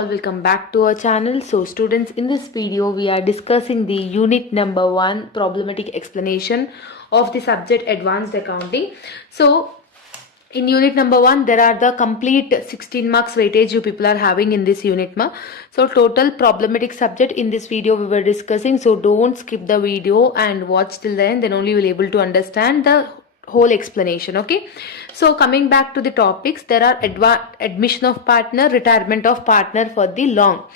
all, welcome back to our channel. So students, in this video we are discussing the unit number 1 problematic explanation of the subject advanced accounting. So in unit number 1 there are the complete 16 marks weightage you people are having in this unit ma. So total problematic subject in this video we were discussing, so don't skip the video and watch till the end, then only you will able to understand the whole explanation. Okay, so coming back to the topics, there are admission of partner, retirement of partner for the long.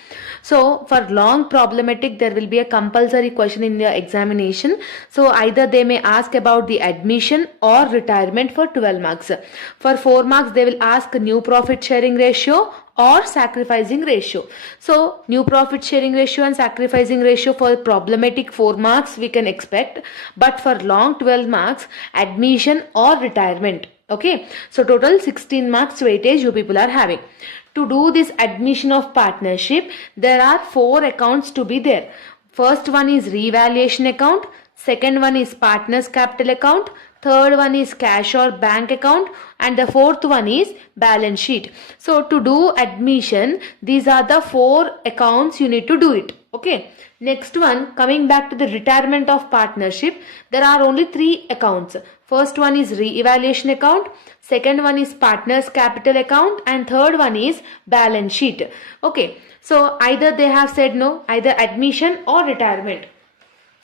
So for long problematic there will be a compulsory question in the examination. So either they may ask about the admission or retirement for 12 marks. For 4 marks they will ask new profit sharing ratio or sacrificing ratio. So new profit sharing ratio and sacrificing ratio for problematic 4 marks we can expect, but for long 12 marks admission or retirement. Okay, so total 16 marks weightage you people are having. To do this admission of partnership, there are 4 accounts to be there. First one is revaluation account, second one is partners capital account, third one is cash or bank account, and the fourth one is balance sheet. So to do admission, these are the 4 accounts you need to do it. Okay, next one, coming back to the retirement of partnership, there are only 3 accounts. First one is re-evaluation account, second one is partners capital account, and third one is balance sheet. Okay, so either they have said no, either admission or retirement.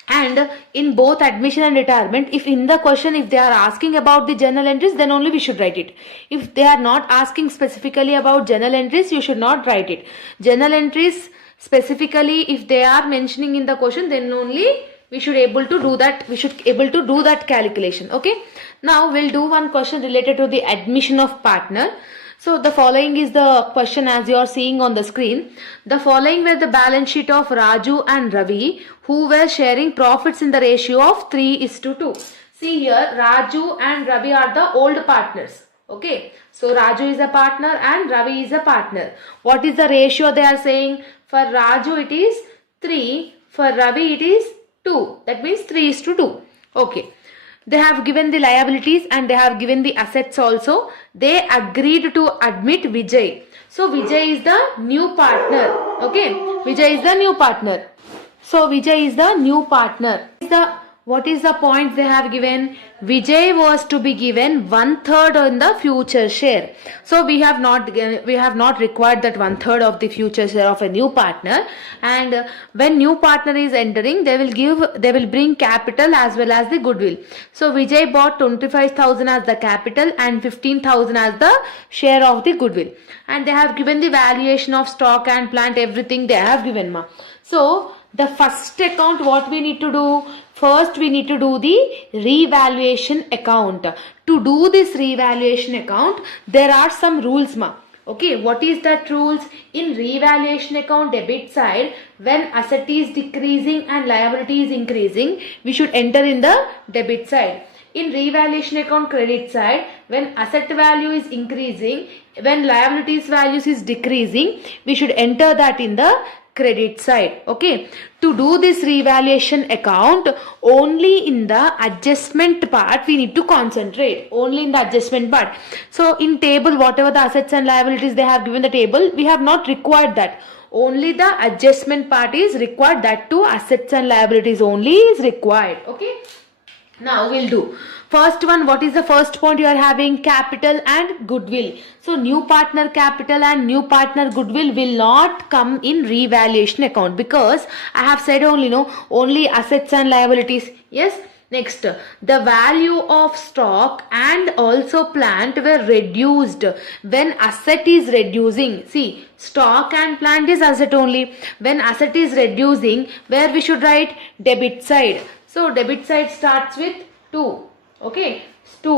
And in both admission and retirement, if in the question if they are asking about the journal entries, then only we should write it. If they are not asking specifically about journal entries, you should not write it. Journal entries specifically if they are mentioning in the question, then only we should able to do that, we should able to do that calculation. Okay, now we'll do one question related to the admission of partner. So the following is the question as you are seeing on the screen. The following were the balance sheet of Raju and Ravi, who were sharing profits in the ratio of 3:2. See here, Raju and Ravi are the old partners. Okay, so Raju is a partner and Ravi is a partner. What is the ratio they are saying? For Raju it is 3, for Ravi it is 2. That means 3:2. Okay. They have given the liabilities and they have given the assets also. They agreed to admit Vijay. So Vijay is the new partner. Okay, Vijay is the new partner. So Vijay is the new partner. What is the point they have given? Vijay was to be given 1/3 in the future share. So we have not required that 1/3 of the future share of a new partner. And when new partner is entering, they will bring capital as well as the goodwill. So Vijay bought 25,000 as the capital and 15,000 as the share of the goodwill. And they have given the valuation of stock and plant, everything they have given ma. So the first account, what we need to do? First we need to do the revaluation account. To do this revaluation account, there are some rules ma. Okay, what is that rules? In revaluation account debit side, when asset is decreasing and liability is increasing, we should enter in the debit side. In revaluation account credit side, when asset value is increasing, when liabilities values is decreasing, we should enter that in the credit side. Okay, to do this revaluation account, only in the adjustment part we need to concentrate, only in the adjustment part. So in table, whatever the assets and liabilities they have given the table, we have not required that. Only the adjustment part is required, that too assets and liabilities only is required. Okay, now we'll do first one. What is the first point you are having? Capital and goodwill. So new partner capital and new partner goodwill will not come in revaluation account, because I have said only assets and liabilities. Yes. Next, the value of stock and also plant were reduced when asset is reducing. See, stock and plant is asset only. When asset is reducing, where we should write? Debit side. So debit side starts with 2. Okay, to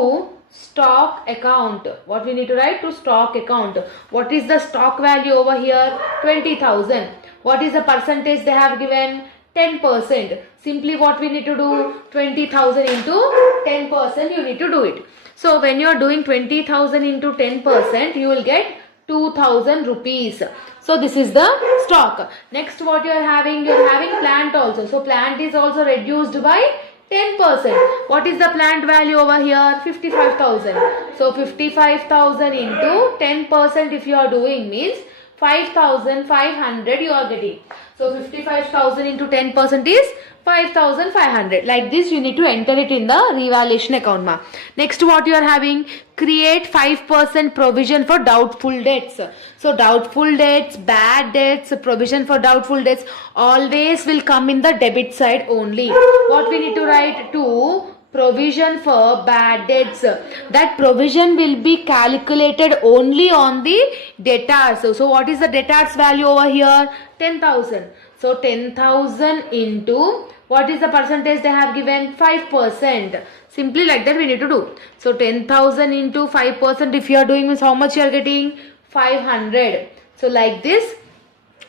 stock account. What we need to write? To stock account. What is the stock value over here? 20,000. What is the percentage they have given? 10%. Simply what we need to do? 20,000 into 10%, you need to do it. So when you are doing 20,000 into 10%, you will get 2,000 rupees. So this is the stock. Next, what you are having? You are having plant also. So plant is also reduced by 10%. What is the plant value over here? 55,000. So 55,000 into 10% if you are doing means 5,500 you are getting. So 55,000 into 10% is 5,500. Like this you need to enter it in the revaluation account ma. Next what you are having, create 5% provision for doubtful debts. So doubtful debts, bad debts, provision for doubtful debts always will come in the debit side only. What we need to write? To provision for bad debts. That provision will be calculated only on the debtors. So what is the debtors value over here? 10,000. So 10,000 into, what is the percentage they have given? 5%. Simply like that we need to do. So 10,000 into 5% if you are doing means how much you are getting? 500. So like this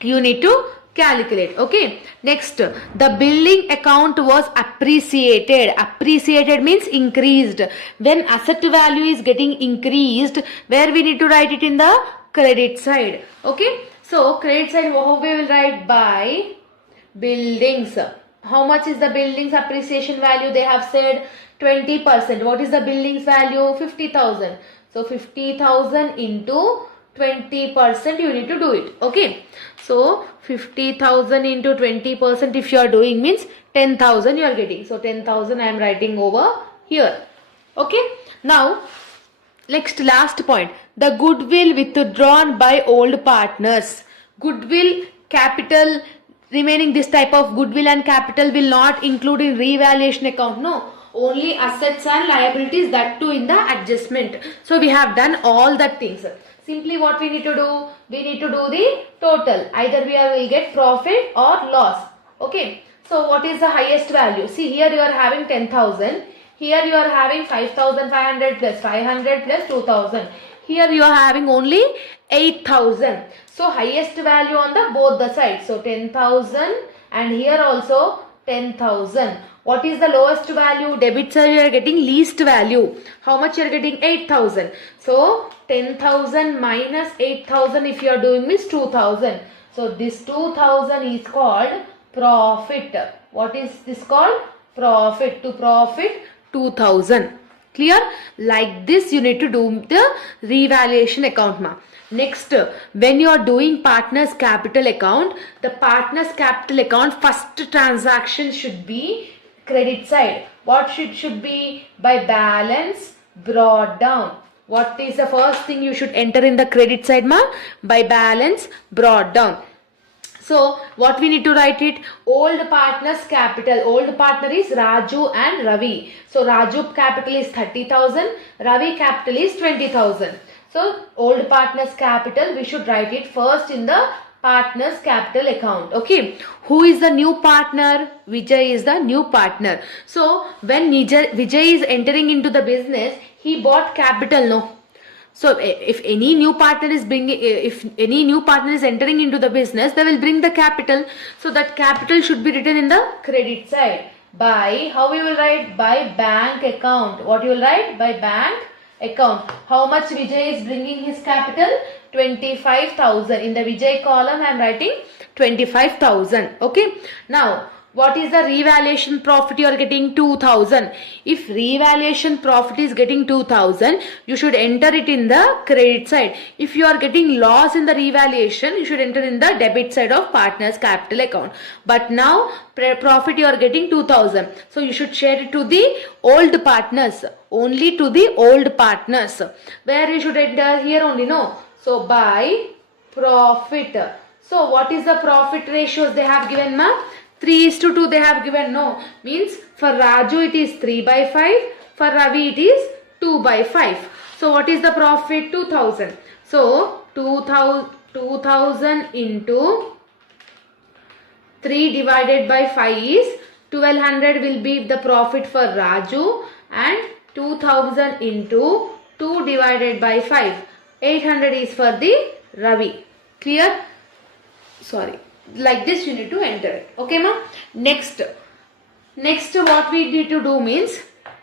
you need to calculate. Okay. Next, the billing account was appreciated. Appreciated means increased. When asset value is getting increased, where we need to write it? In the credit side. Okay. So credit side, how we will write? By buildings. How much is the buildings appreciation value? They have said 20%. What is the buildings value? 50,000. So 50,000 into 20% you need to do it. Okay. So 50,000 into 20% if you are doing means 10,000 you are getting. So 10,000 I am writing over here. Okay. Now next last point, the goodwill withdrawn by old partners. Goodwill, capital, remaining this type of goodwill and capital will not include in revaluation account. No, only assets and liabilities, that too in the adjustment. So we have done all that things. Simply what we need to do? We need to do the total. Either we will get profit or loss. Okay. So what is the highest value? See, here you are having 10,000. Here you are having 5,500 plus 500 plus 2,000. Here you are having only 8,000. So highest value on the both the sides. So 10,000 and here also 10,000. What is the lowest value? Debit side you are getting least value. How much you are getting? 8,000. So 10,000 minus 8,000 if you are doing means 2,000. So this 2,000 is called profit. What is this called? Profit. To profit 2,000. Clear? Like this you need to do the revaluation account ma. Next, when you are doing partners capital account, the partners capital account first transaction should be credit side. What should be? By balance brought down. What is the first thing you should enter in the credit side ma? By balance brought down. So what we need to write it? Old partners capital. Old partner is Raju and Ravi. So Raju capital is 30,000. Ravi capital is 20,000. So old partners capital we should write it first in the partners capital account. Okay. Who is the new partner? Vijay is the new partner. So when Vijay is entering into the business, he bought capital, no? So if any new partner is entering into the business, they will bring the capital. So that capital should be written in the credit side. By, how we will write? By bank account. What you will write? By bank account. How much Vijay is bringing his capital? 25,000. In the Vijay column I am writing 25,000. Okay. Now what is the revaluation profit you are getting? 2,000. If revaluation profit is getting 2,000, you should enter it in the credit side. If you are getting loss in the revaluation, you should enter in the debit side of partners capital account. But now profit you are getting 2,000. So you should share it to the old partners. Only to the old partners. Where you should enter? Here only, no. So by profit. So what is the profit ratios they have given ma? 3:2 they have given, no. Means for Raju it is 3/5. For Ravi it is 2/5. So what is the profit? 2,000. So 2,000 into 3 divided by 5 is 1,200 will be the profit for Raju, and 2,000 into 2 divided by 5. 800 is for the Ravi. Clear? Sorry. Like this you need to enter it. Okay ma? Next what we need to do means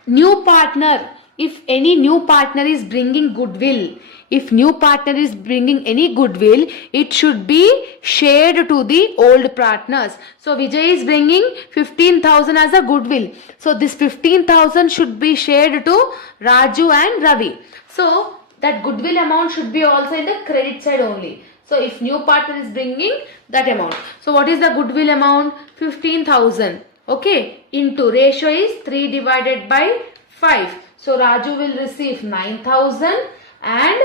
new partner. If any new partner is bringing goodwill, if new partner is bringing any goodwill, it should be shared to the old partners. So Vijay is bringing 15,000 as a goodwill. So this 15,000 should be shared to Raju and Ravi. So that goodwill amount should be also in the credit side only. So if new partner is bringing that amount. So what is the goodwill amount? 15,000. Okay. Into ratio is 3 divided by 5. So Raju will receive 9,000 and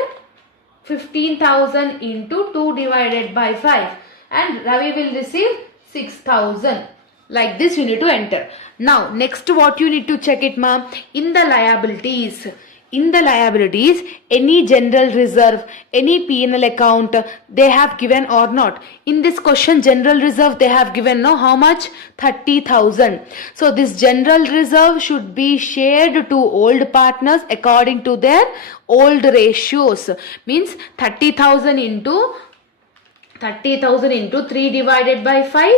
15,000 into 2 divided by 5. And Ravi will receive 6,000. Like this you need to enter. Now next what you need to check it, ma, in the liabilities. In the liabilities, any general reserve, any P&L account they have given or not. In this question, general reserve they have given, no, how much? 30,000. So this general reserve should be shared to old partners according to their old ratios. Means 30,000 into 3 divided by 5.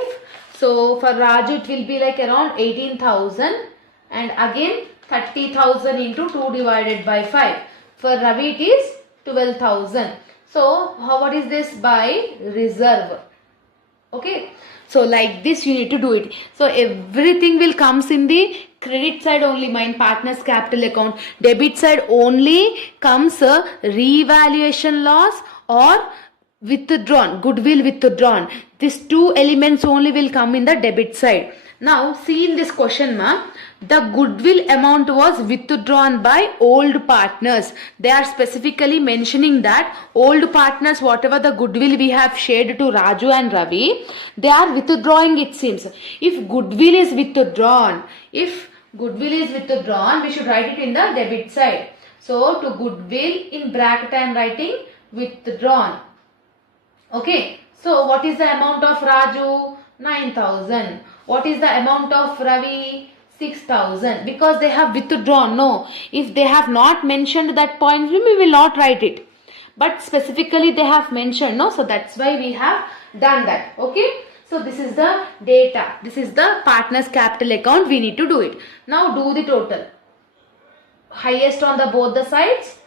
So for Raju it will be like around 18,000, and again 30,000 into 2 divided by 5. For Ravi it is 12,000. So what is this? By reserve. Okay. So like this you need to do it. So everything will comes in the credit side only, my partner's capital account. Debit side only comes revaluation loss or withdrawn, goodwill withdrawn. These two elements only will come in the debit side. Now see in this question, ma, the goodwill amount was withdrawn by old partners. They are specifically mentioning that old partners, whatever the goodwill we have shared to Raju and Ravi, they are withdrawing, it seems. If goodwill is withdrawn, we should write it in the debit side. So to goodwill, in bracket I am writing withdrawn. Okay. So what is the amount of Raju? 9,000. What is the amount of Ravi? 6,000. Because they have withdrawn. No. If they have not mentioned that point, we will not write it. But specifically they have mentioned. No. So that's why we have done that. Okay. So this is the data. This is the partner's capital account. We need to do it. Now do the total. Highest on the both the sides.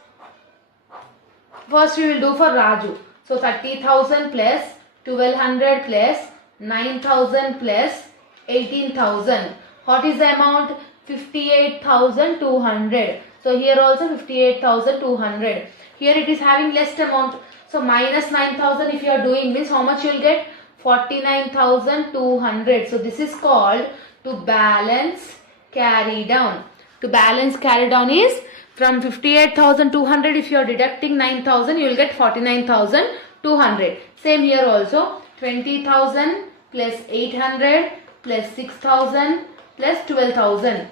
First we will do for Raju. So 30,000 plus 1,200 plus 9,000 plus 18,000. What is the amount? 58,200. So here also 58,200. Here it is having less amount. So minus 9,000 if you are doing this, how much you will get? 49,200. So this is called to balance carry down. To balance carry down is from 58,200, if you are deducting 9,000, you will get 49,200. Same here also, 20,000 plus 800 plus 6,000 plus 12,000.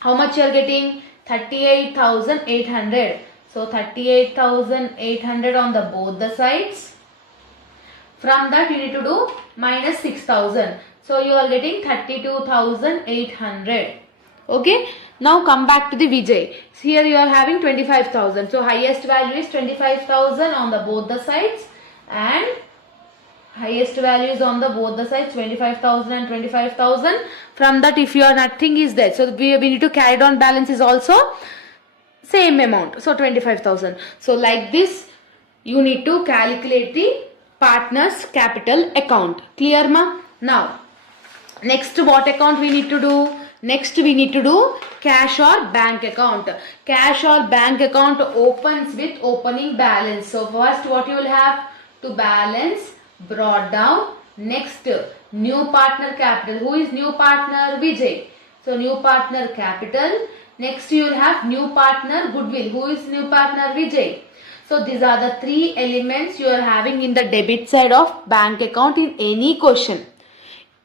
How much you are getting? 38,800. So 38,800 on the both the sides. From that you need to do minus 6,000. So you are getting 32,800. Okay. Now come back to the Vijay. So here you are having 25,000. So highest value is 25,000 on the both the sides, and highest value is on the both the sides 25,000 and 25,000. From that if your nothing is there, so we need to carry down balance is also same amount. So 25,000. So like this you need to calculate the partner's capital account. Clear, ma? Now next what account we need to do? Next we need to do cash or bank account. Cash or bank account opens with opening balance. So first what you will have? To balance brought down. Next new partner capital. Who is new partner? Vijay. So new partner capital. Next you will have new partner goodwill. Who is new partner? Vijay. So these are the three elements you are having in the debit side of bank account in any question.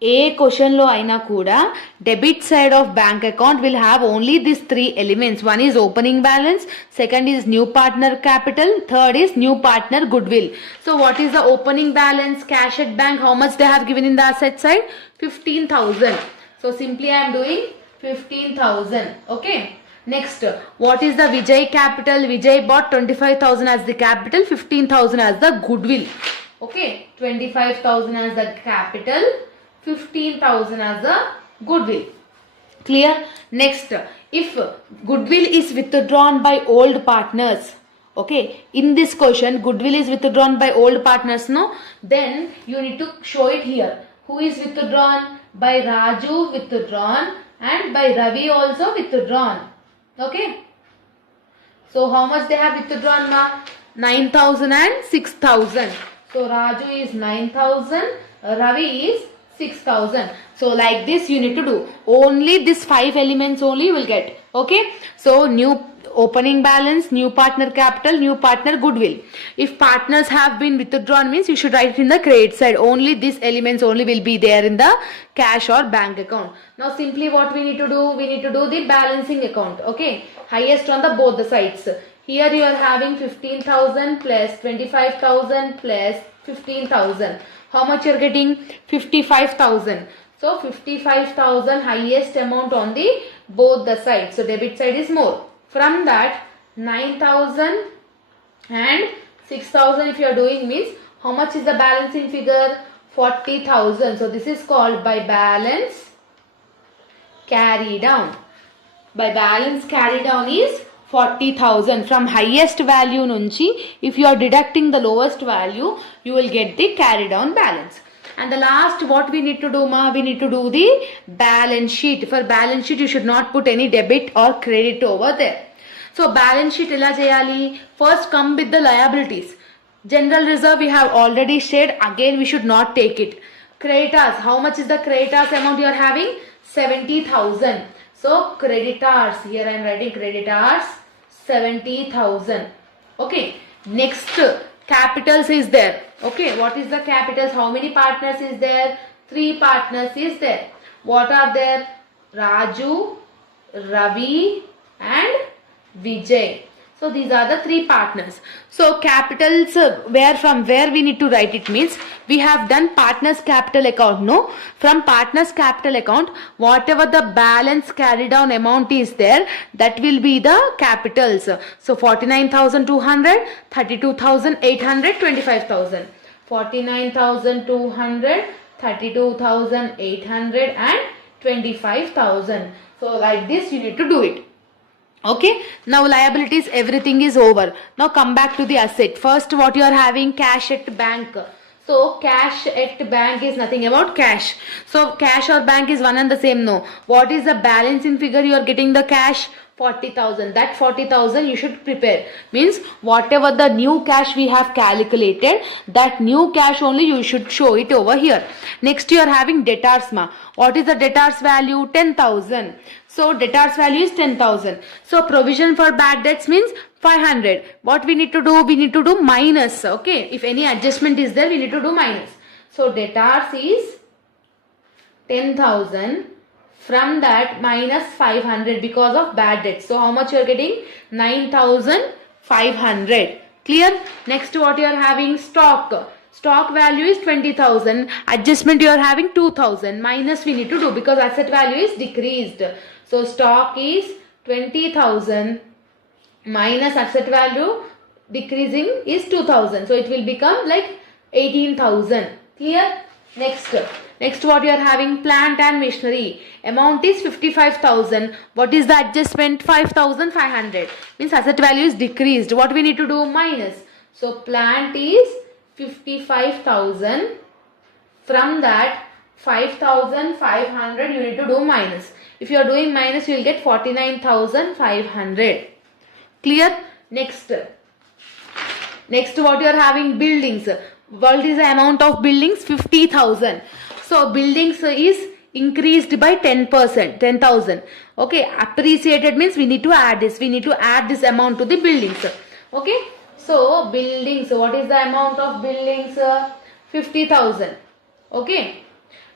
A question lo aina kuda debit side of bank account will have only these three elements. One is opening balance, second is new partner capital, third is new partner goodwill. So what is the opening balance? Cash at bank, how much they have given in the asset side? 15,000. So simply I am doing 15,000. Okay. Next, what is the Vijay capital? Vijay bought 25,000 as the capital, 15,000 as the goodwill. Okay. 25,000 as the capital, 15,000 as the goodwill. Clear? Next, if goodwill is withdrawn by old partners, okay, in this question goodwill is withdrawn by old partners, no, then you need to show it here. Who is withdrawn? By Raju withdrawn and by Ravi also withdrawn. Okay. So how much they have withdrawn, ma? 9,000 and 6,000. So Raju is 9,000, Ravi is 6,000. So like this you need to do. Only these 5 elements only you will get. Okay. So new opening balance, new partner capital, new partner goodwill. If partners have been withdrawn means you should write it in the credit side. Only these elements only will be there in the cash or bank account. Now simply what we need to do? We need to do the balancing account. Okay. Highest on the both the sides. Here you are having 15,000 plus 25,000 plus 15,000. How much you are getting? 55,000. So 55,000 highest amount on the both the sides. So debit side is more. From that 9,000 and 6,000 if you are doing means how much is the balancing figure? 40,000. So this is called by balance carry down. By balance carry down is 40,000. From highest value nunchi, if you are deducting the lowest value, you will get the carry down balance. And the last what we need to do, ma? We need to do the balance sheet. For balance sheet, you should not put any debit or credit over there. So balance sheet ela cheyali? First come with the liabilities. General reserve we have already shared. Again we should not take it. Creditors, how much is the creditors amount you are having? 70,000. So creditors, here I am writing creditors 70,000. Okay. Next capitals is there. Okay. What is the capitals? How many partners is there? 3 partners is there. What are there? Raju, Ravi and Vijay. So these are the 3 partners. So capitals, from where we need to write it means we have done partners capital account. No, from partners capital account, whatever the balance carry down amount is there, that will be the capitals. So 49,200, 32,800, 25,000. 49,200, 32,800 and 25,000. So like this you need to do it. Okay. Now liabilities, everything is over. Now come back to the asset. First what you are having? Cash at bank. So cash at bank is nothing about cash. So cash or bank is one and the same. No. What is the balancing figure you are getting the cash? 40,000. That 40,000 you should prepare. Means whatever the new cash we have calculated, that new cash only you should show it over here. Next you are having debtors ma. What is the debtors value? 10,000. So debtors value is 10,000. So provision for bad debts means 500. What we need to do? We need to do minus. Okay. If any adjustment is there, we need to do minus. So debtors is 10,000. From that minus 500 because of bad debt. So how much you are getting? 9,500. Clear? Next what you are having? Stock. Stock value is 20,000. Adjustment you are having 2,000. Minus we need to do because asset value is decreased. So stock is 20,000 minus asset value decreasing is 2,000. So it will become like 18,000. Clear? Next what you are having? Plant and machinery. Amount is 55,000. What is the adjustment? 5,500. Means asset value is decreased. What we need to do? Minus. So plant is 55,000. From that 5,500 you need to do minus. If you are doing minus you will get 49,500. Clear? Next what you are having? Buildings. What is the amount of buildings? 50,000. So buildings is increased by 10%, 10,000. Okay, appreciated means we need to add this. We need to add this amount to the buildings. Okay, so buildings, what is the amount of buildings? 50,000. Okay,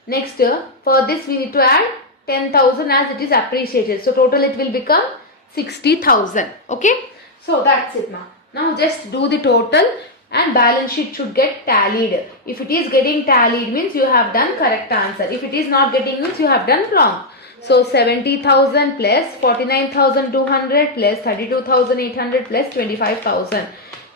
next for this we need to add 10,000 as it is appreciated. So total it will become 60,000. Okay, so that's it now. Now just do the total. And balance sheet should get tallied. If it is getting tallied means you have done correct answer. If it is not getting means you have done wrong. So 70,000 plus 49,200 plus 32,800 plus 25,000.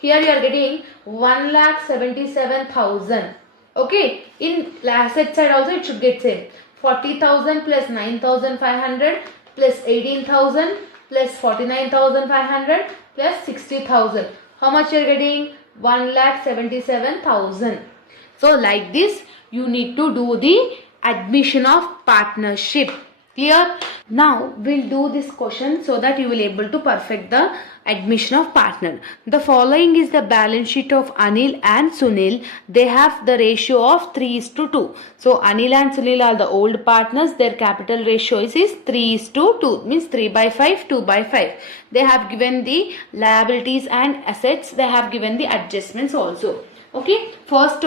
Here you are getting 1,77,000. Okay. In asset side also it should get same. 40,000 plus 9,500 plus 18,000 plus 49,500 plus 60,000. How much you are getting? 1,77,000. So like this you need to do the admission of partnership. Clear? Now we'll do this question so that you will able to perfect the admission of partner. The following is the balance sheet of Anil and Sunil. They have the ratio of 3:2. So Anil and Sunil are the old partners. Their capital ratio is 3:2. Means 3/5, 2/5. They have given the liabilities and assets. They have given the adjustments also. Okay. First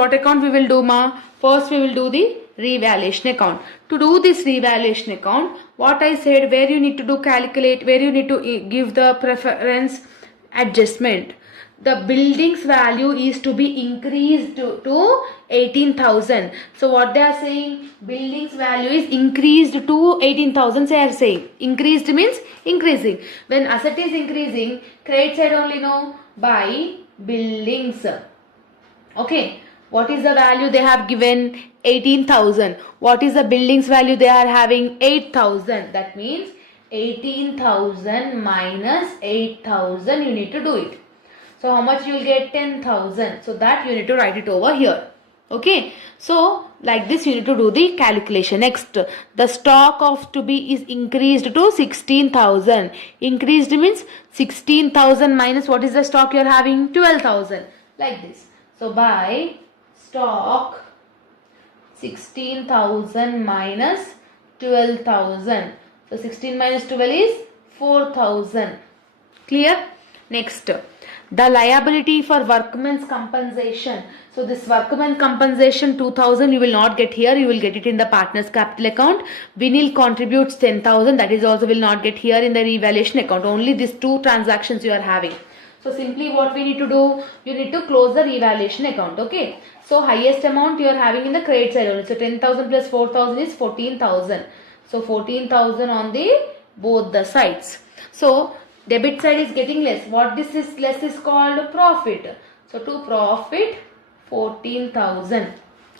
what account we will do, ma? First we will do the revaluation account. To do this revaluation account, what I said, where you need to do calculate, where you need to give the preference adjustment. The building's value is to be increased to 18,000. So what they are saying, building's value is increased to 18,000. They are saying increased means increasing. When asset is increasing, credit side only, no, by buildings. Okay, what is the value they have given? 18,000. What is the building's value they are having? 8,000. That means 18,000 minus 8,000, you need to do it. So how much you will get? 10,000. So that you need to write it over here. Okay, so like this you need to do the calculation. Next, the stock of to be is increased to 16,000. Increased means 16,000 minus what is the stock you are having? 12,000. Like this. So by stock 16,000 minus 12,000. So 16 minus 12 is 4,000. Clear? Next, the liability for workman's compensation. So this workman compensation 2,000 you will not get here. You will get it in the partner's capital account. Vinil contributes 10,000. That is also will not get here in the revaluation account. Only these two transactions you are having. So simply what we need to do, you need to close the revaluation account. Okay. So highest amount you are having in the credit side only. So 10,000 plus 4,000 is 14,000. So 14,000 on the both the sides. So debit side is getting less. What this is less is called profit. So to profit 14,000.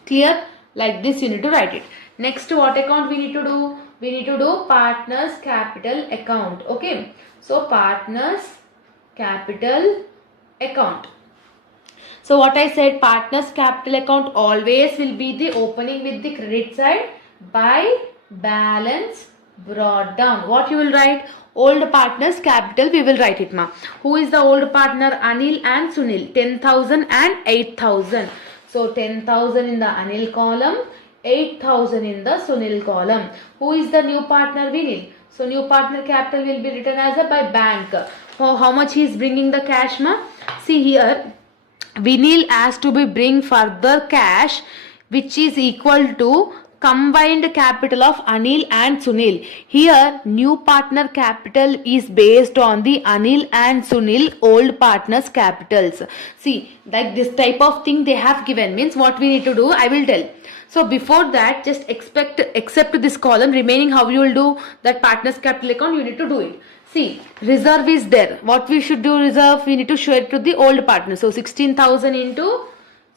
Clear? Like this you need to write it. Next, what account we need to do? We need to do partners capital account. Okay. So partners capital account. So what I said, partners capital account always will be the opening with the credit side by balance brought down. What you will write? Old partners capital we will write it, ma. Who is the old partner? Anil and Sunil. 10,000 and 8,000. So 10,000 in the Anil column, 8,000 in the Sunil column. Who is the new partner? Vinil. So new partner capital will be written as a by bank. How much he is bringing the cash, ma? See here, Vinil has to be bring further cash which is equal to combined capital of Anil and Sunil. Here new partner capital is based on the Anil and Sunil old partners capitals. See, like this type of thing they have given, means what we need to do I will tell. So before that, just except this column remaining, how you will do that partners capital account, you need to do it. See, reserve is there. What we should do reserve? We need to show it to the old partner. So 16,000 into,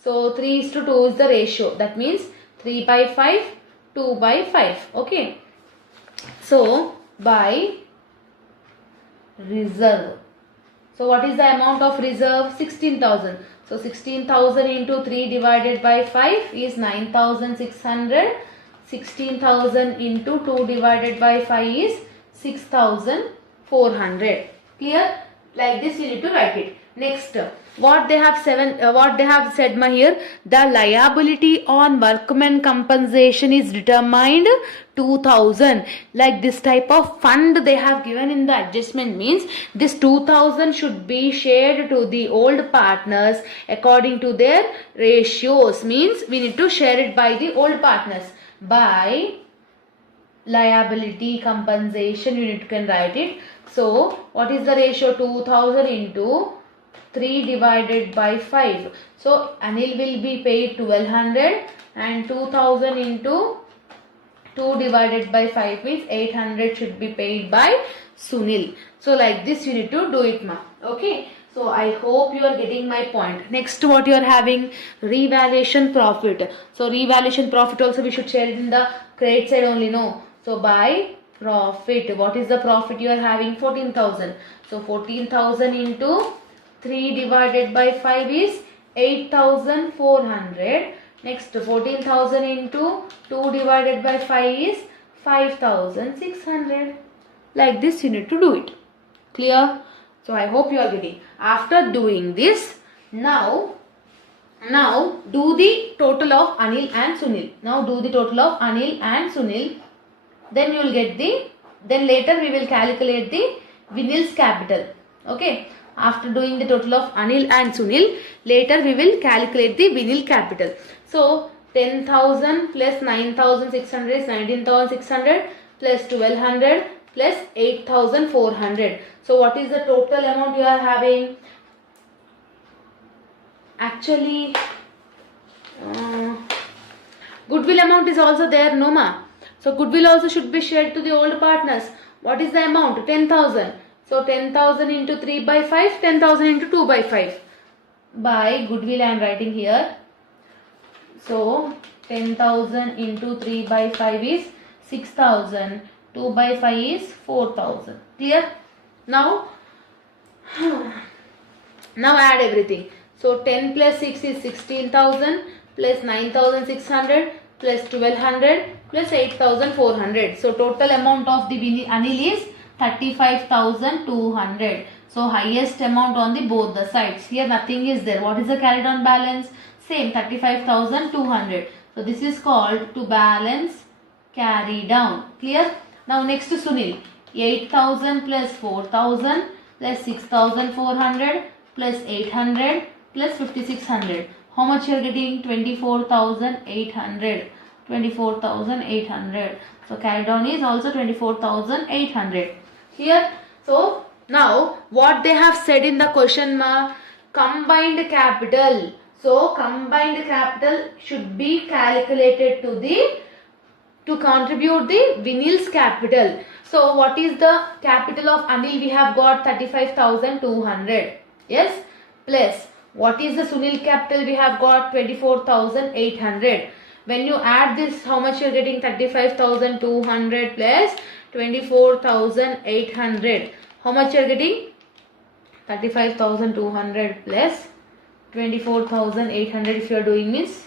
so 3:2 is the ratio. That means 3/5, 2/5. Okay. So by reserve. So what is the amount of reserve? 16,000. So 16,000 into 3 divided by 5 is 9,600. 16,000 into 2 divided by 5 is 6,400. Clear? Like this you need to write it. Next, what they have said ma here, the liability on workman compensation is determined 2,000. Like this type of fund they have given in the adjustment, means this 2,000 should be shared to the old partners according to their ratios. Means we need to share it by the old partners by liability compensation. You need to write it. So what is the ratio? 2,000 into 3 divided by 5. So Anil will be paid 1,200 and 2,000 into 2 divided by 5 means 800 should be paid by Sunil. So like this you need to do it, ma. Okay. So I hope you are getting my point. Next, what you are having? Revaluation profit. So revaluation profit also we should share it in the credit side only, no. So by profit, what is the profit you are having? 14,000. So 14,000 into 3 divided by 5 is 8,400. Next 14,000 into 2 divided by 5 is 5,600. Like this you need to do it. Clear? So I hope you are getting. After doing this, now do the total of Anil and Sunil. Now do the total of Anil and Sunil. Then you will get then later we will calculate the Vinil's capital. Okay. After doing the total of Anil and Sunil, later we will calculate the Vinil capital. So 10,000 plus 9,600 is 19,600 plus 1,200 plus 8,400. So what is the total amount you are having? Actually, goodwill amount is also there, no ma. So goodwill also should be shared to the old partners. What is the amount? 10,000. So 10,000 into 3 by 5, 10,000 into 2 by 5. By goodwill I am writing here. So 10,000 into 3 by 5 is 6,000. 2 by 5 is 4,000. Clear? Now add everything. So 10 plus 6 is 16,000 plus 9,600 plus 1,200 plus 8,400. So total amount of the Anil is 35,200. So highest amount on the both the sides. Here nothing is there. What is the carried on balance? Same 35,200. So this is called to balance carry down. Clear? Now next to Sunil. 8,000 plus 4,000 plus 6,400 plus 800 plus 5,600. How much you are getting? 24,800. 24,800. So carry down is also 24,800. Here. So now what they have said in the question, combined capital. So combined capital should be calculated to contribute the Vinil's capital. So what is the capital of Anil? We have got 35,200. Yes. Plus what is the Sunil capital? We have got 24,800. When you add this, how much you are getting? 35,200 plus 24,800. How much you are getting? 35,200 plus 24,800. If you are doing means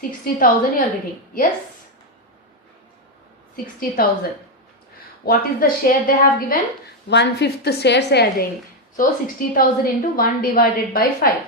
60,000 you are getting. Yes, 60,000. What is the share they have given? 1/5 shares they are getting. So 60,000 into 1 divided by 5.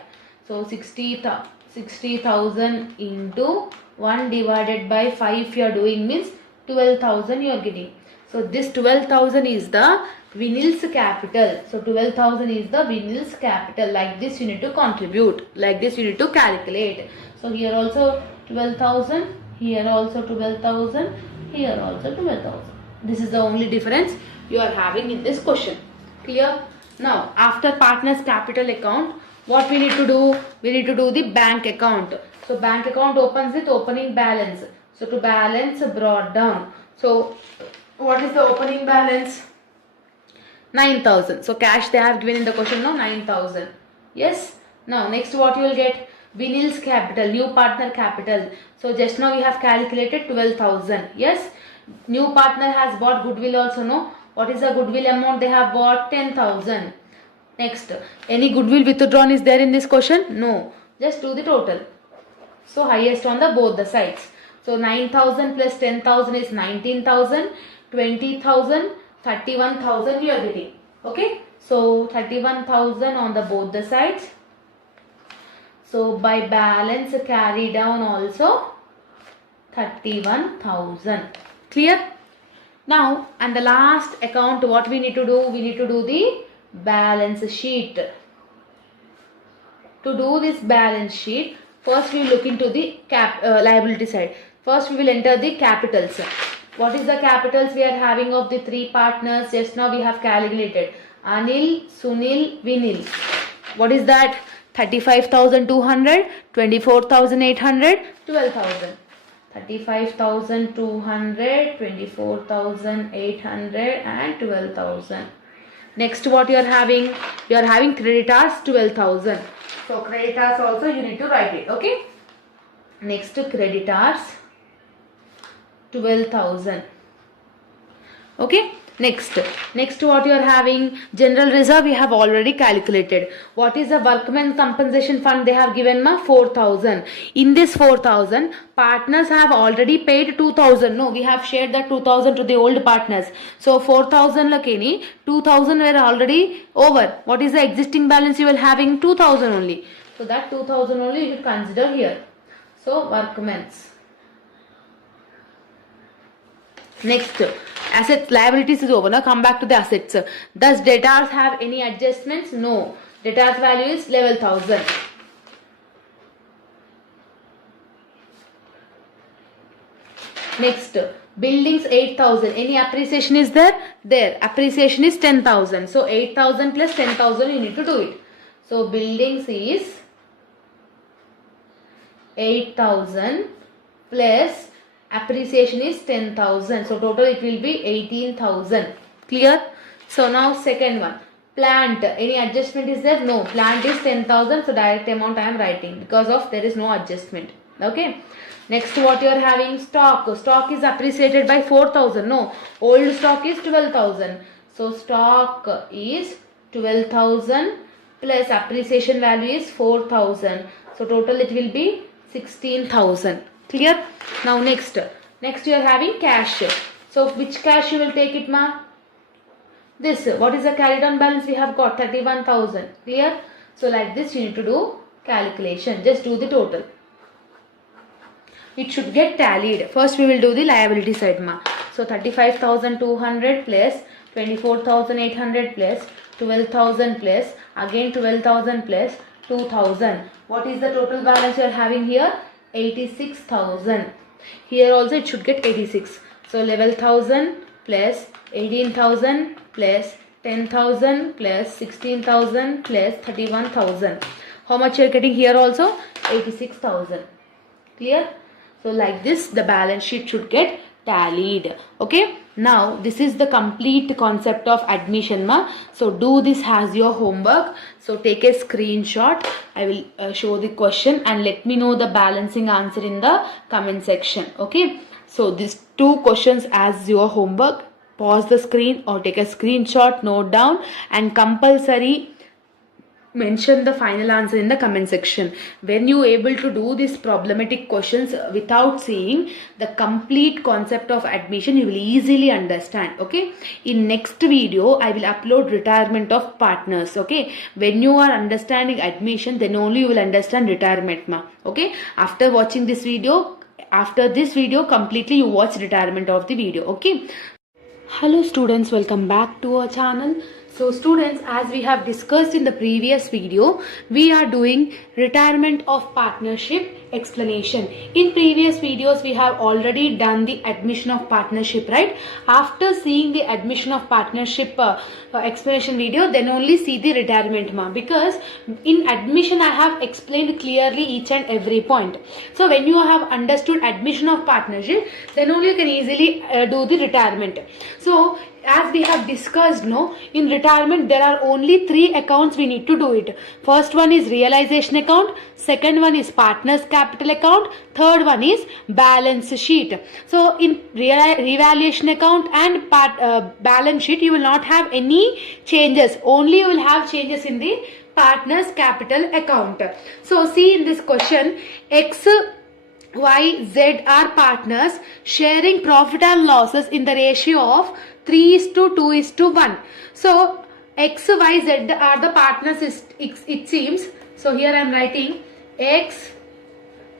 So 60,000 into 1 divided by 5 if you are doing means 12,000 you are getting. So this 12,000 is the Vinil's capital. So 12,000 is the Vinil's capital. Like this you need to contribute. Like this you need to calculate. So here also 12,000. Here also 12,000. Here also 12,000. This is the only difference you are having in this question. Clear? Now after partners capital account, what we need to do? We need to do the bank account. So bank account opens with opening balance. So to balance brought down. So what is the opening balance? 9,000. So cash they have given in the question now 9,000. Yes. Now next what you will get? Vinil's capital, new partner capital. So just now we have calculated 12,000. Yes. New partner has bought goodwill also, no? What is the goodwill amount they have bought? 10,000. Next, any goodwill withdrawn is there in this question? No. Just do the total. So highest on the both the sides. So 9,000 plus 10,000 is 19,000. 20,000, 31,000 you are getting. Okay. So 31,000 on the both the sides. So by balance carry down also 31,000. Clear? Now and the last account what we need to do? We need to do the balance sheet. To do this balance sheet, first we will look into the liability side. First we will enter the capitals. What is the capitals we are having of the three partners? Just now we have calculated. Anil, Sunil, Vinil. What is that? 35,200, 24,800, 12,000. 35,200, 24,800 and 12,000. Next what you are having? You are having creditors 12,000. So creditors also you need to write it. Okay. Next creditors 12,000. Okay. Next what you are having, general reserve we have already calculated. What is the workman compensation fund they have given ma? 4,000. In this 4,000, partners have already paid 2,000. No, we have shared that 2,000 to the old partners. So 4,000 lakini 2,000 were already over. What is the existing balance you will having? 2,000 only. So that 2,000 only you should consider here. So workmen's. Next, assets, liabilities is over. Now come back to the assets. Does debtors have any adjustments? No. Debtors value is level 1,000. Next, buildings 8,000. Any appreciation is there? There. Appreciation is 10,000. So 8,000 plus 10,000 you need to do it. So buildings is 8,000 plus appreciation is 10,000. So total it will be 18,000. Clear? So now second one. Plant. Any adjustment is there? No. Plant is 10,000. So direct amount I am writing because of there is no adjustment. Okay. Next what you are having? Stock. Stock is appreciated by 4,000. No. Old stock is 12,000. So stock is 12,000 plus appreciation value is 4,000. So total it will be 16,000. Clear? Now next you are having cash. So which cash you will take it ma? This. What is the carried on balance we have got? 31,000. Clear? So like this you need to do calculation. Just do the total. It should get tallied. First we will do the liability side ma. So 35,200 plus 24,800 plus 12,000 plus again 12,000 plus 2,000. What is the total balance you are having here? 86,000. Here also it should get 86. So level 1,000 plus 18,000 plus 10,000 plus 16,000 plus 31,000. How much you are getting here also? 86,000. Clear? So like this the balance sheet should get tallied. Okay. Now this is the complete concept of admission ma. So do this as your homework. So take a screenshot. I will show the question and let me know the balancing answer in the comment section. Okay. So these two questions as your homework. Pause the screen or take a screenshot, note down, and compulsory mention the final answer in the comment section. When you able to do these problematic questions without seeing the complete concept of admission, you will easily understand. Okay. In next video I will upload retirement of partners. Okay. When you are understanding admission, then only you will understand retirement ma. Okay. After watching this video, completely you watch retirement of the video. Okay. Hello students, welcome back to our channel. So students, as we have discussed in the previous video, we are doing retirement of partnership explanation. In previous videos we have already done the admission of partnership, right? After seeing the admission of partnership explanation video, then only see the retirement ma, because in admission I have explained clearly each and every point. So when you have understood admission of partnership, then only you can easily do the retirement. So as we have discussed, no, in retirement there are only 3 accounts we need to do it. First one is realization account, second one is partners capital account, third one is balance sheet. So in revaluation account and balance sheet you will not have any changes, only you will have changes in the partners capital account. So see in this question, X, Y, Z are partners sharing profit and losses in the ratio of 3:2:1. So X, Y, Z are the partners, it seems. So here I am writing X,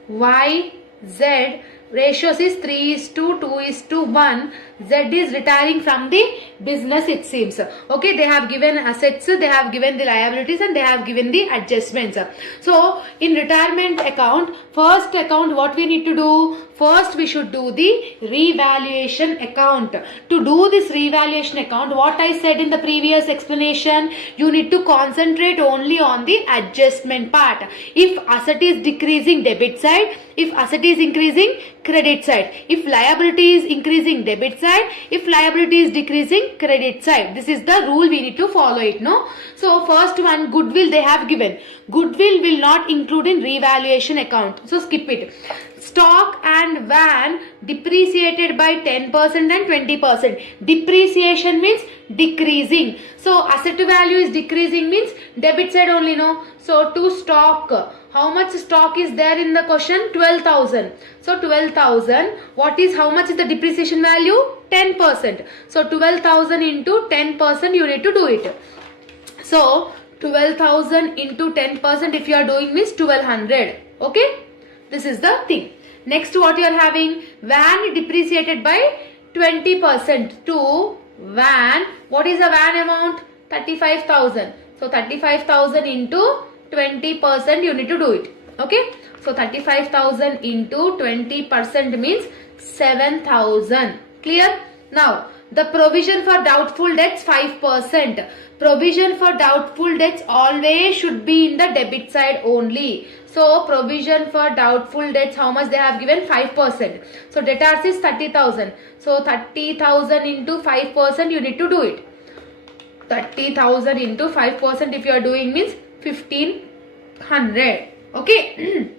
Y, Z ratios is 3:2:1. Z is retiring from the business, it seems. Okay, they have given assets, they have given the liabilities, and they have given the adjustments. So in retirement account, first account, what we need to do? First we should do the revaluation account. To do this revaluation account, what I said in the previous explanation, you need to concentrate only on the adjustment part. If asset is decreasing, debit side. If asset is increasing, credit side. If liability is increasing, debit side. If liability is decreasing, credit side. This is the rule, we need to follow it, no? So first one, goodwill they have given. Goodwill will not include in revaluation account, so skip it. stock and van depreciated by 10% and 20%. Depreciation means decreasing. So asset value is decreasing means debit side only, no. So to stock, how much stock is there in the question? 12,000. So 12,000, how much is the depreciation value? 10%. So 12,000 into 10% you need to do it. So 12,000 into 10% if you are doing means 1200. Okay, this is the thing. Next, what you are having? Van depreciated by 20% to van. What is the van amount? 35,000. So 35,000 into 20% you need to do it. Okay, so 35,000 into 20% means 7,000. Clear? Now the provision for doubtful debts 5%. Provision for doubtful debts always should be in the debit side only. So provision for doubtful debts, how much they have given? 5%. So debtors is 30,000. So 30,000 into 5% you need to do it. 30,000 into 5% if you are doing means 1,500. Okay.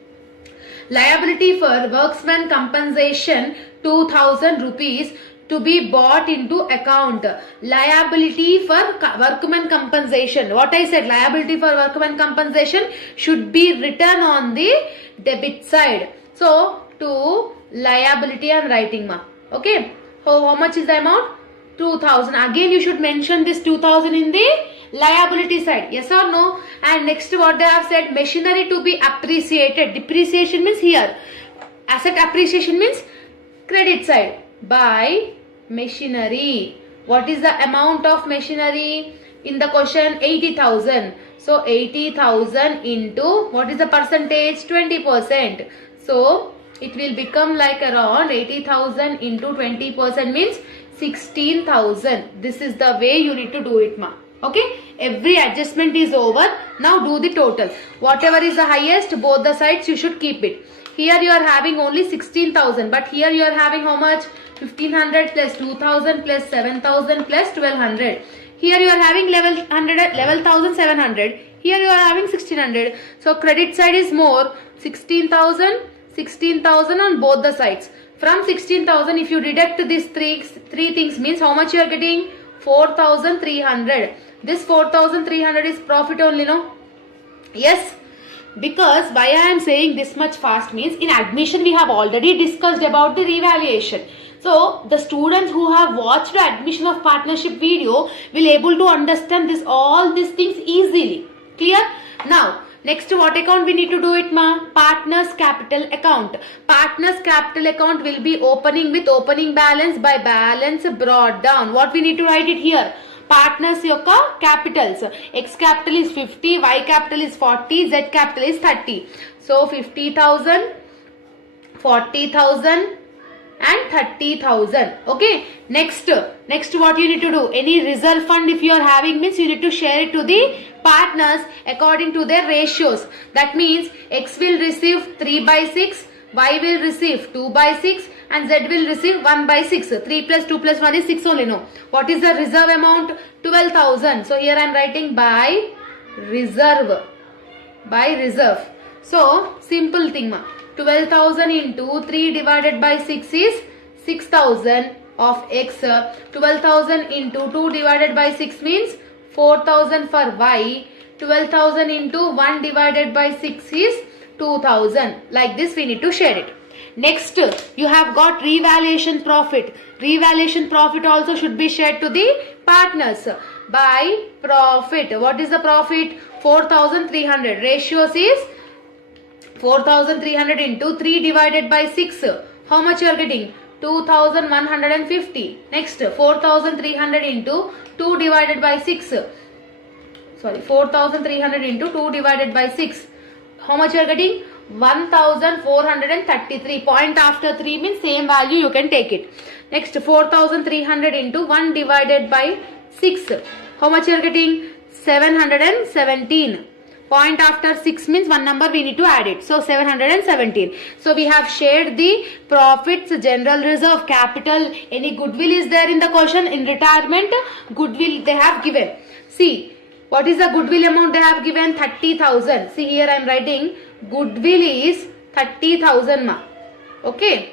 Liability for workman compensation 2,000 rupees to be bought into account. Liability for workman compensation. What I said, liability for workman compensation should be written on the debit side. So to liability I am writing ma. Okay. How much is the amount? 2,000. Again you should mention this 2,000 in the liability side. Yes or no? And next what they have said, machinery to be appreciated. Depreciation means here. Asset appreciation means credit side. By machinery. What is the amount of machinery in the question? 80,000. So 80,000 into what is the percentage? 20%. So it will become like around 80,000 into 20% means 16,000. This is the way you need to do it ma. Okay. Every adjustment is over. Now do the total. Whatever is the highest, both the sides you should keep it. Here you are having only 16,000, but here you are having how much? 1,500 plus 2,000 plus 7,000 plus 1,200. Here you are having 11,700. Here you are having 1,600. So credit side is more. 16,000, 16,000 on both the sides. From 16,000, if you deduct these three things means how much you are getting? 4,300. This 4,300 is profit only, no? Yes. Because why I am saying this much fast means in admission we have already discussed about the revaluation. So the students who have watched the admission of partnership video will able to understand all these things easily. Clear? Now next what account we need to do it ma? Partners capital account. Partners capital account will be opening with opening balance by balance brought down. What we need to write it here? Partners yokka capitals. X capital is 50, Y capital is 40, Z capital is 30. So 50,000, 40,000 and 30,000. Okay. Next what you need to do? Any reserve fund if you are having means you need to share it to the partners according to their ratios. That means X will receive 3/6, Y will receive 2/6 and Z will receive 1/6. 3 plus 2 plus 1 is 6 only, no. What is the reserve amount? 12,000. So here I am writing by reserve. By reserve. So simple thing ma. 12,000 into 3 divided by 6 is 6,000 of X. 12,000 into 2 divided by 6 means 4,000 for Y. 12,000 into 1 divided by 6 is 2,000. Like this we need to share it. Next, you have got revaluation profit. Revaluation profit also should be shared to the partners by profit. What is the profit? 4,300. Ratios is 4,300 into 3 divided by 6. How much you are getting? 2,150. Next, 4,300 into 2 divided by 6. Sorry, 4,300 into 2 divided by 6. How much you are getting? 1,433. Point after 3 means same value you can take it. Next 4,300 into 1 divided by 6. How much you are getting? 717. Point after 6 means one number we need to add it. So 717. So we have shared the profits, general reserve, capital. Any goodwill is there in the question? In retirement, goodwill they have given. See, what is the goodwill amount they have given? 30,000. See here I am writing goodwill is 30,000 ma. Okay.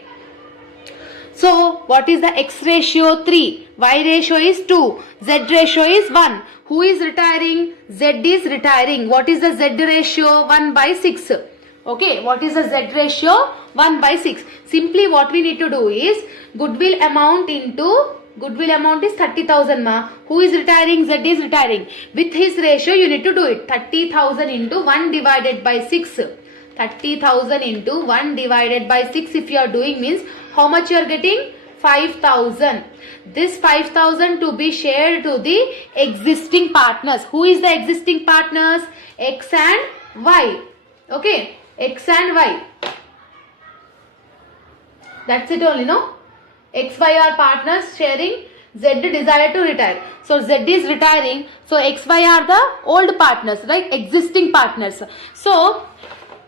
So what is the X ratio? 3. Y ratio is 2. Z ratio is 1. Who is retiring? Z is retiring. What is the Z ratio? 1 by 6. Okay. What is the Z ratio? 1 by 6. Simply what we need to do is goodwill amount into goodwill amount is 30,000 ma. Who is retiring? Z is retiring. With his ratio you need to do it. 30,000 into 1 divided by 6. 30,000 into 1 divided by 6 if you are doing means how much you are getting? 5,000. This 5,000 to be shared to the existing partners. Who is the existing partners? X and Y. Okay. X and Y. That's it only, no? X, Y are partners sharing. Z decided to retire. So Z is retiring. So X, Y are the old partners, right? Existing partners. So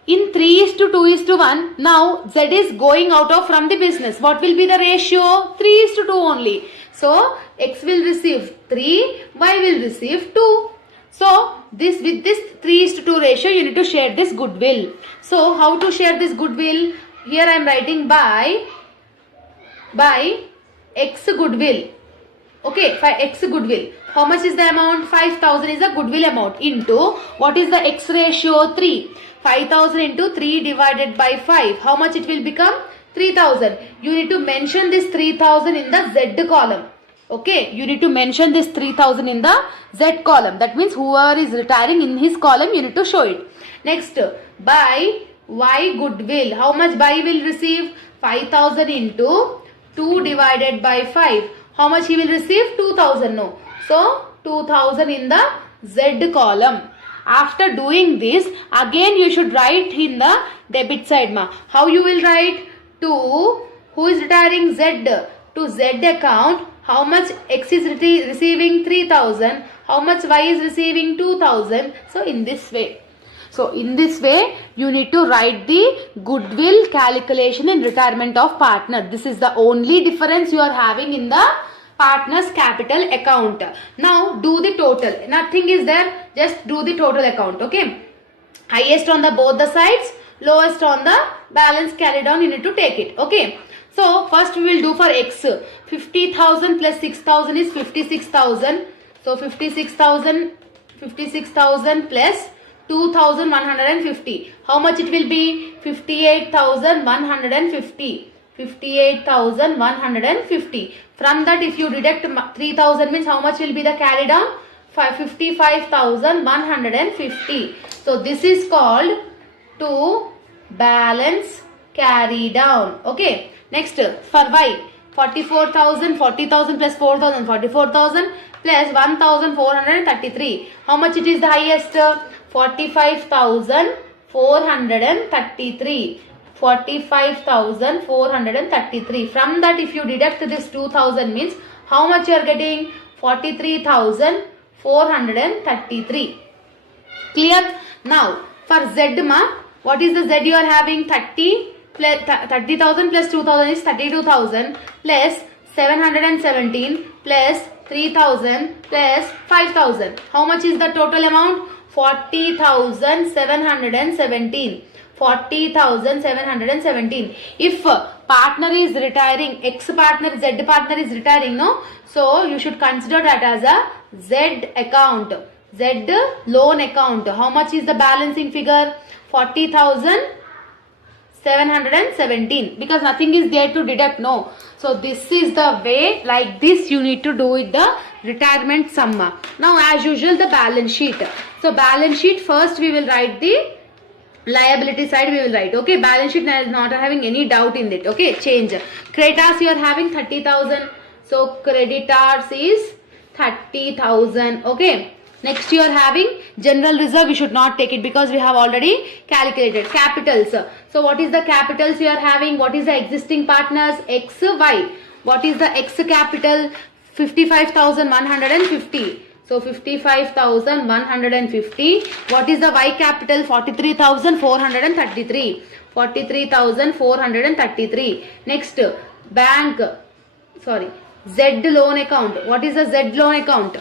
in 3:2:1, now Z is going out of from the business. What will be the ratio? 3:2 only. So X will receive 3, Y will receive 2. So this with this 3:2 ratio you need to share this goodwill. So how to share this goodwill? Here I am writing by X goodwill. Okay, X goodwill. How much is the amount? 5,000 is the goodwill amount into what is the X ratio? 3. 5,000 into 3 divided by 5. How much it will become? 3,000. You need to mention this 3,000 in the Z column. Okay, you need to mention this 3,000 in the Z column. That means whoever is retiring in his column, you need to show it. Next, by Y goodwill. How much Y will receive? 5,000 into 2 divided by 5. How much he will receive? 2,000. No. So, 2,000 in the Z column. After doing this, again you should write in the debit side. Ma. How you will write? To who is retiring? Z. To Z account. How much X is receiving? 3,000. How much Y is receiving? 2,000. So, in this way. So, in this way, you need to write the goodwill calculation in retirement of partner. This is the only difference you are having in the partner's capital account. Now, do the total. Nothing is there. Just do the total account. Okay. Highest on the both the sides. Lowest on the balance carried on. You need to take it. Okay. So, first we will do for X. 50,000 plus 6,000 is 56,000. So, 56,000 plus 2,150. How much it will be? 58,150. 58,150. From that, if you deduct 3,000 means how much will be the carry down? 55,150. So this is called to balance carry down. Okay. Next for Y, 44,000, 40,000 plus 4,000, 44,000 plus 1,433. How much it is the highest? 45,433. 45,433. From that, if you deduct this 2,000 means how much you are getting? 43,433. Clear? Now for Z ma, what is the Z you are having? 30,000 plus 2,000 is 32,000 plus 717 plus 3,000 plus 5,000. How much is the total amount? 40,717. 40,717. If partner is retiring, X partner, Z partner is retiring, no? So you should consider that as a Z account. Z loan account. How much is the balancing figure? 40,717. Because nothing is there to deduct, no. So this is the way, like this you need to do with the retirement sum. Now as usual the balance sheet. So balance sheet, first we will write the liability side we will write. Okay, balance sheet is not having any doubt in it. Okay, change. Creditors you are having 30,000. So creditors is 30,000. Okay. Next you are having general reserve. We should not take it because we have already calculated. Capitals. So what is the capitals you are having? What is the existing partners? X, Y. What is the X capital? 55,150. So 55,150. What is the Y capital? 43,433. 43,433. Next, bank. Sorry. Z loan account. What is the Z loan account?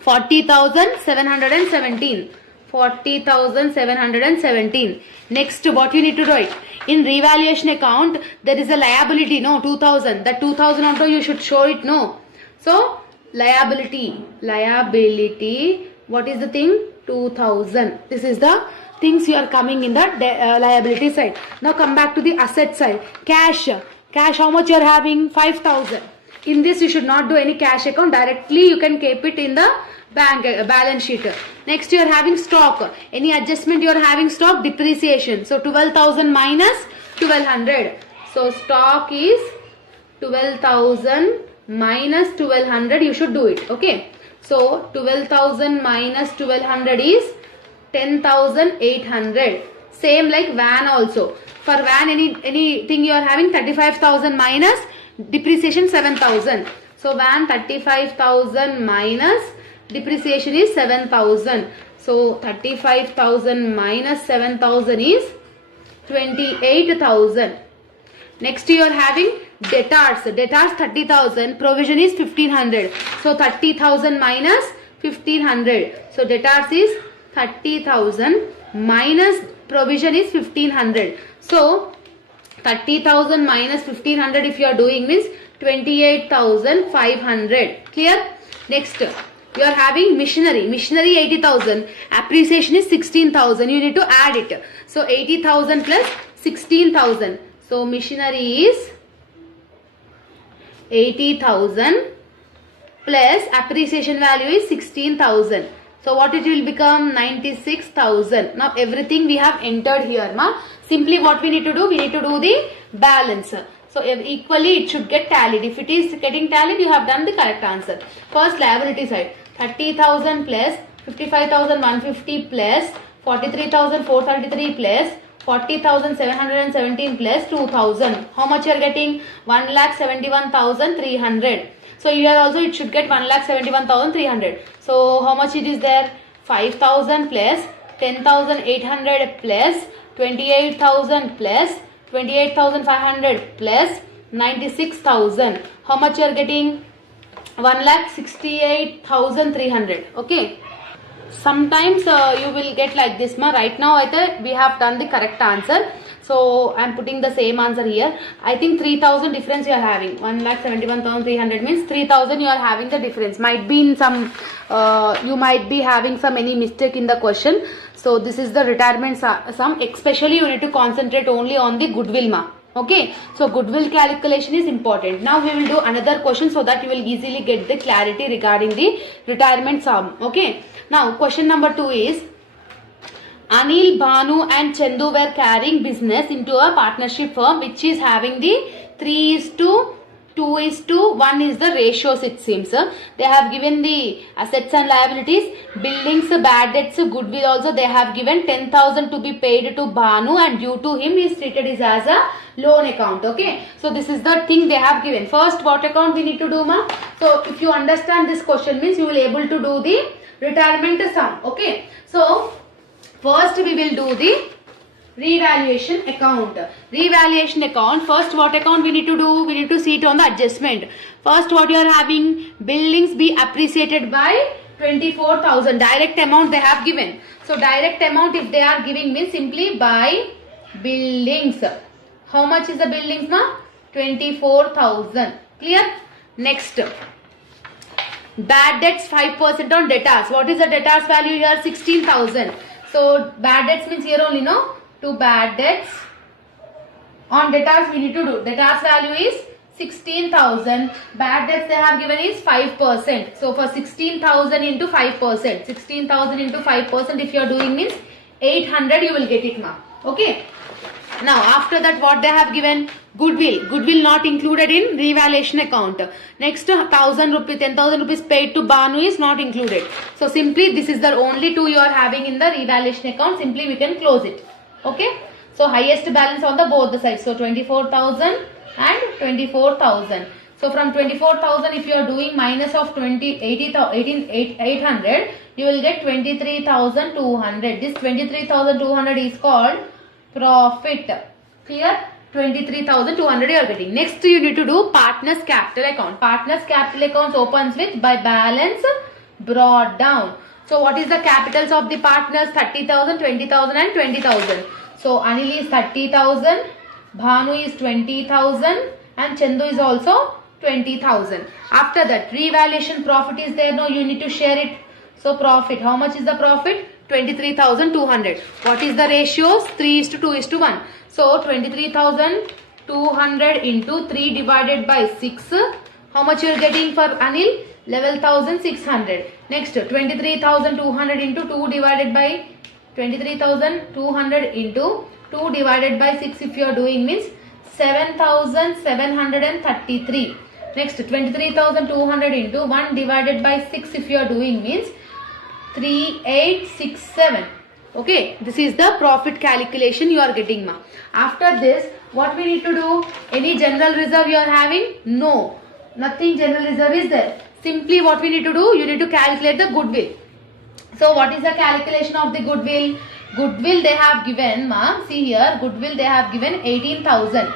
40,717. 40,717. Next, what you need to do it? In revaluation account, there is a liability, no, 2,000. That 2,000 also you should show it, no. So, liability, what is the thing? 2,000. This is the things you are coming in the liability side. Now come back to the asset side. Cash, how much you are having? 5,000. In this you should not do any cash account. Directly you can keep it in the bank balance sheet. Next you are having stock. Any adjustment you are having stock? Depreciation. So 12,000 minus 1,200. So stock is 12,000 minus 1,200. You should do it. Okay. So 12,000 minus 1,200 is 10,800. Same like van also. For van anything you are having 35,000 minus depreciation 7,000. So van 35,000 minus depreciation is 7,000. So 35,000 minus 7,000 is 28,000. Next you are having debtors. Debtors 30,000. Provision is 1,500. So 30,000 minus 1,500. So debtors is 30,000 minus provision is 1,500. So 30,000 minus 1,500 if you are doing means 28,500. Clear? Next you are having machinery. Machinery 80,000. Appreciation is 16,000. You need to add it. So 80,000 plus 16,000. So machinery is 80,000 plus appreciation value is 16,000. So what it will become? 96,000. Now everything we have entered here. Simply what we need to do? We need to do the balance. So equally it should get tallied. If it is getting tallied, you have done the correct answer. First liability side. 30,000 plus 55,150 plus 43,433 plus 40,717 plus 2,000. How much you are getting? 1,71,300. So here also it should get 1,71,300. So how much it is there? 5,000 plus 10,800 plus 28,000 plus 28,500 plus 96,000. How much you are getting? 1,68,300. Okay. Sometimes you will get like this. Right now I think we have done the correct answer. So I am putting the same answer here. I think 3,000 difference you are having. 1,71,300 means 3,000 you are having the difference. Might be in some, you might be having some any mistake in the question. So this is the retirement sum. Especially you need to concentrate only on the goodwill. Okay. So goodwill calculation is important. Now we will do another question so that you will easily get the clarity regarding the retirement sum. Okay. Now question number 2 is, Anil, Bhanu and Chandu were carrying business into a partnership firm which is having the 3:2:1 is the ratios it seems. They have given the assets and liabilities, buildings, bad debts, goodwill also they have given 10,000 to be paid to Bhanu and due to him is treated as a loan account. Okay. So this is the thing they have given. First what account we need to do So if you understand this question means you will able to do the retirement sum. Okay. So first we will do the revaluation account. Revaluation account. First what account we need to do? We need to see it on the adjustment. First what you are having? Buildings be appreciated by 24,000. Direct amount they have given. So direct amount if they are giving means simply by buildings. How much is the buildings 24,000. Clear? Next. Bad debts 5% on debtors. What is the debtors value here? 16,000. So bad debts means here only to bad debts. On debtors we need to do. Debtors value is 16,000. Bad debts they have given is 5%. So for 16,000 into 5%. 16,000 into 5% if you are doing means 800 you will get it Okay. Now after that what they have given? Goodwill. Goodwill not included in revaluation account. Next 1,000 rupees, 10,000 rupees paid to Bhanu is not included. So simply this is the only two you are having in the revaluation account. Simply we can close it. Okay. So highest balance on the both the sides. So 24,000 and 24,000. So from 24,000 if you are doing minus of 800 you will get 23,200. This 23,200 is called profit. Clear? 23,200 you are getting. Next you need to do partners capital account. Partners capital accounts opens with by balance brought down. So what is the capitals of the partners? 30,000, 20,000 and 20,000. So Anil is 30,000, Bhanu is 20,000 and Chandu is also 20,000. After that, revaluation profit is there. No, you need to share it. So profit, how much is the profit? 23,200. What is the ratios? 3:2:1. So 23,200 into 3 divided by 6. How much you are getting for Anil? 11,600. Next, 23,200 into 2 divided by 23,200 into 2 divided by 6 if you are doing means 7,733. Next, 23,200 into 1 divided by 6 if you are doing means 3867. Okay, this is the profit calculation you are getting, ma. After this, what we need to do? Any general reserve you are having? No, nothing general reserve is there. Simply what we need to do? You need to calculate the goodwill. So what is the calculation of the goodwill? Goodwill they have given, ma. See here, goodwill they have given 18,000.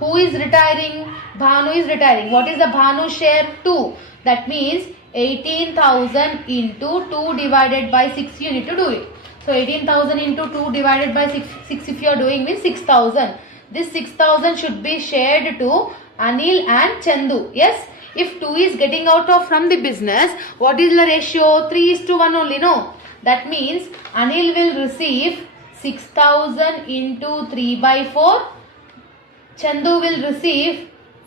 Who is retiring? Bhanu is retiring. What is the Bhanu share? 2. That means 18,000 into 2 divided by 6 you need to do it. So 18,000 into 2 divided by 6 if you are doing means 6,000. This 6,000 should be shared to Anil and Chandu. Yes. If 2 is getting out of from the business, what is the ratio? 3:1 only, no. That means Anil will receive 6,000 into 3 by 4. Chandu will receive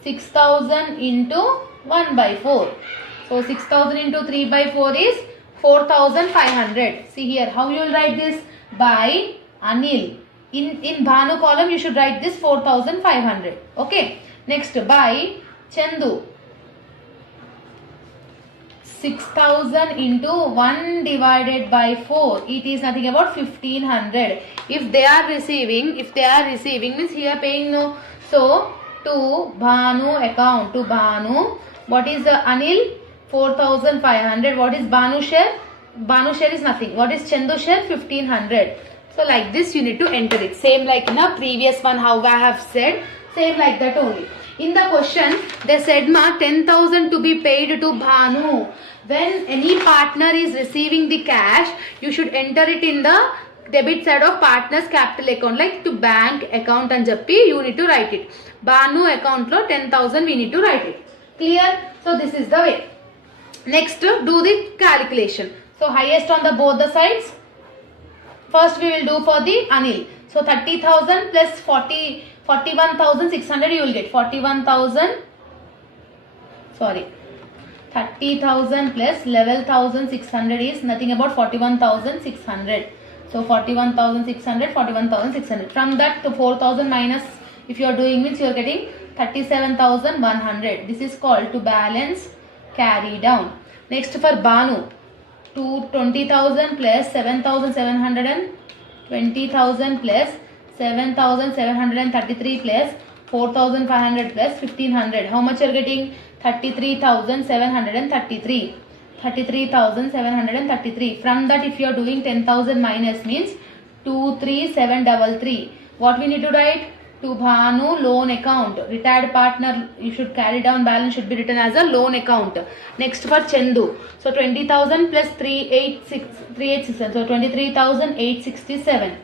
6,000 into 1 by 4. So 6,000 into 3 by 4 is 4,500. See here, how you will write this? By Anil. In Bhanu column, you should write this 4,500. Okay. Next, by Chandu. 6,000 into 1 divided by 4. It is nothing about 1,500. If they are receiving means here paying no. So to Bhanu account, to Bhanu, what is the Anil? 4,500. What is Bhanu share? Bhanu share is nothing. What is Chandu share? 1,500. So like this you need to enter it. Same like in a previous one how I have said. Same like that only. In the question they said ma 10,000 to be paid to Bhanu. When any partner is receiving the cash, you should enter it in the debit side of partner's capital account, like to bank account and jappi you need to write it. Bhanu account lo 10,000 we need to write it. Clear? So this is the way. Next, do the calculation. So highest on the both the sides. First we will do for the Anil. So 30,000 plus 41,600 you will get 41,000. Sorry, 30,000 plus 11,600 is nothing about 41,600. So 41,600, 41,600. From that to 4,000 minus if you are doing means you are getting 37,100. This is called to balance carry down. Next for Bhanu, to 20,000 plus 7,700 and 20,000 plus 7,733 plus 4,500 plus 1,500. How much you are getting? 33,733. 33,733. From that if you are doing 10,000 minus means 23,733. What we need to write? To Bhanu loan account. Retired partner you should carry down balance should be written as a loan account. Next for Chandu. So 20,000 plus 386. So 23,867.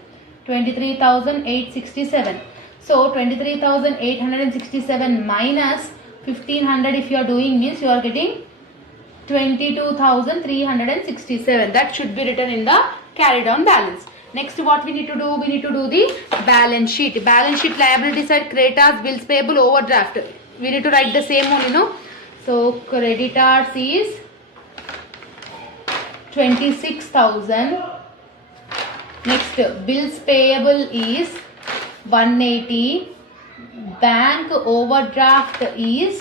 23,867. So 23,867 minus 1,500 if you are doing means you are getting 22,367. That should be written in the carry down balance. Next what we need to do? We need to do the balance sheet. Balance sheet liability side creditors, bills payable, overdraft. We need to write the same one, you know. So creditors is 26,000. Next bills payable is 180. Bank overdraft is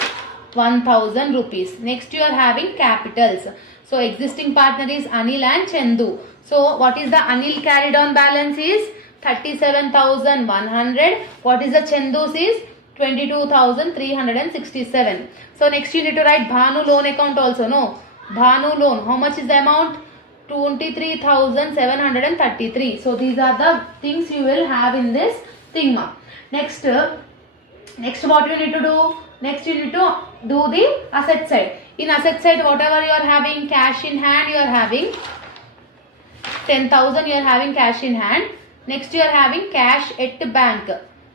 1,000 rupees. Next you are having capitals. So existing partner is Anil and Chandu. So what is the Anil carried on balance is 37,100. What is the Chandu's is 22,367. So next you need to write Bhanu loan account also. No, Bhanu loan. How much is the amount? 23,733. So these are the things you will have in this thing. Next what you need to do? Next you need to do the asset side. In asset side whatever you are having, cash in hand you are having 10,000 you are having cash in hand. Next you are having cash at bank.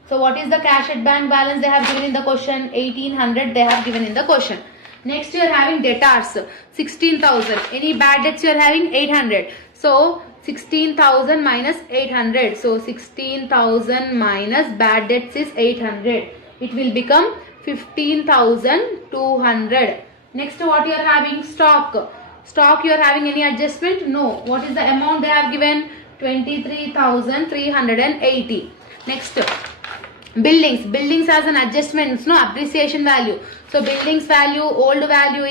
So what is the cash at bank balance they have given in the question? 1800 they have given in the question. Next you are having debtors 16,000. Any bad debts you are having? 800. So 16,000 minus 800. So 16,000 minus bad debts is 800. It will become 15,200. Next what you are having? Stock. Stock you are having any adjustment? No. What is the amount they have given? 23,380. Next buildings. Buildings has an adjustment, no appreciation value. So buildings value old value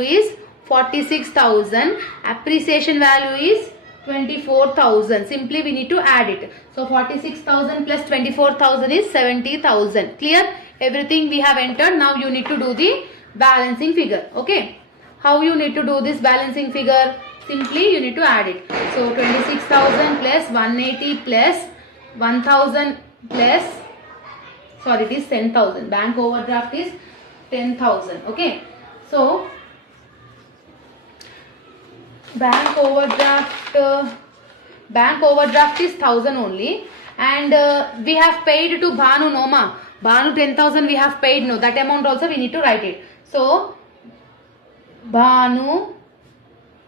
is 46,000. Appreciation value is 24,000. Simply we need to add it. So 46,000 plus 24,000 is 70,000. Clear? Everything we have entered. Now you need to do the balancing figure. Okay. How you need to do this balancing figure? Simply you need to add it. So 26,000 plus 180 plus 1,000 plus, sorry, it is 10,000. Bank overdraft is 10,000. Okay. So bank overdraft is 1,000 only, and we have paid to Bhanu, Noma. Bhanu 10,000 we have paid, no. That amount also we need to write it. So Bhanu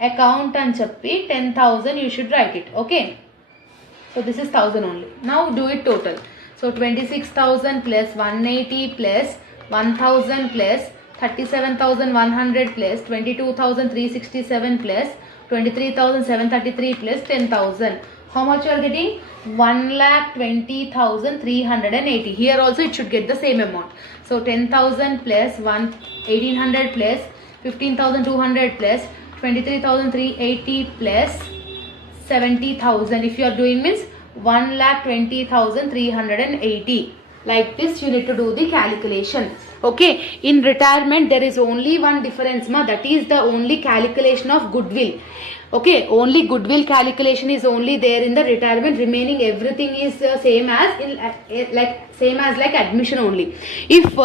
account and chappi 10,000 you should write it. Okay. So this is 1,000 only. Now do it total. So 26,000 plus 180 plus 1,000 plus 37,100 plus 22,367 plus 23,733 plus 10,000. How much you are getting? 1,20,380. Here also it should get the same amount. So 10,000 plus 1,800 plus 15,200 plus 23,380 plus 70,000. If you are doing means 1,20,380. Like this you need to do the calculation. Okay. In retirement there is only one difference, ma. That is the only calculation of goodwill. Okay. Only goodwill calculation is only there in the retirement. Remaining everything is same as like admission only. If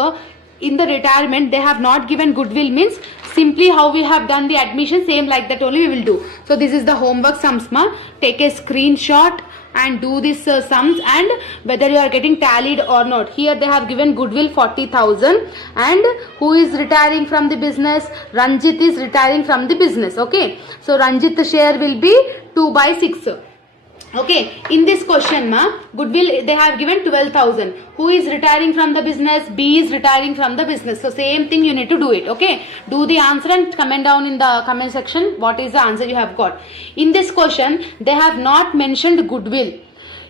in the retirement they have not given goodwill, means simply how we have done the admission, same like that only we will do. So this is the homework sums, ma. Take a screenshot and do this sums, and whether you are getting tallied or not. Here they have given goodwill 40,000, and who is retiring from the business? Ranjit is retiring from the business. Okay. So Ranjit's share will be 2/6. Okay. In this question, ma, goodwill they have given 12,000. Who is retiring from the business? B is retiring from the business. So same thing you need to do it. Okay. Do the answer and comment down in the comment section what is the answer you have got. In this question, they have not mentioned goodwill.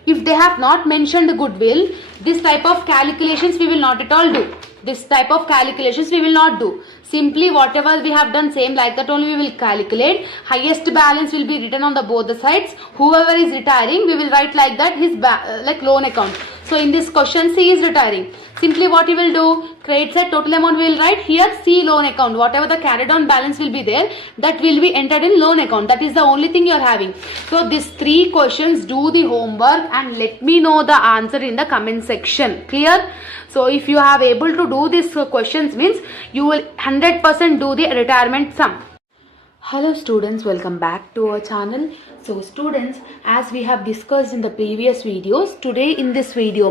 If they have not mentioned goodwill, this type of calculations we will not at all do. This type of calculations we will not do. Simply whatever we have done, same like that only we will calculate. Highest balance will be written on the both the sides. Whoever is retiring, we will write like that his like loan account. So in this question, C is retiring. Simply what we will do, credit side total amount we will write here C loan account. Whatever the carried on balance will be there, that will be entered in loan account. That is the only thing you are having. So these 3 questions, do the homework and let me know the answer in the comment section. Clear? So if you have able to do these questions, means you will 100% do the retirement sum. Hello students, welcome back to our channel. So students, as we have discussed in the previous videos, today in this video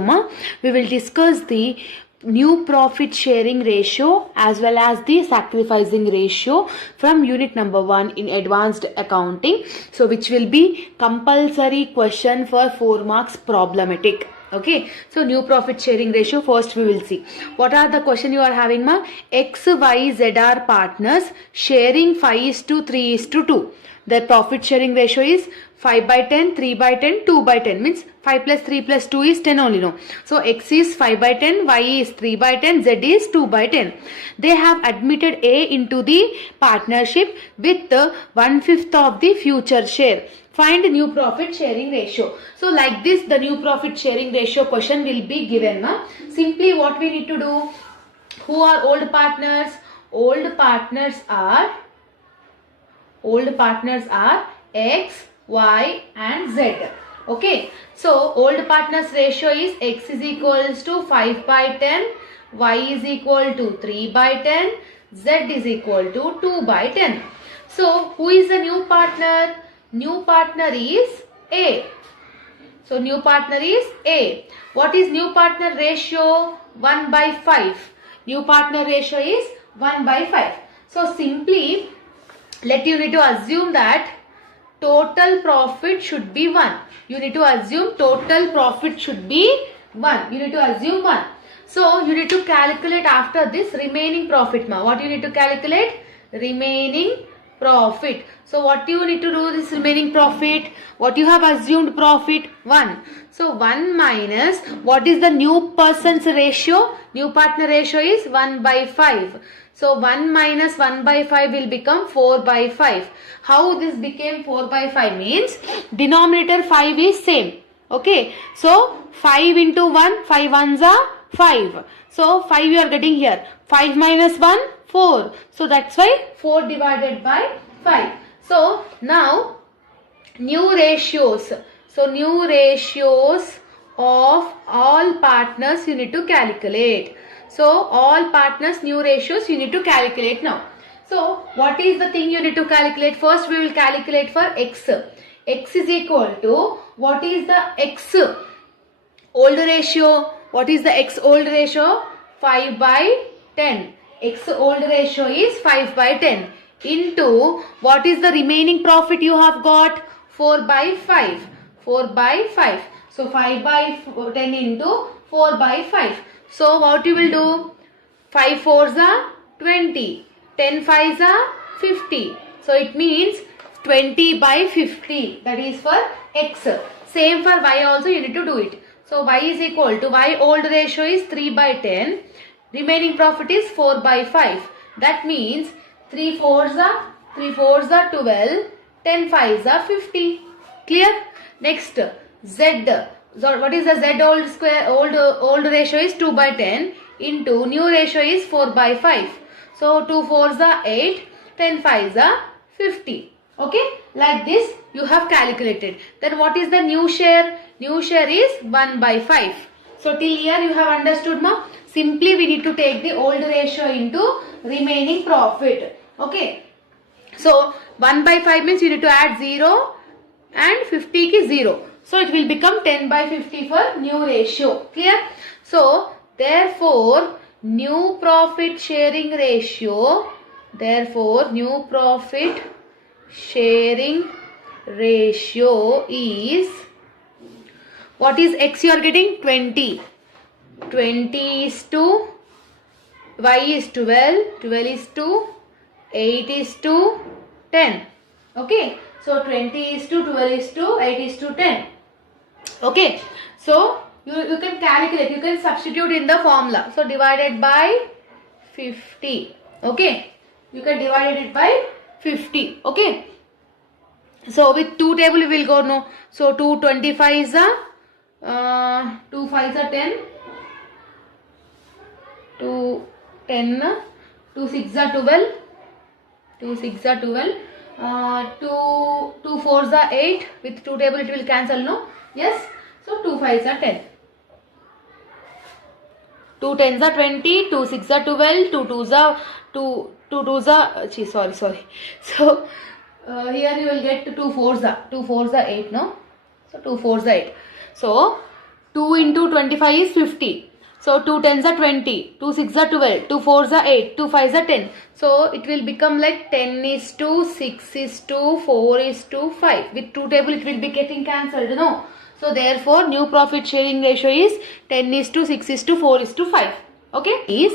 we will discuss the new profit sharing ratio as well as the sacrificing ratio from unit number 1 in advanced accounting. So which will be compulsory question for 4 marks problematic. Okay, so new profit sharing ratio, first we will see. What are the question you are having, ma? X, Y, Z are partners sharing 5:3:2. Their profit sharing ratio is 5/10, 3/10, 2/10. Means 5 plus 3 plus 2 is 10 only, no. So X is 5/10, Y is 3/10, Z is 2/10. They have admitted A into the partnership with 1/5 of the future share. Find new profit sharing ratio. So like this, the new profit sharing ratio question will be given. Simply what we need to do, who are old partners? Old partners are X, Y and Z. Okay. So old partners ratio is X is equals to 5/10, Y is equal to 3/10, Z is equal to 2/10. So who is the new partner? New partner is A. So new partner is A. What is new partner ratio? 1 by 5. New partner ratio is 1 by 5. So simply you need to assume that total profit should be 1. You need to assume total profit should be 1. You need to assume 1. So you need to calculate after this remaining profit. What you need to calculate? Remaining profit. So what you need to do this remaining profit? What you have assumed profit? 1. So 1 minus what is the new person's ratio? New partner ratio is 1 by 5. So 1 minus 1 by 5 will become 4 by 5. How this became 4 by 5 means denominator 5 is same. Okay. So 5 into 1, 5 ones are 5. So 5 you are getting here. 5 minus 1, 4. So that's why 4 divided by 5. So now new ratios. So new ratios of all partners you need to calculate. So all partners new ratios you need to calculate now. So what is the thing you need to calculate? First we will calculate for X. X is equal to what is the X old ratio? What is the X old ratio? 5 by 10. X old ratio is 5 by 10 into what is the remaining profit you have got? 4 by 5. 4 by 5. So 5 by 10 into 4 by 5. So what you will do? 5 4s are 20. 10 5s are 50. So it means 20 by 50. That is for X. Same for Y also you need to do it. So Y is equal to Y old ratio is 3 by 10. Remaining profit is 4 by 5. That means 3 4s are 12. 10 5s are 50. Clear? Next Z. So what is the Z old square? Old ratio is 2 by 10 into new ratio is 4 by 5. So 2 4s are 8. 10 5s are 50. Okay? Like this you have calculated. Then what is the new share? New share is 1 by 5. So till here you have understood now. Simply we need to take the old ratio into remaining profit. Okay. So 1 by 5 means you need to add 0 and 50 is 0. So it will become 10 by 50 for new ratio. Clear? So therefore new profit sharing ratio. Therefore new profit sharing ratio is, what is X you are getting? 20. 20 is to Y is 12. 12 is to 8 is to 10. Okay. So 20 is to 12 is to 8 is to 10. Okay. So you can calculate. You can substitute in the formula. So divided by 50. Okay. You can divide it by 50. Okay. So with 2 table we will go no. So 2 25 is 2 5s are 10. 2 10. 2 6 are 12. 2 6 are 12. 2 4s are 8. With 2 table it will cancel, no? Yes. So 2 5s are 10. 2 10s are 20. 2 6 are 12. 2 2s are sorry. So here you will get 2 4s are 8, no? So 2 4s are 8. So 2 into 25 is 50. So 2 10s are 20, 2 6 are 12, 2 4s are 8, 2 5s are 10. So it will become like 10 is to 6 is to 4 is to 5. With 2 table it will be getting cancelled, no? So therefore new profit sharing ratio is 10 is to 6 is to 4 is to 5. Okay? Is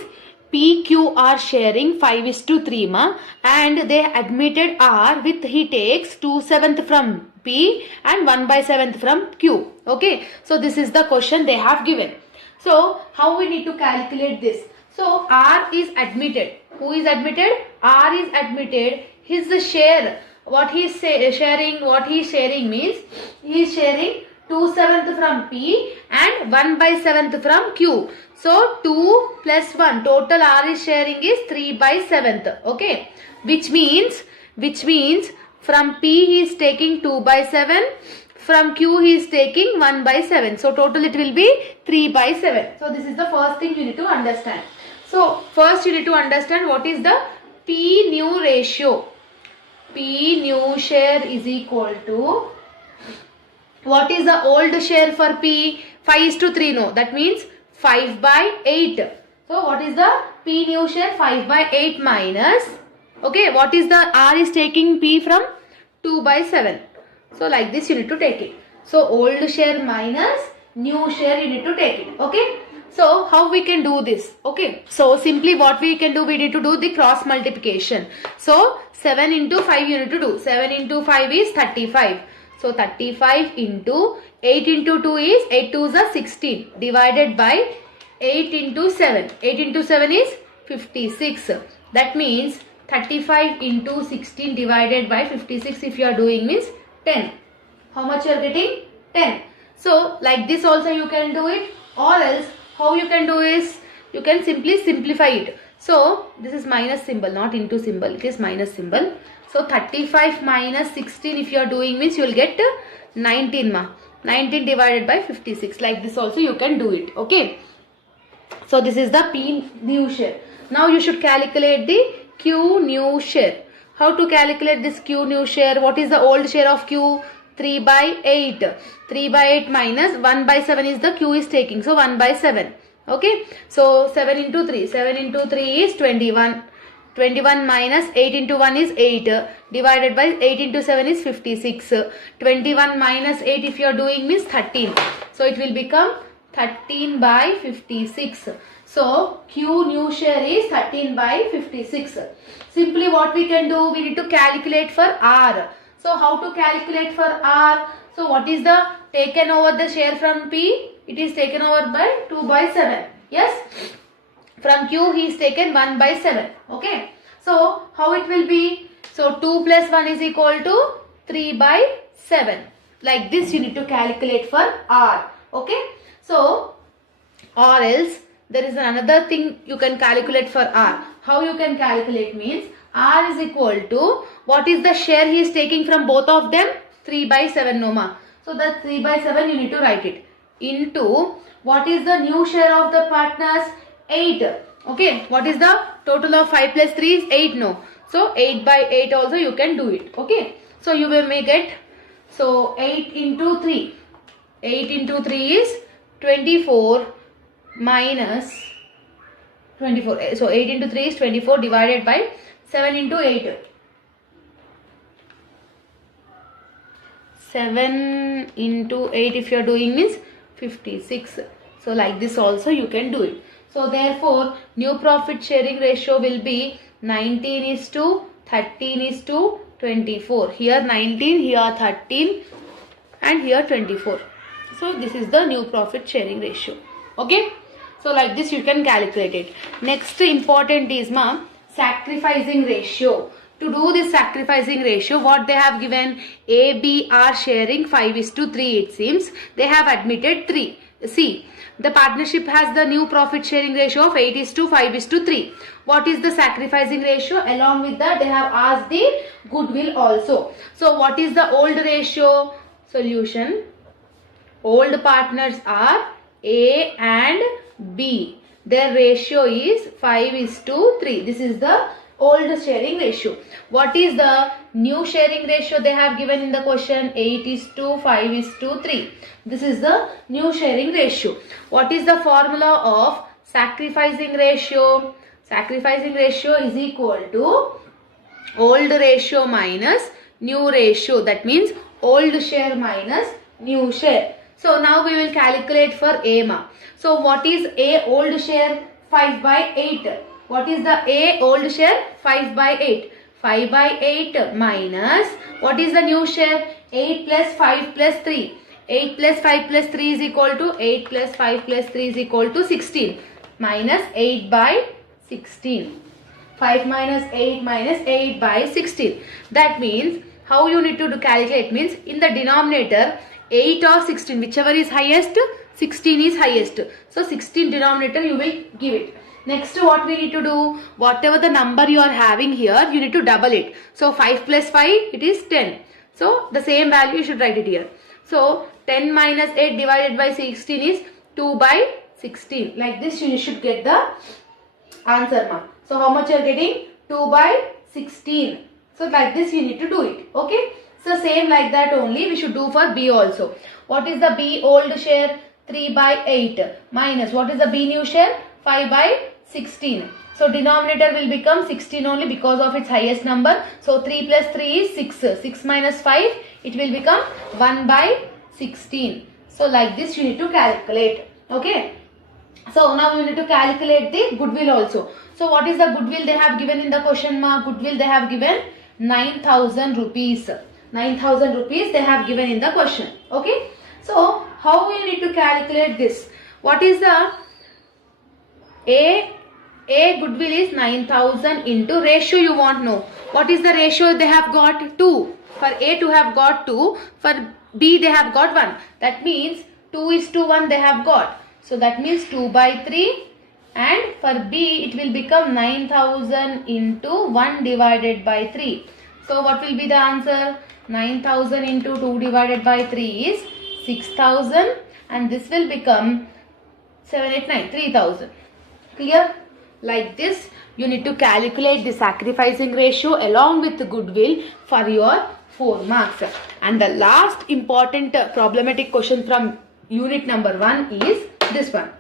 PQR sharing 5 is to 3 ma, and they admitted R with he takes 2/7 from P and 1/7 from Q. Okay? So this is the question they have given. So how we need to calculate this? So R is admitted. Who is admitted? R is admitted. His share. What he is sharing? What he is sharing means he is sharing 2/7 from P and 1/7 from Q. So 2 plus 1 total R is sharing is 3/7. Okay, which means from P he is taking 2/7. From Q he is taking 1/7. So total it will be 3/7. So this is the first thing you need to understand. So first you need to understand what is the P new ratio. P new share is equal to, what is the old share for P? 5:3, no, that means 5/8. So what is the P new share? 5/8 minus, okay, what is the R is taking P from 2/7. So like this you need to take it. So old share minus new share you need to take it. Okay. So how we can do this? Okay. So simply what we can do, we need to do the cross multiplication. So 7 into 5 you need to do. 7 into 5 is 35. So 35 into 8 into 2 is 8 2s are 16 divided by 8 into 7. 8 into 7 is 56. That means 35 into 16 divided by 56 if you are doing means 10. How much you are getting? 10. So like this also you can do it, or else how you can do is you can simply simplify it. So this is minus symbol, not into symbol, it is minus symbol. So 35 minus 16 if you are doing means you will get 19 ma. 19 divided by 56. Like this also you can do it. Okay. So this is the P new share. Now you should calculate the Q new share. How to calculate this Q new share? What is the old share of Q? 3/8. 3/8 minus 1/7 is the Q is taking. So 1/7. Okay. So 7 into 3. 7 into 3 is 21. 21 minus 8 into 1 is 8. Divided by 8 into 7 is 56. 21 minus 8 if you are doing means 13. So it will become 13/56. So Q new share is 13/56. Simply what we can do, we need to calculate for R. So how to calculate for R? So what is the taken over the share from P? It is taken over by 2/7. Yes. From Q he is taken 1/7. Okay. So how it will be? So 2 plus 1 is equal to 3/7. Like this you need to calculate for R. Okay. So or else there is another thing you can calculate for R. How you can calculate means R is equal to, what is the share he is taking from both of them? 3/7 Noma. So that 3/7 you need to write it into, what is the new share of the partners? 8. Okay. What is the total of 5 plus 3 is 8 no. So 8/8 also you can do it. Okay. So you will make it, so 8 into 3. 8 into 3 is 24 minus 24. So 8 into 3 is 24 divided by 7 into 8. 7 into 8 if you are doing means 56. So like this also you can do it. So therefore new profit sharing ratio will be 19:13:24. Here 19, here 13 and here 24. So this is the new profit sharing ratio. Okay. So like this you can calculate it. Next important is sacrificing ratio. To do this sacrificing ratio, what they have given, A, B are sharing 5:3 it seems. They have admitted 3. See, the partnership has the new profit sharing ratio of 8:5:3. What is the sacrificing ratio? Along with that they have asked the goodwill also. So what is the old ratio? Solution. Old partners are A and B. Their ratio is 5:3. This is the old sharing ratio. What is the new sharing ratio they have given in the question? 8:5:3. This is the new sharing ratio. What is the formula of sacrificing ratio? Sacrificing ratio is equal to old ratio minus new ratio. That means old share minus new share. So now we will calculate for A ma. So what is A old share? 5/8. What is the A old share? 5/8. 5/8 minus, what is the new share? 8 plus 5 plus 3. 8 plus 5 plus 3 is equal to 8 plus 5 plus 3 is equal to 16. Minus 8/16. 5 minus 8 minus 8/16. That means how you need to calculate means in the denominator 8 or 16, whichever is highest, 16 is highest. So 16 denominator you will give it. Next what we need to do, whatever the number you are having here, you need to double it. So 5 plus 5 it is 10. So the same value you should write it here. So 10 minus 8 divided by 16 is 2/16. Like this you should get the answer ma. So how much you are getting? 2/16. So like this you need to do it. Okay. So same like that only we should do for B also. What is the B old share? 3 by 8 minus what is the B new share? 5 by 16. So denominator will become 16 only because of its highest number. So 3 plus 3 is 6. 6 minus 5 it will become 1 by 16. So like this you need to calculate. Okay. So now you need to calculate the goodwill also. So what is the goodwill they have given in the question mark? Goodwill they have given 9,000 rupees. 9,000 rupees they have given in the question. Okay. So how you need to calculate this? What is the A goodwill is 9,000 into ratio you want to know. What is the ratio they have got? 2. For A to have got 2. For B they have got 1. That means 2:1 they have got. So that means 2 by 3. And for B it will become 9,000 into 1 divided by 3. So what will be the answer? 9,000 into 2 divided by 3 is 6,000. And this will become 7, 8, 9, 3,000. Clear? Like this you need to calculate the sacrificing ratio along with the goodwill for your 4 marks. And the last important problematic question from unit number 1 is this one.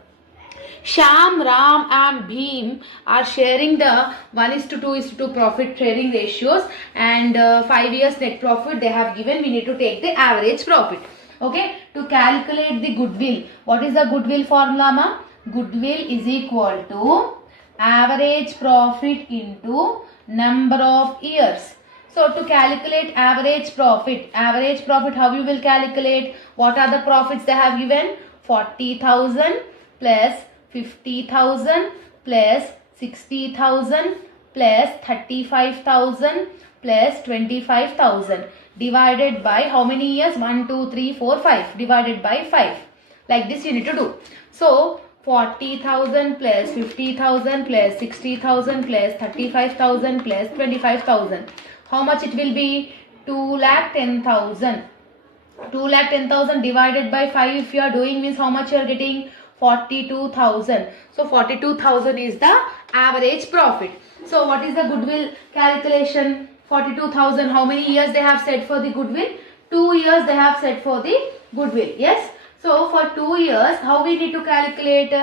Sham, Ram and Bhim are sharing the 1:2:2 profit sharing ratios, and 5 years net profit they have given. We need to take the average profit. Okay, to calculate the goodwill. What is the goodwill formula, ma? Goodwill is equal to average profit into number of years. So to calculate average profit how you will calculate? What are the profits they have given? 40,000 plus 50,000 plus 60,000 plus 35,000 plus 25,000 divided by how many years? 1, 2, 3, 4, 5 divided by 5. Like this you need to do. So 40,000 plus 50,000 plus 60,000 plus 35,000 plus 25,000. How much it will be? 2,10,000. 2,10,000 divided by 5 if you are doing means how much you are getting? 42,000. So 42,000 is the average profit. So what is the goodwill calculation? 42,000. How many years they have said for the goodwill? 2 years they have said for the goodwill. Yes. So for 2 years how we need to calculate?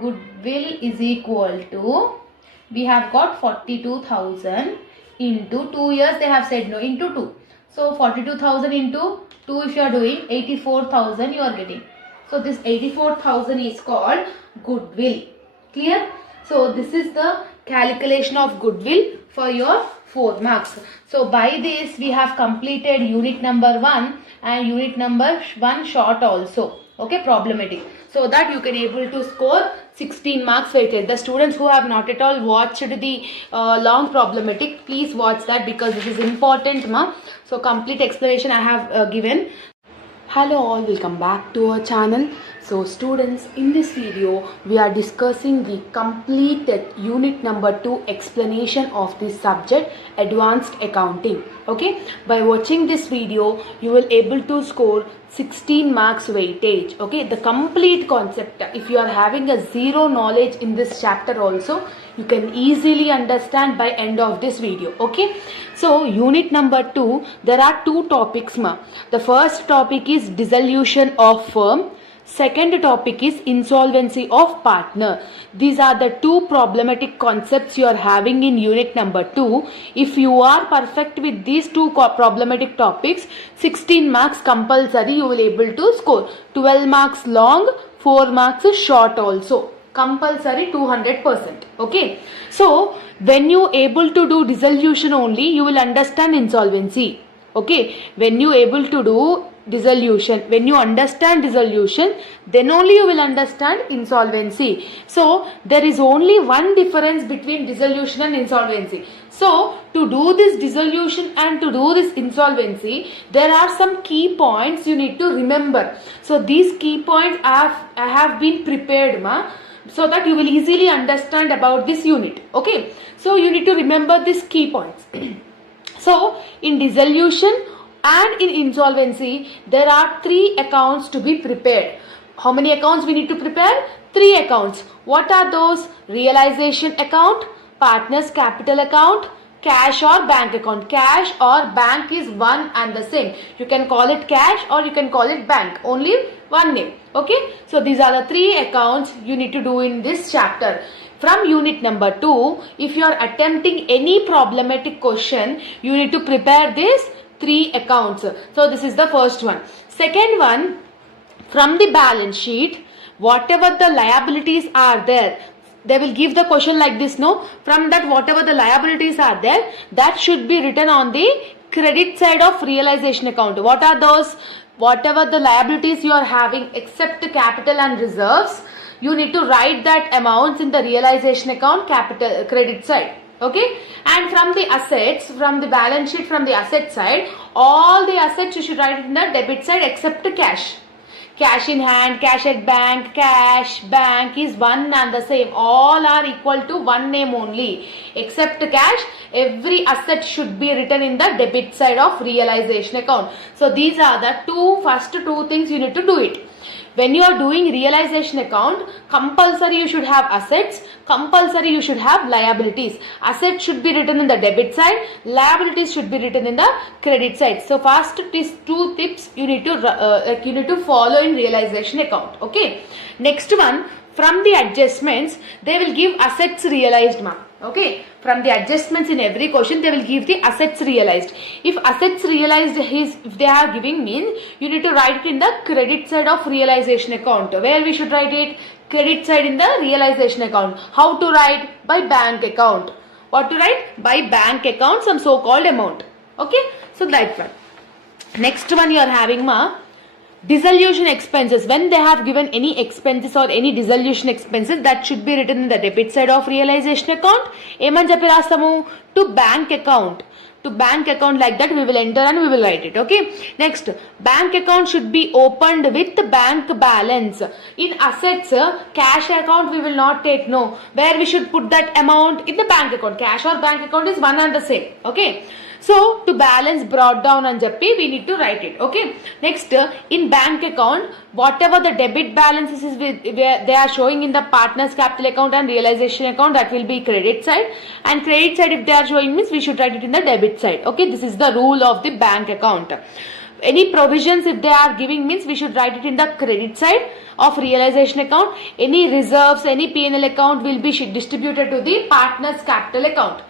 Goodwill is equal to, we have got 42,000 into 2 years they have said, no, into 2. So 42,000 into 2 if you are doing 84,000 you are getting. So this 84,000 is called goodwill. Clear? So this is the calculation of goodwill for your 4 marks. So by this we have completed unit number 1 and unit number 1 short also. Okay, problematic. So that you can able to score 16 marks weighted. The students who have not at all watched the long problematic, please watch that because this is important, ma. So complete explanation I have given. Hello all, welcome back to our channel. So students, in this video we are discussing the completed unit number 2 explanation of this subject, advanced accounting. Okay, by watching this video you will able to score 16 marks weightage. Okay, the complete concept, if you are having a zero knowledge in this chapter also, you can easily understand by end of this video. Okay, so unit number 2, there are 2 topics, ma. The first topic is dissolution of firm. Second topic is insolvency of partner. These are the 2 problematic concepts you are having in unit number 2. If you are perfect with these 2 problematic topics, 16 marks compulsory you will able to score. 12 marks long, 4 marks short also. Compulsory 200%. Okay. So when you able to do dissolution only, you will understand insolvency. Okay. When you able to do dissolution, when you understand dissolution, then only you will understand insolvency. So there is only one difference between dissolution and insolvency. So to do this dissolution and to do this insolvency, there are some key points you need to remember. So these key points I have been prepared, ma, so that you will easily understand about this unit. Okay, so you need to remember these key points. So in dissolution and in insolvency, there are 3 accounts to be prepared. How many accounts we need to prepare? 3 accounts. What are those? Realization account, partners capital account, cash or bank account. Cash or bank is one and the same. You can call it cash or you can call it bank. Only one name. Okay. So these are the 3 accounts you need to do in this chapter. From unit number 2, if you are attempting any problematic question, you need to prepare these 3 accounts. So this is the first one. Second one, from the balance sheet, whatever the liabilities are there, they will give the question like this, no? From that, whatever the liabilities are there, that should be written on the credit side of realization account. What are those? Whatever the liabilities you are having except capital and reserves, you need to write that amounts in the realization account capital credit side. Okay, and from the assets, from the balance sheet, from the asset side, all the assets you should write it in the debit side except cash. Cash in hand, cash at bank, cash, bank is one and the same. All are equal to one name only. Except cash, every asset should be written in the debit side of realization account. So these are the first two things you need to do it. When you are doing realization account, compulsory you should have assets, compulsory you should have liabilities. Assets should be written in the debit side, liabilities should be written in the credit side. So first these 2 tips you need to follow in realization account. Okay. Next one, from the adjustments, they will give assets realized, ma'am. Okay, from the adjustments in every question, they will give the assets realized. If assets realized if they are giving means, you need to write it in the credit side of realization account. Where we should write it? Credit side in the realization account. How to write? By bank account. What to write? By bank account, some so-called amount. Okay, so that one. Next one you are having, ma, dissolution expenses. When they have given any expenses or any dissolution expenses, that should be written in the debit side of realization account. Eman cheppi rastamu? To bank account. To bank account, like that we will enter and we will write it. Okay. Next, bank account should be opened with bank balance. In assets, cash account we will not take, no. Where we should put that amount? In the bank account. Cash or bank account is one and the same. Okay. So to balance brought down and jappi, we need to write it. Okay. Next, in bank account, whatever the debit balances is they are showing in the partners capital account and realization account, that will be credit side. And credit side, if they are showing means we should write it in the debit side. Okay. This is the rule of the bank account. Any provisions if they are giving means we should write it in the credit side of realization account. Any reserves, any P&L account will be distributed to the partners capital account.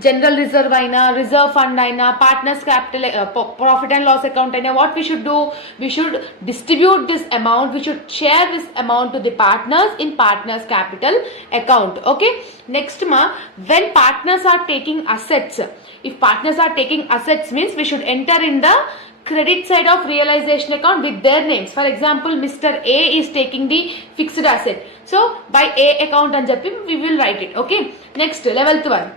General reserve aina, reserve fund aina, partners capital, profit and loss account aina, what we should do? We should distribute this amount, we should share this amount to the partners in partners capital account. Okay. Next, ma, when partners are taking assets, if partners are taking assets means we should enter in the credit side of realization account with their names. For example, Mr. A is taking the fixed asset. So by A account and jappi we will write it. Okay. Next, 11th one.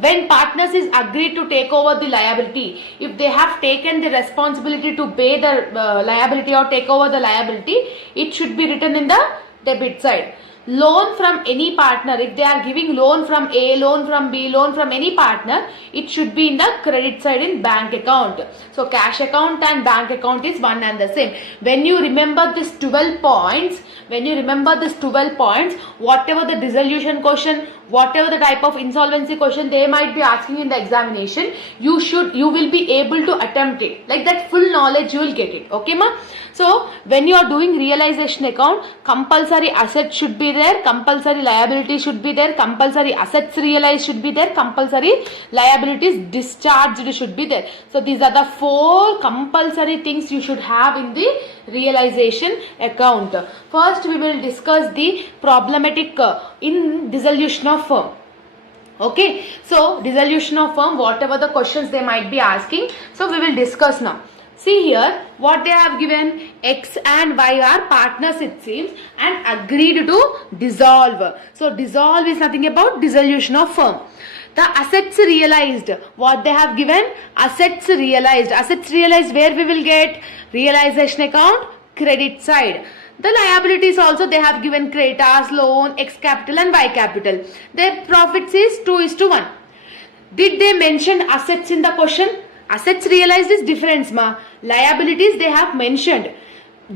When partners is agreed to take over the liability, if they have taken the responsibility to pay the liability or take over the liability, it should be written in the debit side. Loan from any partner, if they are giving loan from A, loan from B, loan from any partner, it should be in the credit side in bank account. So cash account and bank account is one and the same. When you remember this 12 points, whatever the dissolution question, whatever the type of insolvency question they might be asking in the examination, you will be able to attempt it. Like that, full knowledge you will get it. Okay, ma? So when you are doing realization account, compulsory assets should be there, compulsory liabilities should be there, compulsory assets realized should be there, compulsory liabilities discharged should be there. So these are the 4 compulsory things you should have in the realization account. First we will discuss the problematic in dissolution of firm. Okay, so dissolution of firm, whatever the questions they might be asking, so we will discuss now. See here, what they have given, X and Y are partners it seems and agreed to dissolve. So dissolve is nothing about dissolution of firm. The assets realized, what they have given, assets realized. Assets realized, where we will get? Realization account, credit side. The liabilities also they have given creditors, loan, X capital and Y capital. Their profits is 2:1. Did they mention assets in the question? Assets realized is difference, ma. Liabilities they have mentioned.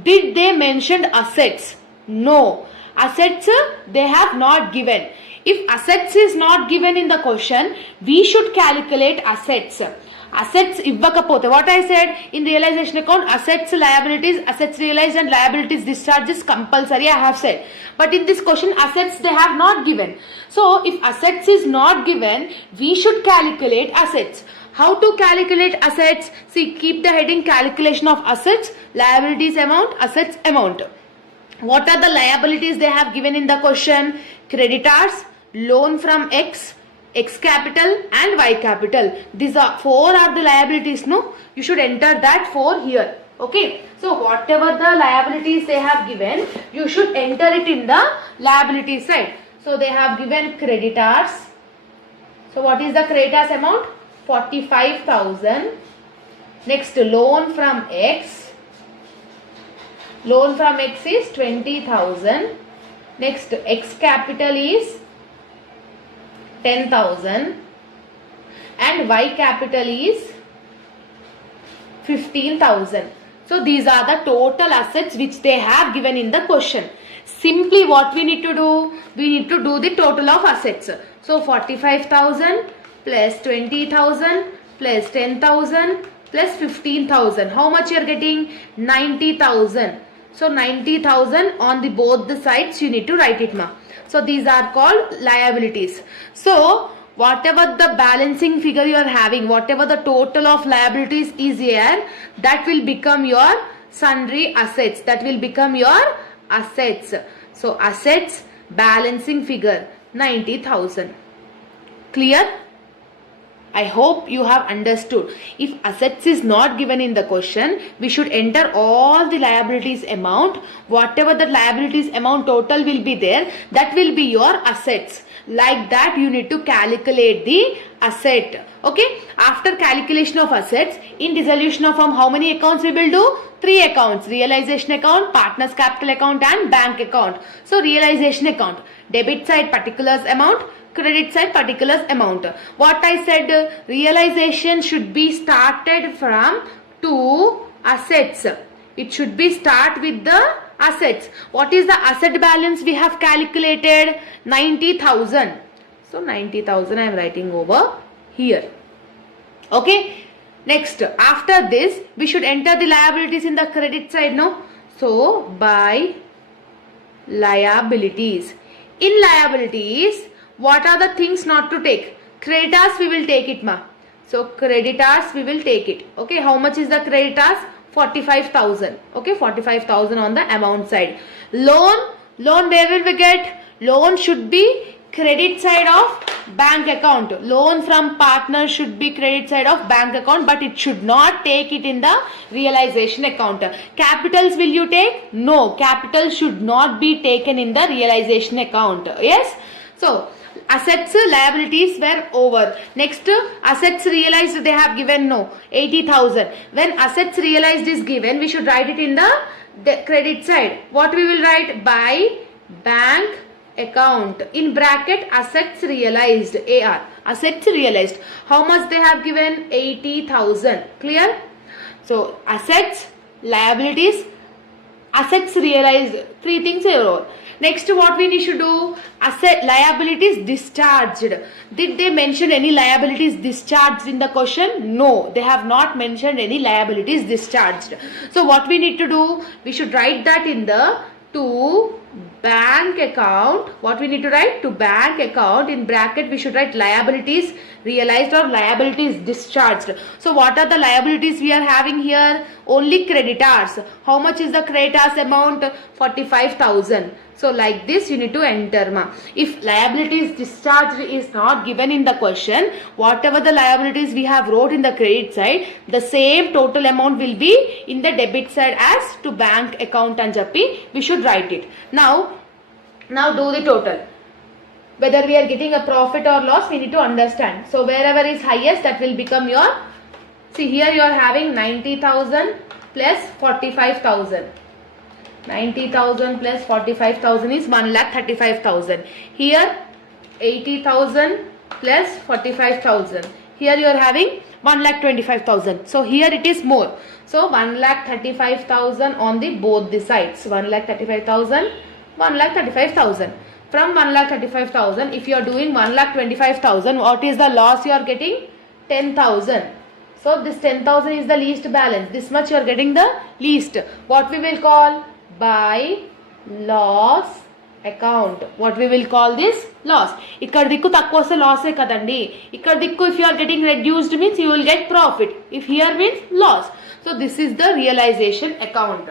Did they mention assets? No. Assets they have not given. If assets is not given in the question, we should calculate assets. Assets ఇవ్వకపోతే, what I said in realization account, assets liabilities, assets realized and liabilities discharges compulsory, I have said. But in this question, assets they have not given. So if assets is not given, we should calculate assets. How to calculate assets? See, keep the heading calculation of assets, liabilities amount, assets amount. What are the liabilities they have given in the question? Creditors, loan from X, X capital and Y capital. These are 4 are the liabilities, no? You should enter that 4 here. Okay. So whatever the liabilities they have given, you should enter it in the liability side. So they have given creditors. So what is the creditors amount? 45,000. Next, loan from X. Loan from X is 20,000. Next, X capital is 10,000 and Y capital is 15,000. So these are the total assets which they have given in the question. Simply what we need to do? We need to do the total of assets. So 45,000 plus 20,000 plus 10,000 plus 15,000. How much you are getting? 90,000. So 90,000 on the both the sides you need to write it, ma. So these are called liabilities. So whatever the balancing figure you are having, whatever the total of liabilities is here, that will become your sundry assets. That will become your assets. So assets balancing figure 90,000. Clear? I hope you have understood. If assets is not given in the question, we should enter all the liabilities amount. Whatever the liabilities amount total will be there, that will be your assets. Like that you need to calculate the asset. Okay. After calculation of assets, in dissolution of firm, how many accounts we will do? 3 accounts. Realization account, partners capital account and bank account. So realization account, debit side particulars amount, credit side particulars amount. What I said, realization should be started from 2 assets. It should be start with the assets. What is the asset balance we have calculated? 90,000. So 90,000 I am writing over here. Okay. Next, after this we should enter the liabilities in the credit side, no? So by liabilities. In liabilities, what are the things not to take? Creditors we will take it, ma. So creditors we will take it. Okay. How much is the creditors? 45,000. Okay. 45,000 on the amount side. Loan where will we get? Loan should be credit side of bank account. Loan from partner should be credit side of bank account, but it should not take it in the realization account. Capitals will you take? No. Capital should not be taken in the realization account. Yes. So assets liabilities were over. Next, assets realized they have given, no, 80,000. When assets realized is given, we should write it in the credit side. What we will write? By bank account. In bracket assets realized, AR. Assets realized. How much they have given? 80,000. Clear? So assets, liabilities, assets realized. 3 things are. Next, what we need to do? Asset liabilities discharged. Did they mention any liabilities discharged in the question? No, they have not mentioned any liabilities discharged. So what we need to do? We should write that in the to bank account. What we need to write? To bank account. In bracket we should write liabilities realized or liabilities discharged. So what are the liabilities we are having here? Only creditors. How much is the creditors amount? 45,000. So like this you need to enter, ma. If liabilities discharged is not given in the question, whatever the liabilities we have wrote in the credit side, the same total amount will be in the debit side as to bank account and jappi we should write it. Now do the total. Whether we are getting a profit or loss, we need to understand. So wherever is highest, that will become your, see here you are having 90,000 plus 45,000. 90,000 plus 45,000 is 1,35,000. Here 80,000 plus 45,000. Here you are having 1,25,000. So here it is more. So 1,35,000 on the both the sides. 1,35,000, 1,35,000. From 1,35,000, if you are doing 1,25,000, what is the loss you are getting? 10,000. So this 10,000 is the least balance. This much you are getting the least. What we will call? By loss account. What we will call this? Loss. ఇక్కడ దిక్కు తక్కువ వస్తే లాసే కదండి. ఇక్కడ దిక్కు if you are getting reduced means you will get profit. If here means loss. So this is the realization account.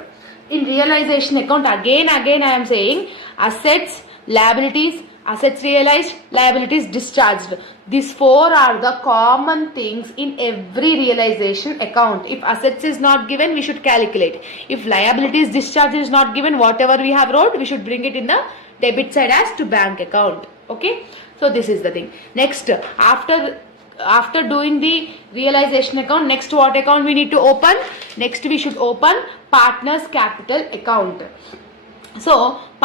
In realization account, again I am saying assets, liabilities, assets realized, liabilities discharged. These four are the common things in every realization account. If assets is not given, we should calculate. If liabilities discharged is not given, whatever we have wrote, we should bring it in the debit side as to bank account. Okay, so this is the thing. Next, after doing the realization account, next what account we need to open? Next we should open partners capital account. So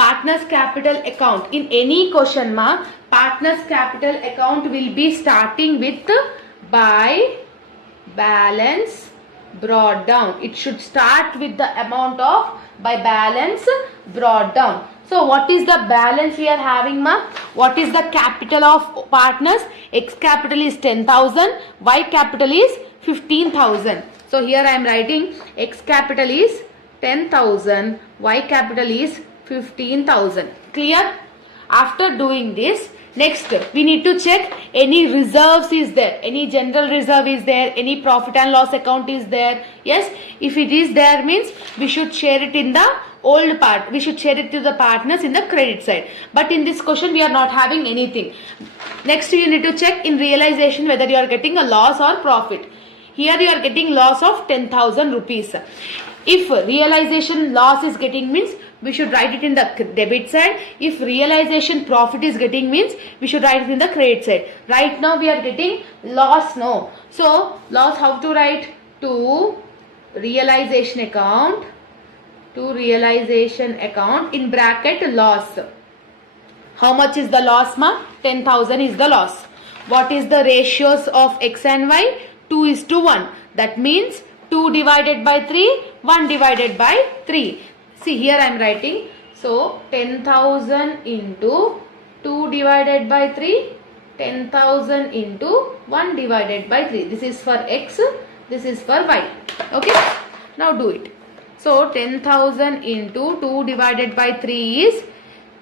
partners capital account, in any question ma, partners capital account will be starting with by balance brought down. It should start with the amount of by balance brought down. So what is the balance we are having ma? What is the capital of partners? X capital is 10,000, Y capital is 15,000. So here I am writing X capital is 10,000, Y capital is 15,000. Clear? After doing this, next we need to check any reserves is there, any general reserve is there, any profit and loss account is there. Yes, if it is there means we should share it in the old part, we should share it to the partners in the credit side. But in this question we are not having anything. Next you need to check in realization whether you are getting a loss or profit. Here you are getting loss of 10,000 rupees. If realization loss is getting means we should write it in the debit side. If realization profit is getting means we should write it in the credit side. Right now we are getting loss, no. So loss, how to write? To realization account, to realization account, in bracket loss. How much is the loss ma? 10,000 is the loss. What is the ratios of X and Y? 2:1. That means 2 divided by 3, 1 divided by 3. See here I am writing. So 10,000 into 2 divided by 3, 10,000 into 1 divided by 3. This is for X, this is for Y. Okay, now do it. So 10,000 into 2 divided by 3 is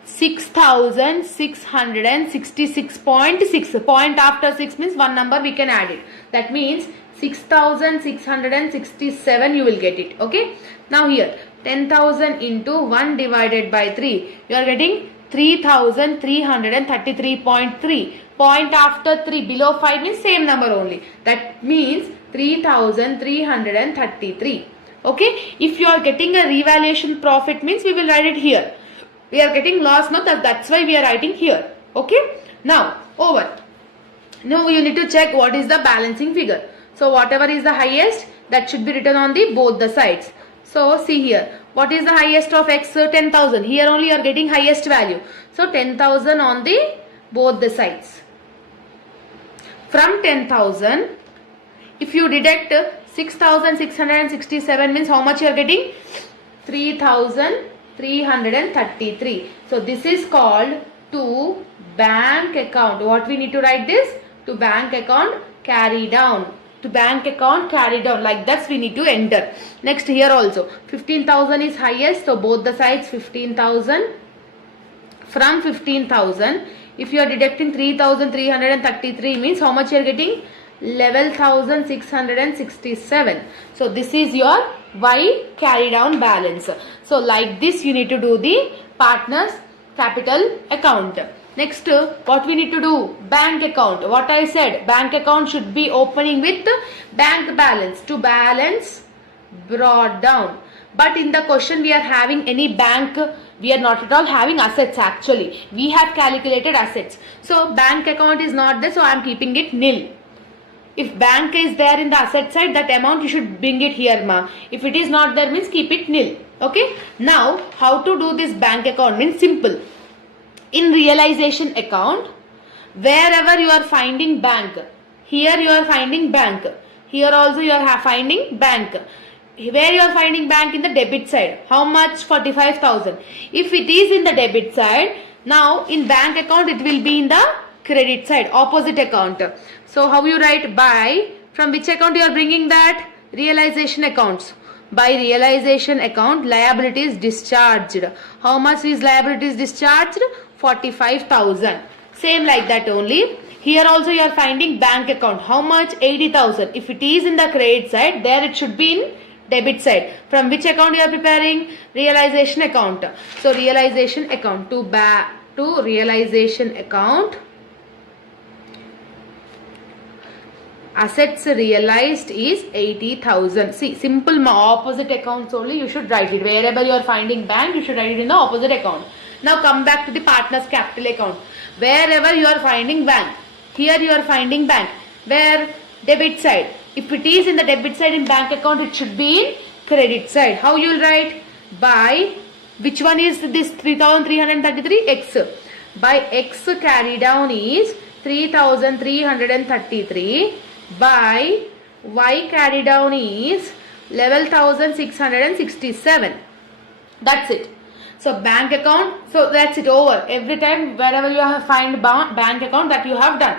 6,666.6. Point after 6 means one number we can add it. That means 6,667 you will get it. Okay, now here 10,000 into 1 divided by 3, you are getting 3,333.3. Point after 3 below 5 means same number only. That means 3,333. Okay, if you are getting a revaluation profit means we will write it here. We are getting loss now, that's why we are writing here. Okay, now over. Now you need to check what is the balancing figure. So whatever is the highest, that should be written on the both the sides. So see here, what is the highest of X? 10,000. Here only you are getting highest value. So 10,000 on the both the sides. From 10,000, if you deduct 6,667 means how much you are getting? 3,333. So this is called to bank account. What we need to write this? To bank account carry down. To bank account carry down, like that we need to enter. Next here also 15,000 is highest, so both the sides 15,000. From 15,000, if you are deducting 3,333 means how much you are getting? 11,667. So this is your Y carry down balance. So like this you need to do the partners capital account. Next, what we need to do? Bank account. What I said, bank account should be opening with bank balance, to balance brought down. But in the question we are having any bank, we are not at all having assets actually. We have calculated assets. So bank account is not there, so I am keeping it nil. If bank is there in the asset side, that amount you should bring it here ma. If it is not there means keep it nil. Okay. Now how to do this bank account means simple. In realization account, wherever you are finding bank, here you are finding bank, here also you are finding bank. Where you are finding bank? In the debit side. How much? 45,000. If it is in the debit side, Now in bank account it will be in the credit side, opposite account. So how you write? By, from which account you are bringing that? Realization accounts. By realization account, liabilities discharged. How much is liabilities discharged? 45,000. Same like that only. Here also you are finding bank account. How much? 80,000. If it is in the credit side, there it should be in debit side. From which account you are preparing? Realization account. So realization account, to realization account. Assets realized is 80,000. See, simple opposite accounts only you should write it. Wherever you are finding bank, you should write it in the opposite account. Now come back to the partner's capital account. Wherever you are finding bank, here you are finding bank. Where? Debit side. If it is in the debit side in bank account, it should be in credit side. How you will write? By, which one is this 3,333? X. By X carry down is 3,333. By Y carry down is 11,667. That's it. So bank account, so that's it, over. Every time wherever you have find bank account, that you have done.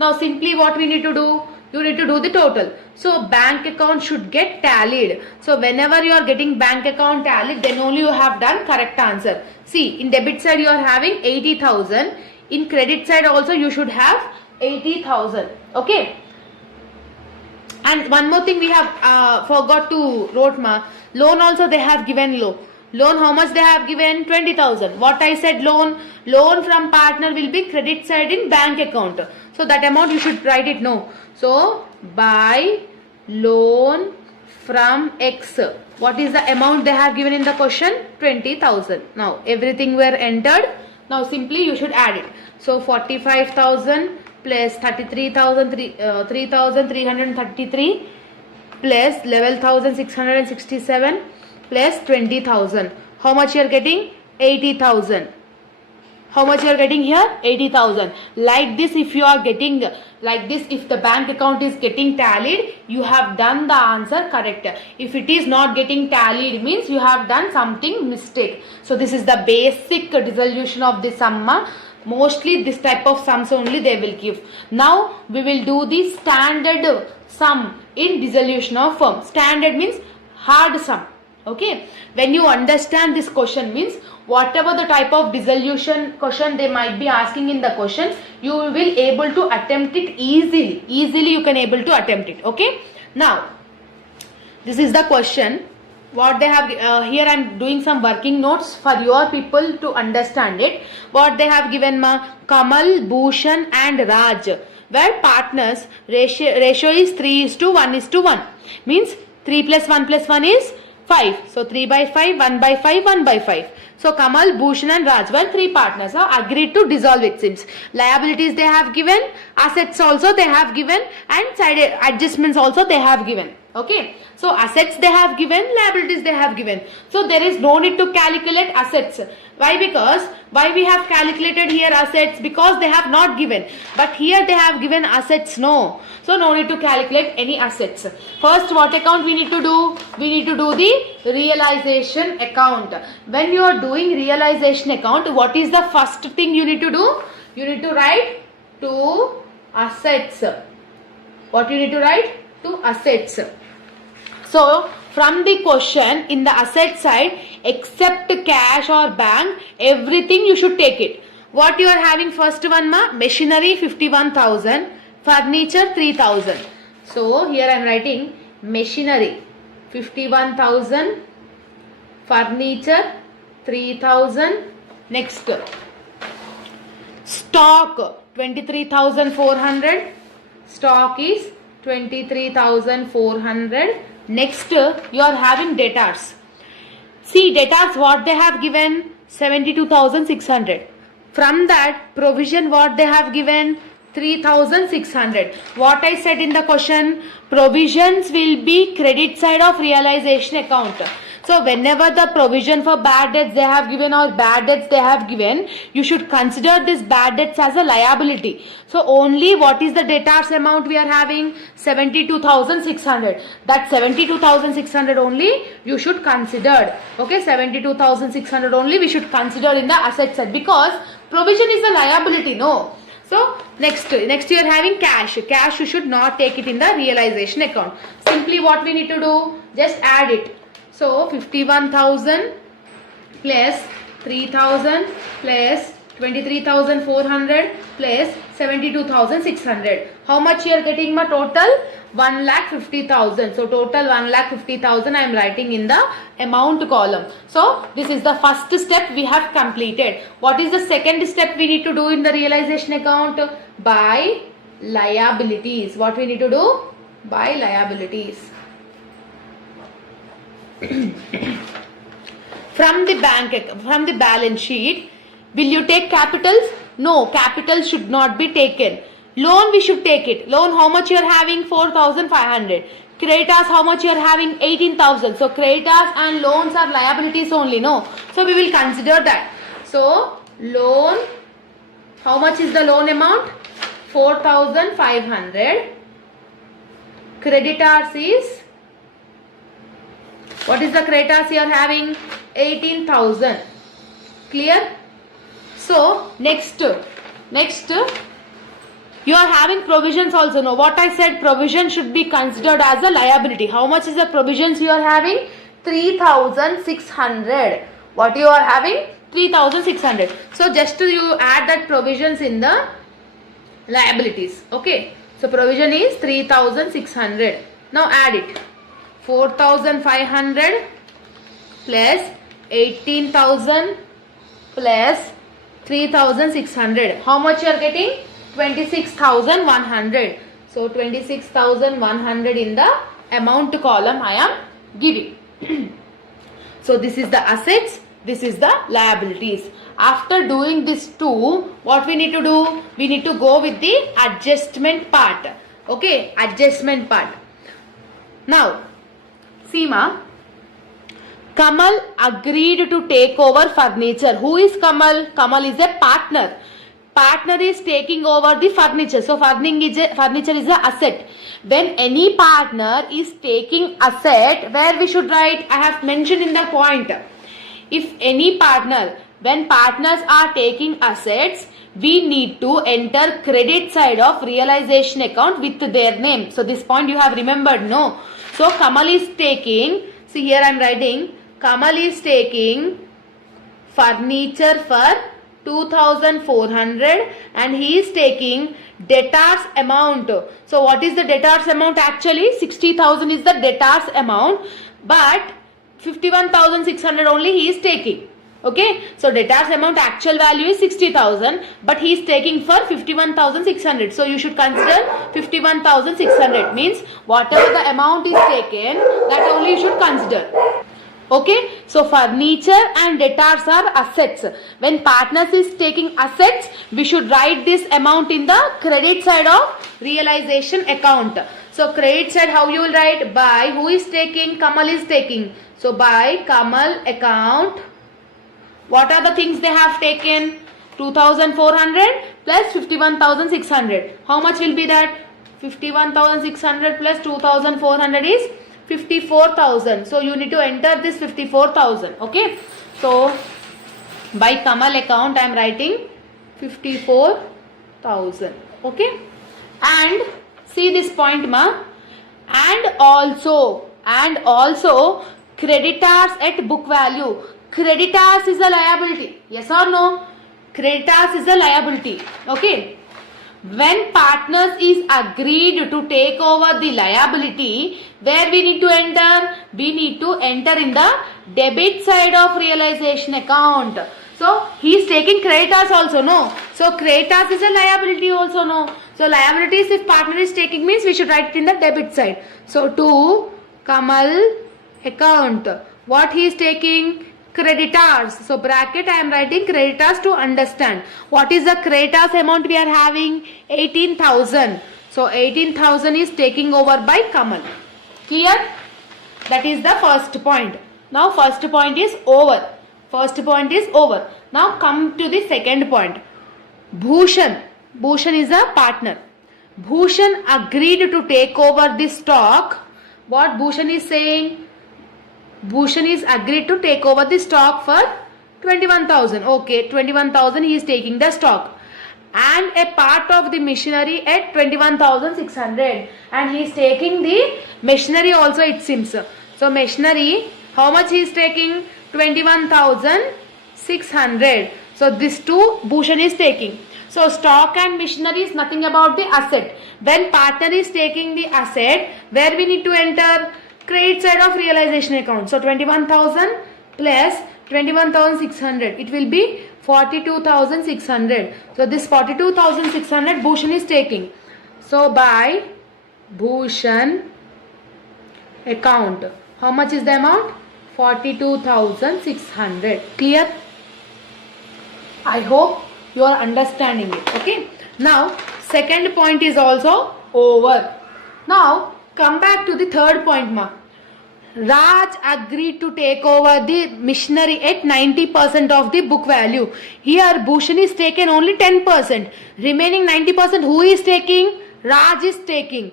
Now simply what we need to do? You need to do the total. So bank account should get tallied. So whenever you are getting bank account tallied, then only you have done correct answer. See, in debit side you are having 80,000. In credit side also you should have 80,000. Okay. And one more thing we have forgot to wrote loan also they have given loan. Loan, how much they have given? 20,000. What I said, loan from partner will be credit side in bank account. So that amount you should write it. No. So by loan from X, what is the amount they have given in the question? 20,000. Now everything were entered. Now simply you should add it. So 45,000 plus 3,333 plus 11,667 plus 20,000. How much you are getting? 80,000. How much you are getting here? 80,000. Like this, if you are getting like this, if the bank account is getting tallied, you have done the answer correct. If it is not getting tallied, means you have done something mistake. So this is the basic dissolution of the sum. Mostly this type of sums only they will give. Now we will do the standard sum in dissolution of firm. Standard means hard sum. Okay. When you understand this question, means whatever the type of dissolution question they might be asking in the question, you will be able to attempt it easily. Easily you can able to attempt it. Okay. Now this is the question. What they have here, I am doing some working notes for your people to understand it. What they have given Kamal, Bhushan and Raj, where partners ratio is 3:1:1. Means 3 plus 1 plus 1 is 5. So 3 by 5, 1 by 5, 1 by 5. So Kamal, Bhushan and Raj were three partners have agreed to dissolve, it seems. Liabilities they have given, assets also they have given, and side adjustments also they have given. Okay. So assets they have given, liabilities they have given. So there is no need to calculate assets. Why? Because why we have calculated here assets? Because they have not given. But here they have given assets. No. So no need to calculate any assets. First, what account we need to do? We need to do the realization account. When you are doing realization account, what is the first thing you need to do? You need to write to assets. What you need to write? To assets. So from the question, in the asset side, except cash or bank, everything you should take it. What you are having first one machinery 51,000, furniture 3,000. So here I am writing machinery 51,000, furniture 3,000. Next, stock 23,400. Stock is 23,400. Next, you are having debtors. See, debtors what they have given? 72,600. From that, provision what they have given? 3,600. What I said in the question, provisions will be credit side of realization account. So whenever the provision for bad debts they have given or bad debts they have given, you should consider this bad debts as a liability. So only what is the debtors amount we are having? 72,600. That 72,600 only you should consider. Okay, 72,600 only we should consider in the asset side, because provision is a liability, no. So next you are having cash. Cash you should not take it in the realization account. Simply what we need to do, just add it. So 51,000 plus 3,000 plus 23,400 plus 72,600. How much you are getting? My total 1,50,000. So total 1,50,000 I am writing in the amount column. So this is the first step we have completed. What is the second step we need to do in the realization account? Buy liabilities. What we need to do? Buy liabilities. From the balance sheet, will you take capitals? No, capital should not be taken. Loan we should take it. Loan how much you are having? 4,500. Creditors how much you are having? 18,000. So creditors and loans are liabilities only, no. So we will consider that. So loan, how much is the loan amount? 4,500. Creditors is, what is the creditors you are having? 18,000. Clear? So next you are having provisions also. No, what I said, provision should be considered as a liability. How much is the provisions you are having? 3,600. What you are having? 3,600. So just you add that provisions in the liabilities. Okay. So provision is 3,600. Now add it. 4,500 plus 18,000 plus 3,600. How much you are getting? 26,100. So 26,100 in the amount column I am giving. So this is the assets, this is the liabilities. After doing this two, what we need to do? We need to go with the adjustment part. Okay, adjustment part. Now, Seema, Kamal agreed to take over furniture. Who is Kamal? Kamal is a partner. Partner is taking over the furniture. So furniture is a asset. When any partner is taking asset, where we should write? I have mentioned in the point. If any partner, when partners are taking assets, we need to enter credit side of realization account with their name. So this point you have remembered, no? So Kamal is taking, see here I am writing, Kamal is taking furniture for 2,400 and he is taking debtors amount. So what is the debtors amount actually? 60,000 is the debtors amount, but 51,600 only he is taking. Okay, so debtors amount actual value is 60,000, but he is taking for 51,600. So you should consider 51,600, means whatever the amount is taken, that only you should consider. Okay, so furniture and debtors are assets. When partners is taking assets, we should write this amount in the credit side of realization account. So credit side, how you will write? By who is taking? Kamal is taking. So by Kamal account, what are the things they have taken? 2,400 plus 51,600. How much will be that? 51,600 plus 2,400 is 54,000. So you need to enter this 54,000. Okay. So by Kamal account I am writing 54,000. Okay. And see this point, ma. And also creditors at book value. Creditors is a liability. Yes or no? Creditors is a liability. Okay. When partners is agreed to take over the liability, where we need to enter? We need to enter in the debit side of realization account. So he is taking creditors also, no? So creditors is a liability also, no? So liabilities if partner is taking means we should write it in the debit side. So to Kamal account, what he is taking? Creditors. So bracket I am writing creditors to understand. What is the creditors amount we are having? 18,000. So 18,000 is taking over by Kamal. Clear? That is the first point. Now first point is over. First point is over. Now come to the second point. Bhushan. Bhushan is a partner. Bhushan agreed to take over the stock. What Bhushan is saying? Bhushan is agreed to take over the stock for 21,000. Okay, 21,000 he is taking the stock. And a part of the machinery at 21,600. And he is taking the machinery also, it seems. So machinery, how much he is taking? 21,600. So this two Bhushan is taking. So stock and machinery is nothing about the asset. When partner is taking the asset, where we need to enter? Credit side of realization account. So 21,000 plus 21,600. It will be 42,600. So this 42,600 Bhushan is taking. So by Bhushan account, how much is the amount? 42,600. Clear? I hope you are understanding it. Okay. Now second point is also over. Now come back to the third point, ma. Raj agreed to take over the machinery at 90% of the book value. Here Bhushan is taken only 10%. Remaining 90% who is taking? Raj is taking.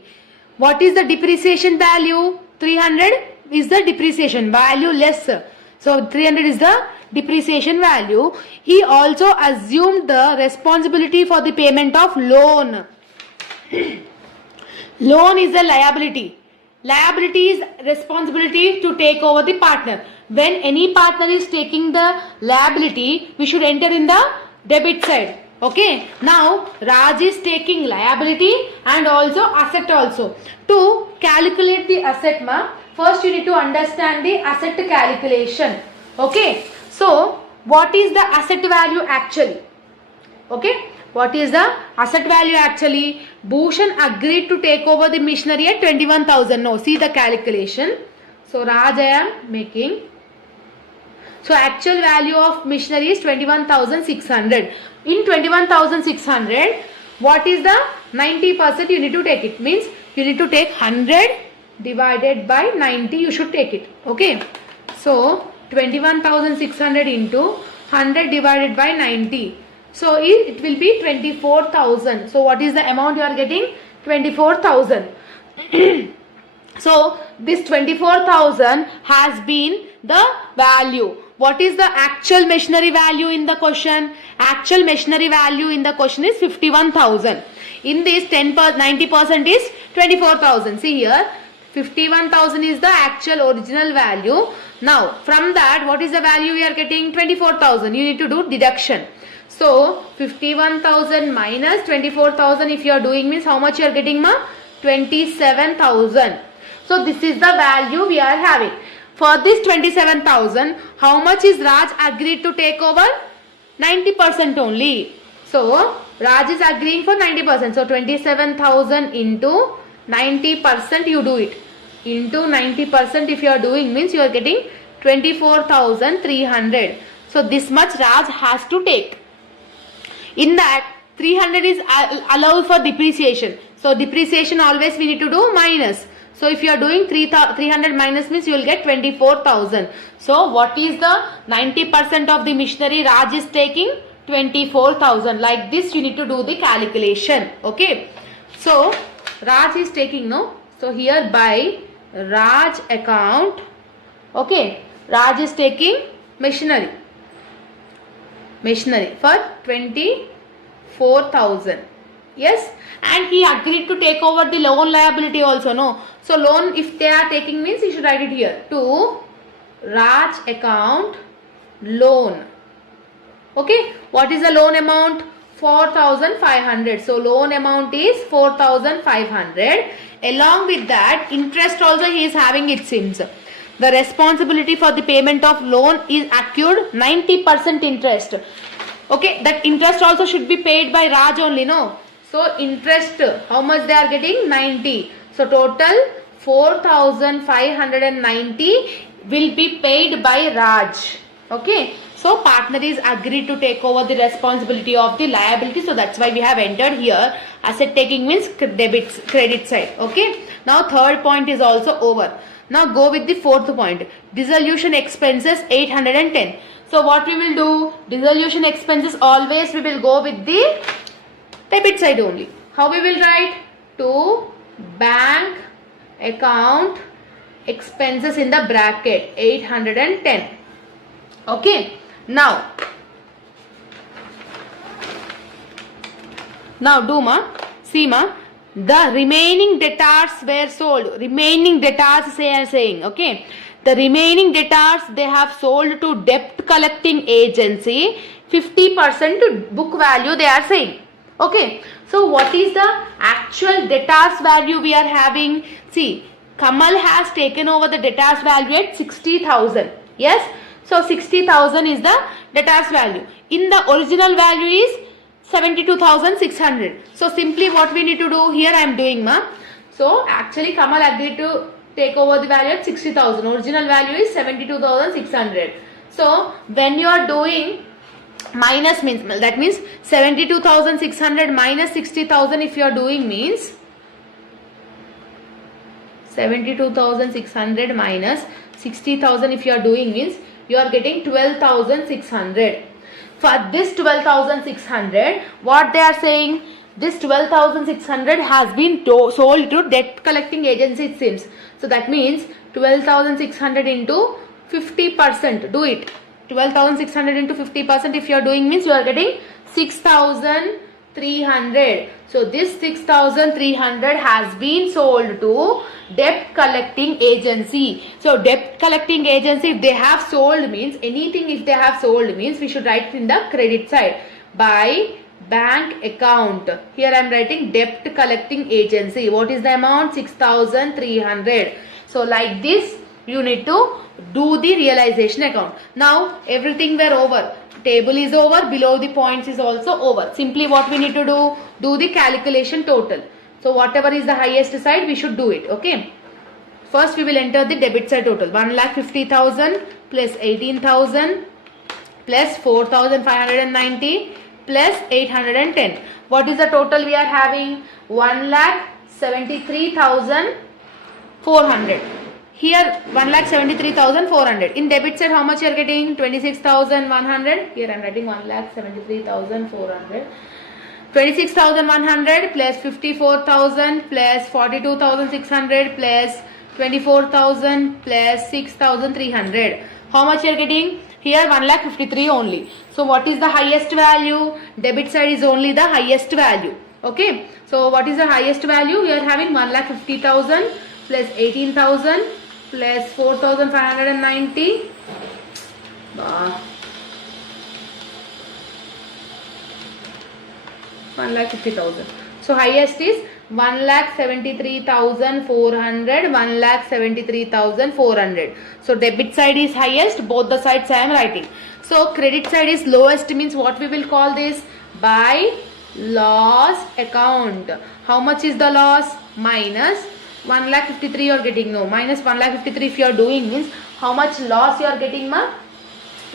What is the depreciation value? 300 is the depreciation value less. So 300 is the depreciation value. He also assumed the responsibility for the payment of loan. Loan is a liability. Liability is responsibility to take over the partner. When any partner is taking the liability, we should enter in the debit side. Okay. Now Raj is taking liability and also asset also. To calculate the asset, ma, first you need to understand the asset calculation. Okay. So what is the asset value actually? Okay. What is the asset value actually? Bhushan agreed to take over the machinery at 21,000. No, see the calculation. So Raj I am making. So actual value of machinery is 21,600. In 21,600, what is the 90% you need to take it? Means you need to take 100 divided by 90. You should take it. Okay. So 21,600 into 100 divided by 90. So it will be 24,000. So what is the amount you are getting? 24,000. So this 24,000 has been the value. What is the actual machinery value in the question? Actual machinery value in the question is 51,000. In this 90% is 24,000. See here, 51,000 is the actual original value. Now from that, what is the value we are getting? 24,000. You need to do deduction. So 51,000 minus 24,000 if you are doing means how much you are getting, ma? 27,000. So this is the value we are having. For this 27,000, how much is Raj agreed to take over? 90% only. So Raj is agreeing for 90%. So 27,000 into 90% you do it. Into 90% if you are doing means you are getting 24,300. So this much Raj has to take. In that 300 is allowed for depreciation. So depreciation always we need to do minus. So if you are doing 300 minus means you will get 24,000. So what is the 90% of the machinery Raj is taking? 24,000. Like this you need to do the calculation. Okay. So Raj is taking, no. So here by Raj account. Okay. Raj is taking machinery. Machinery for 24,000. Yes. And he agreed to take over the loan liability also, no. So loan if they are taking means you should write it here. To Raj account loan. Okay. What is the loan amount? 4,500. So loan amount is 4,500. Along with that interest also he is having, it seems. The responsibility for the payment of loan is accrued 90% interest. Okay. That interest also should be paid by Raj only, no. So interest, how much they are getting? 90. So total 4,590 will be paid by Raj. Okay, so partner is agreed to take over the responsibility of the liability. So that's why we have entered here. Asset taking means credit side. Okay, now third point is also over. Now go with the fourth point. Dissolution expenses 810. So what we will do? Dissolution expenses always we will go with the debit side only. How we will write? To bank account expenses in the bracket 810. Okay, now do ma, see ma, the remaining debtors were sold. Remaining debtors saying, okay, the remaining debtors they have sold to debt collecting agency 50% to book value they are saying. Okay, so what is the actual debtors value we are having? See, Kamal has taken over the debtors value at 60,000. Yes. So 60,000 is the debtors value. In the original value is 72,600. So simply what we need to do here I am doing ma. So actually Kamal agreed to take over the value at 60,000. Original value is 72,600. So when you are doing minus means that means 72,600 minus 60,000 if you are doing means 72,600 minus 60,000 if you are doing means you are getting 12,600. For this 12,600, what they are saying, this 12,600 has been sold to debt collecting agency it seems. So that means 12,600 into 50%. Do it. 12,600 into 50% if you are doing means you are getting 6,300. So this 6,300 has been sold to debt collecting agency. So debt collecting agency if they have sold means anything if they have sold means we should write in the credit side by bank account. Here I am writing debt collecting agency. What is the amount? 6,300. So like this you need to do the realization account. Now everything were over. Table is over, below the points is also over. Simply what we need to do the calculation total. So whatever is the highest side we should do it. Okay. First we will enter the debit side total. 1,50,000 plus 18,000 plus 4,590 plus 810. What is the total we are having? 1,73,400. Here 1,73,400. In debit side how much you are getting? 26,100. Here I am writing 1,73,400. 26,100 plus 54,000 plus 42,600 plus 24,000 plus 6,300. How much you are getting? Here 1,53,000 only. So what is the highest value? Debit side is only the highest value. Okay. So what is the highest value? We are having 1,50,000 plus 18,000 plus 4,590. 1,50,000. So highest is 1,73,400, 1,73,400. So debit side is highest, both the sides I am writing. So credit side is lowest means what we will call this? By loss account. How much is the loss? Minus 1,53,000 you are getting. No, minus 1,53,000 if you are doing means how much loss you are getting ma?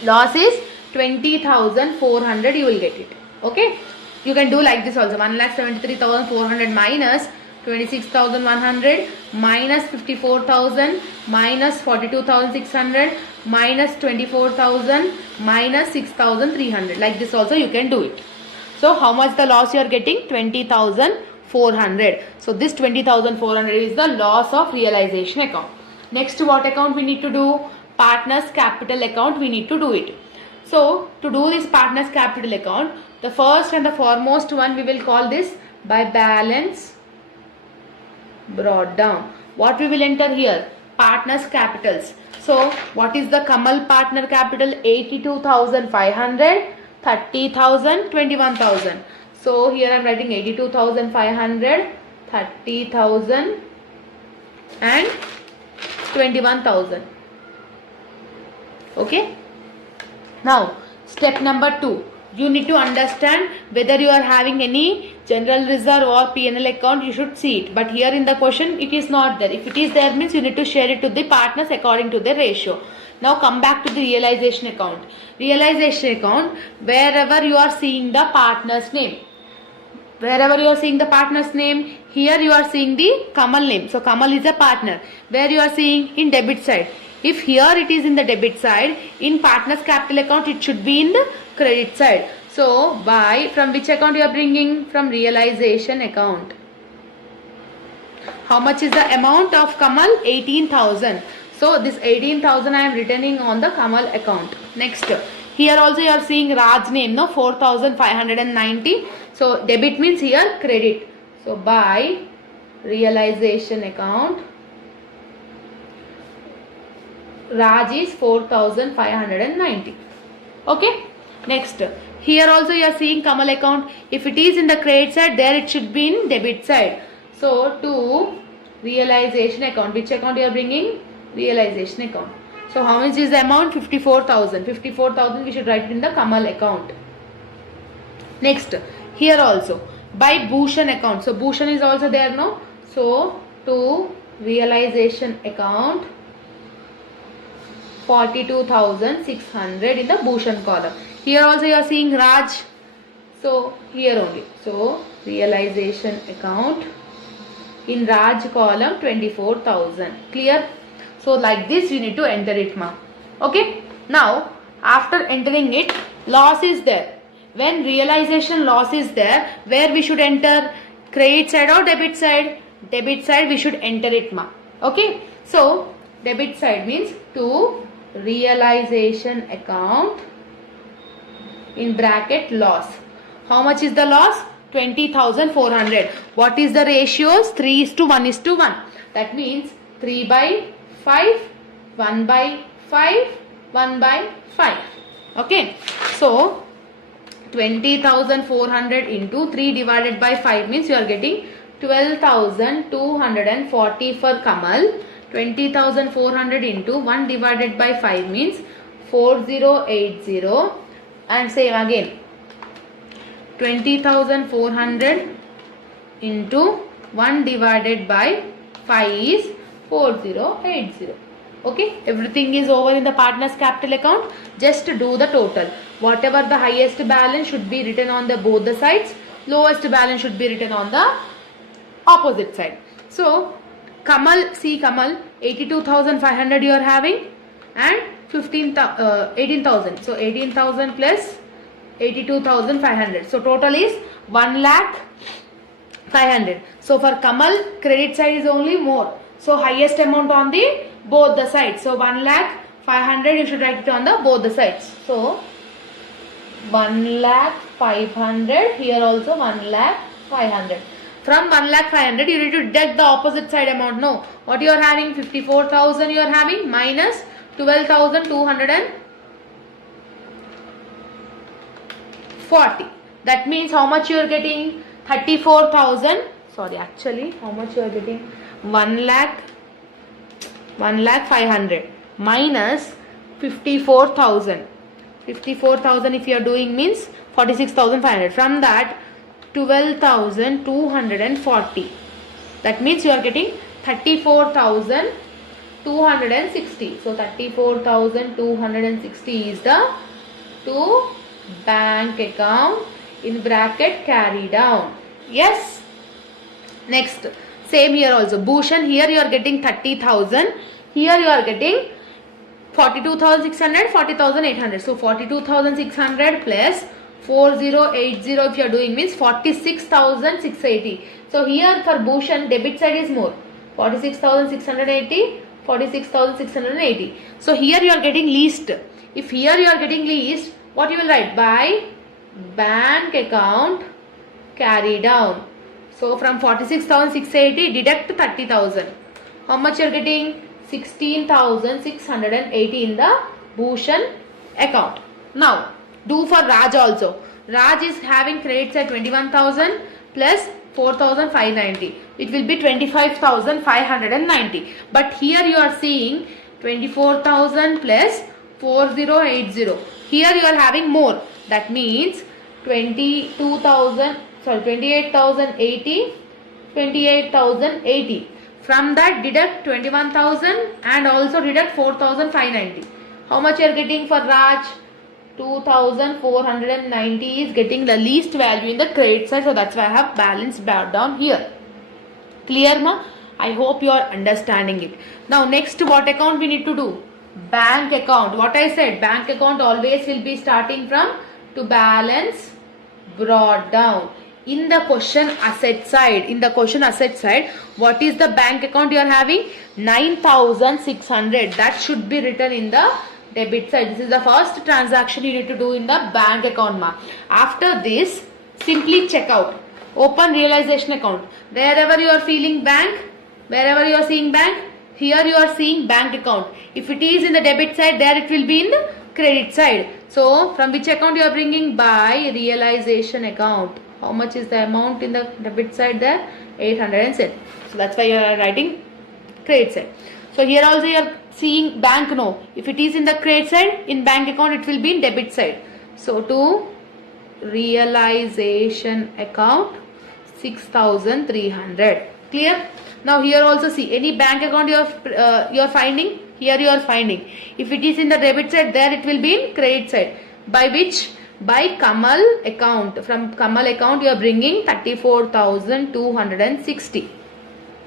Loss is 20,400 you will get it. Okay. You can do like this also. 1,73,400 minus 26,100 minus 54,000 minus 42,600 minus 24,000 minus 6,300. Like this also you can do it. So how much the loss you are getting? 20,400. So this 20,400 is the loss of realization account. Next what account we need to do? Partners capital account we need to do it. So to do this partners capital account, the first and the foremost one we will call this by balance brought down. What we will enter here? Partners capitals. So what is the Kamal partner capital? 82,500, 30,000, 21,000. So here I am writing 82,500, 30,000 and 21,000. Okay. Now step number 2. You need to understand whether you are having any general reserve or P&L account, you should see it. But here in the question, it is not there. If it is there means you need to share it to the partners according to the ratio. Now come back to the realization account. Realization account, wherever you are seeing the partner's name. Wherever you are seeing the partner's name, here you are seeing the Kamal name. So Kamal is a partner. Where you are seeing in debit side. If here it is in the debit side, in partner's capital account, it should be in the credit side. So from which account you are bringing? From realization account. How much is the amount of Kamal? 18,000. So this 18,000 I am returning on the Kamal account. Next, here also you are seeing Raj name, no, 4,590. So debit means here credit. So by realization account, Raj is 4,590. Okay. Next, here also you are seeing Kamal account. If it is in the credit side, there it should be in debit side. So to realization account, which account you are bringing? Realization account. So how much is the amount? 54,000. 54,000 we should write it in the Kamal account. Next, here also by Bhushan account. So Bhushan is also there, no? So to realization account, 42,600 in the Bhushan column. Here also you are seeing Raj. So here only. So realization account, in Raj column 24,000. Clear? So like this you need to enter it, ma. Okay. Now after entering it, loss is there. When realization loss is there, where we should enter? Credit side or debit side? Debit side we should enter it, ma. Okay. So debit side means to realization account, in bracket loss. How much is the loss? 20,400. What is the ratios? 3:1:1. That means 3/5, 1/5, 1/5. Okay. So 20,400 into 3 divided by 5 means you are getting 12,240 for Kamal. 20,400 into 1 divided by 5 means 4080. And same again, 20,400 into 1 divided by 5 is 4080. Okay, everything is over in the partner's capital account. Just do the total. Whatever the highest balance should be written on the both the sides, lowest balance should be written on the opposite side. So Kamal, see Kamal, 82,500 you are having and 18,000. So 18,000 plus 82,500. So total is 1,05,000. So for Kamal, credit side is only more. So highest amount on the both the sides. So 1,05,000 you should write it on the both the sides. So 1,05,000, here also 1,05,000. From 1,05,000 you need to deduct the opposite side amount. No, what you are having? 54,000 you are having minus 12,240. That means how much you are getting? 34,000. Sorry, actually how much you are getting? 1,05,000 minus 54,000. 54,000 if you are doing means 46,500. From that 12,240. That means you are getting 34,260. So 34,260 is the to bank account, in bracket carry down. Yes. Next, same here also. Bhushan, here you are getting 30,000. Here you are getting 42,600, 40,800. So 42,600 plus 4080 if you are doing means 46,680. So here for Bhushan, debit side is more. 46,680, 46,680. So here you are getting least. If here you are getting least, what you will write? By bank account carry down. So from 46,680 deduct 30,000. How much you are getting? 16,680 in the Bhushan account. Now do for Raj also. Raj is having credits at 21,000 plus 4,590. It will be 25,590. But here you are seeing 24,000 plus 4080. Here you are having more. That means 22,000. sorry, 28,080, 28,080. From that deduct 21,000 and also deduct 4,590. How much you are getting for Raj? 2,490 is getting the least value in the credit side. So that's why I have balanced down here. Clear ma? I hope you are understanding it. Now next, what account we need to do? Bank account. What I said, bank account always will be starting from to balance brought down. In the question asset side, what is the bank account you are having? 9,600. That should be written in the debit side. This is the first transaction you need to do in the bank account ma. After this, simply check out. Open realization account. Wherever you are feeling bank, wherever you are seeing bank, here you are seeing bank account. If it is in the debit side, there it will be in the credit side. So from which account you are bringing? By realization account. How much is the amount in the debit side there? 807. So that's why you are writing credit side. So here also you are seeing bank, no. If it is in the credit side, in bank account it will be in debit side. So to realization account 6,300. Clear? Now here also see any bank account you are finding. Here you are finding. If it is in the debit side, there it will be in credit side. By which? By Kamal account. From Kamal account you are bringing 34,260.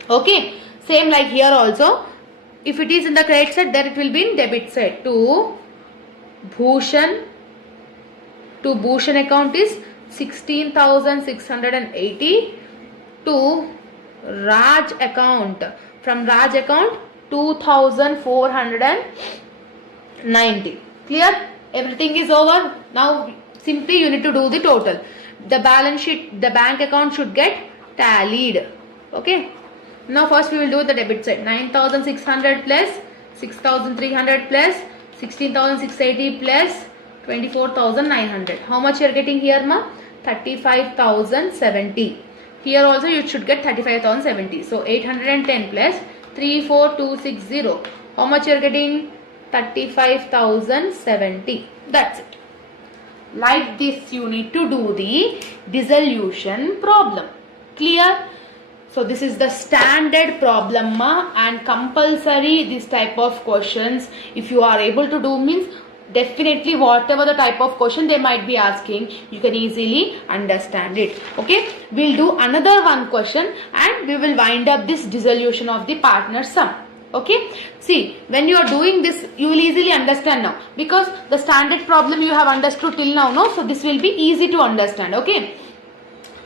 Okay. Same like here also. If it is in the credit side, there it will be in debit side. To Bhushan account is 16,680. To Raj account. From Raj account 2,490. Clear? Everything is over. Now simply you need to do the total. The balance sheet, the bank account should get tallied. Okay. Now first we will do the debit side. 9,600 plus 6,300 plus 16,680 plus 24,900. How much you are getting here ma? 35,070. Here also you should get 35,070. So 810 plus 34260. How much you are getting? 35,070. That's it. Like this you need to do the dissolution problem. Clear? So this is the standard problem ma, and compulsory this type of questions if you are able to do means definitely whatever the type of question they might be asking, you can easily understand it. Okay, we'll do another one question and we will wind up this dissolution of the partner sum. Okay, see, when you are doing this you will easily understand now, because the standard problem you have understood till now, no? So this will be easy to understand. Okay,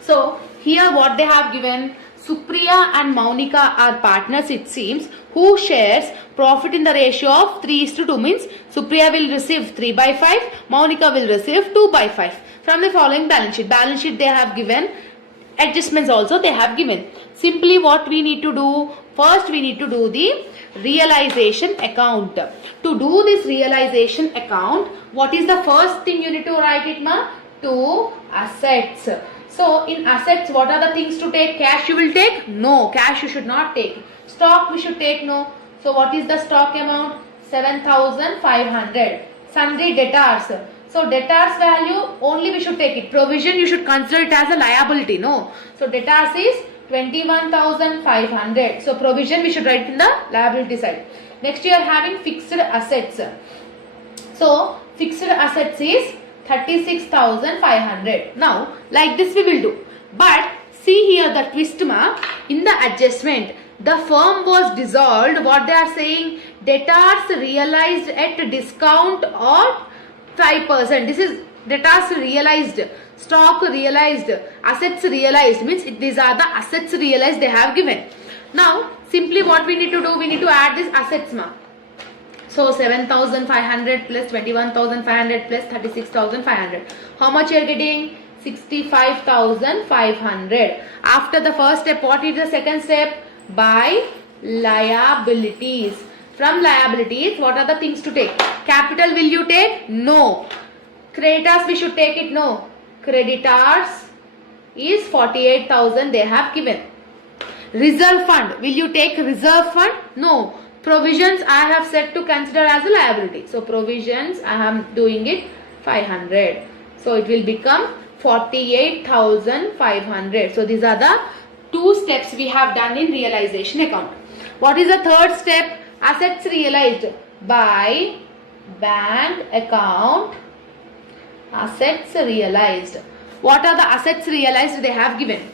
so here what they have given, Supriya and Maunika are partners it seems, who shares profit in the ratio of 3:2, means Supriya will receive 3/5, Maunika will receive 2/5 from the following balance sheet. Balance sheet they have given, adjustments also they have given. Simply what we need to do, first we need to do the realization account. To do this realization account, what is the first thing you need to write it ma? To assets. So in assets, what are the things to take? Cash you will take? No, cash you should not take. Stock we should take? No. So what is the stock amount? 7,500. Sundry debtors. So debtors value only we should take it. Provision you should consider it as a liability. No. So debtors is 21,500. So provision we should write in the liability side. Next you are having fixed assets. So fixed assets is 36,500. Now like this we will do. But see here the twist ma, in the adjustment the firm was dissolved. What they are saying, debtors realized at discount of 5%. This is debtors realized, stock realized, assets realized, means these are the assets realized they have given. Now simply what we need to do, we need to add this assets ma. So 7,500 plus 21,500 plus 36,500. How much you are getting? 65,500. After the first step, what is the second step? By liabilities. From liabilities, what are the things to take? Capital will you take? No. Creditors we should take it? No. Creditors is 48,000 they have given. Reserve fund, will you take reserve fund? No. Provisions I have set to consider as a liability. So provisions I am doing it 500. So it will become 48,500. So these are the two steps we have done in realization account. What is the third step? Assets realized by bank account. Assets realized. What are the assets realized? They have given.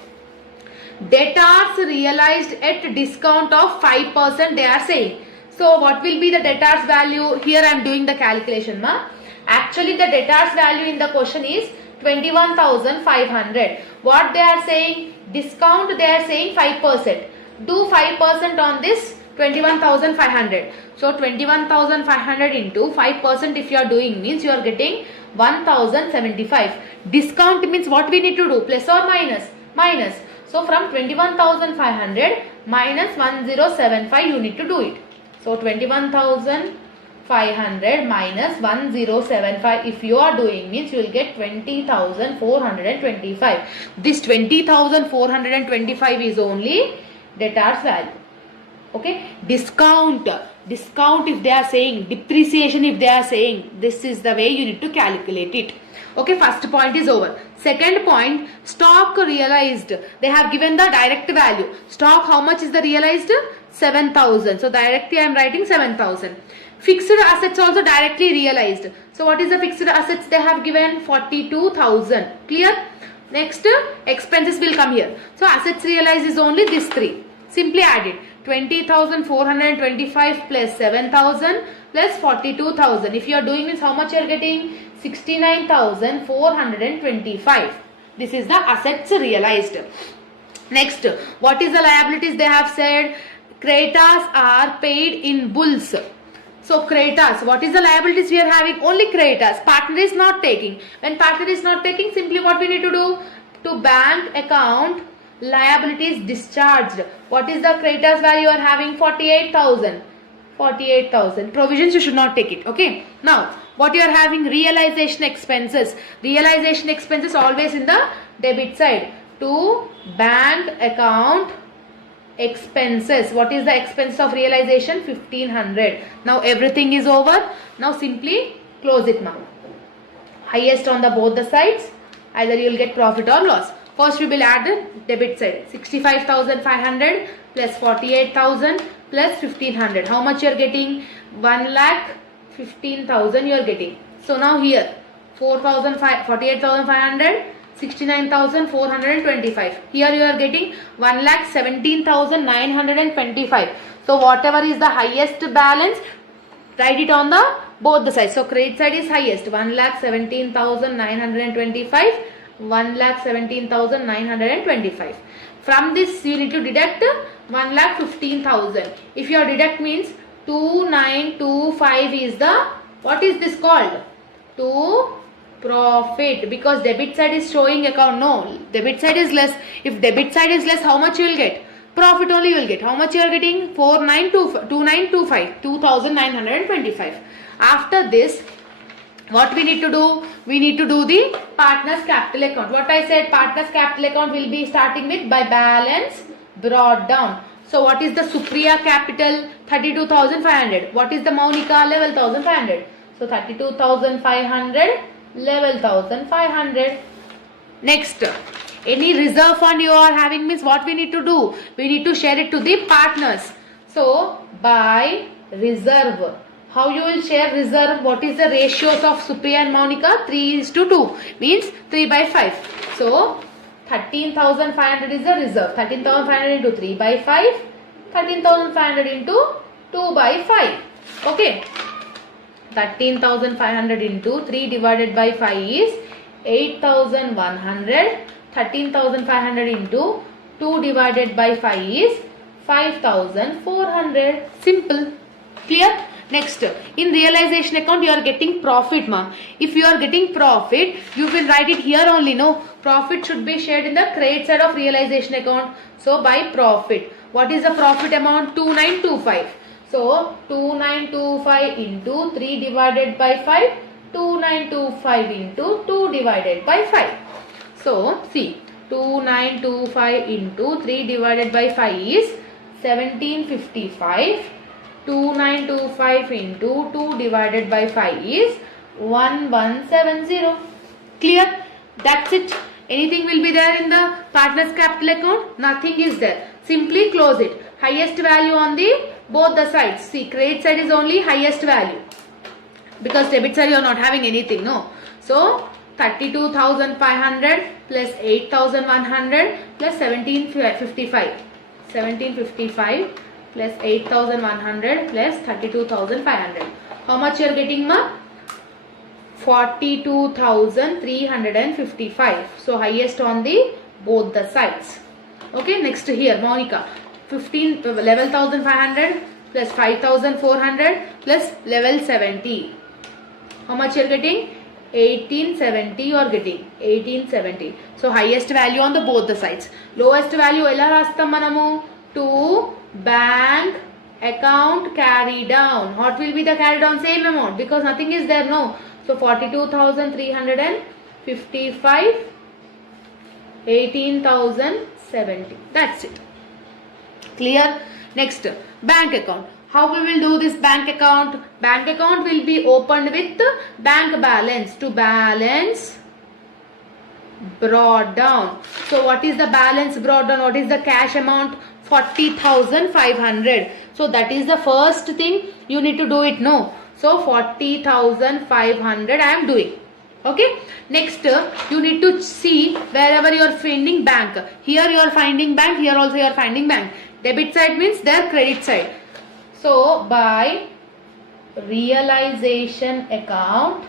Debtors realized at discount of 5%, they are saying. So what will be the debtors value? Here I am doing the calculation, ma. Actually the debtors value in the question is 21,500. What they are saying? Discount they are saying 5%. Do 5% on this 21,500. So 21,500 into 5% if you are doing means you are getting 1,075. Discount means what we need to do? Plus or minus? Minus. So from 21,500 minus 1075 you need to do it. So 21,500 minus 1075 if you are doing means you will get 20,425. This 20,425 is only debtors value. Okay. Discount if they are saying, depreciation if they are saying, this is the way you need to calculate it. Okay, first point is over. Second point, stock realized. They have given the direct value. Stock, how much is the realized? 7,000. So directly I am writing 7,000. Fixed assets also directly realized. So what is the fixed assets they have given? 42,000. Clear? Next, expenses will come here. So assets realized is only this three. Simply add it. 20,425 plus 7,000 plus 42,000. If you are doing this, how much you are getting? 69,425. This is the assets realized. Next, what is the liabilities they have said? Creditors are paid in bulls. So creditors, what is the liabilities we are having? Only creditors. Partner is not taking. When partner is not taking, simply what we need to do? To bank account liabilities discharged. What is the creditors value you are having? 48,000. 48,000. Provisions you should not take it. Okay. Now, what you are having? Realization expenses. Realization expenses always in the debit side. To bank account expenses. What is the expense of realization? 1,500. Now everything is over. Now simply close it now. Highest on the both the sides. Either you will get profit or loss. First we will add the debit side. 65,500 plus 48,000 plus 1,500. How much you are getting? 1,15,000 you are getting. So now here 48,500, 69,425. Here you are getting 1,17,925. So whatever is the highest balance, write it on the both the sides. So credit side is highest. 1,17,925. 1,17,925. From this you need to deduct 1,15,000. If your deduct means 2,925 is the, what is this called? To profit, because debit side is showing account. No, debit side is less. If debit side is less, how much you will get? Profit only you will get. How much you are getting? 2,925. 2,925. After this, what we need to do? We need to do the partner's capital account. What I said, partner's capital account will be starting with by balance brought down. So what is the Supriya capital? 32,500. What is the Monica? 11,500. So 32,500, 11,500. Next, any reserve fund you are having means what we need to do? We need to share it to the partners. So by reserve. How you will share reserve? What is the ratios of Supriya and Monica? 3:2 means 3 by 5. So 13,500 is the reserve. 13,500 into 3 by 5. 13,500 into 2 by 5. Okay. 13,500 into 3 divided by 5 is 8,100. 13,500 into 2 divided by 5 is 5,400. Simple. Clear? Next, in realization account you are getting profit, ma. If you are getting profit, you will write it here only. No, profit should be shared in the credit side of realization account. So by profit, what is the profit amount? 2,925. So 2,925 into 3 divided by 5. 2,925 into 2 divided by 5. So see, 2,925 into 3 divided by 5 is 1,755. 2,925 into 2 divided by 5 is 1,170. Clear? That's it. Anything will be there in the partner's capital account? Nothing is there. Simply close it. Highest value on the both the sides. See, credit side is only highest value, because debit side you are not having anything, no. So 32,500 plus 8,100 plus 1755. 1755 plus 8,100 plus 32,500. How much you are getting, ma? 42,355. So highest on the both the sides. Okay, next here, Monica. 11,500 plus 5,400 plus level 70. How much you are getting? 1870 you are getting. 1870. So highest value on the both the sides. Lowest value ela rastam manamu? To bank account carry down. What will be the carry down? Same amount, because nothing is there, no. So 42,355, 18,070. That's it. Clear? Next, bank account. How we will do this bank account? Bank account will be opened with bank balance. To balance brought down. So what is the balance brought down? What is the cash amount? 40,500. So that is the first thing you need to do it, no. So 40,500 I am doing. Okay. Next, you need to see wherever you are finding bank. Here you are finding bank. Here also you are finding bank. Debit side means their credit side. So by realization account,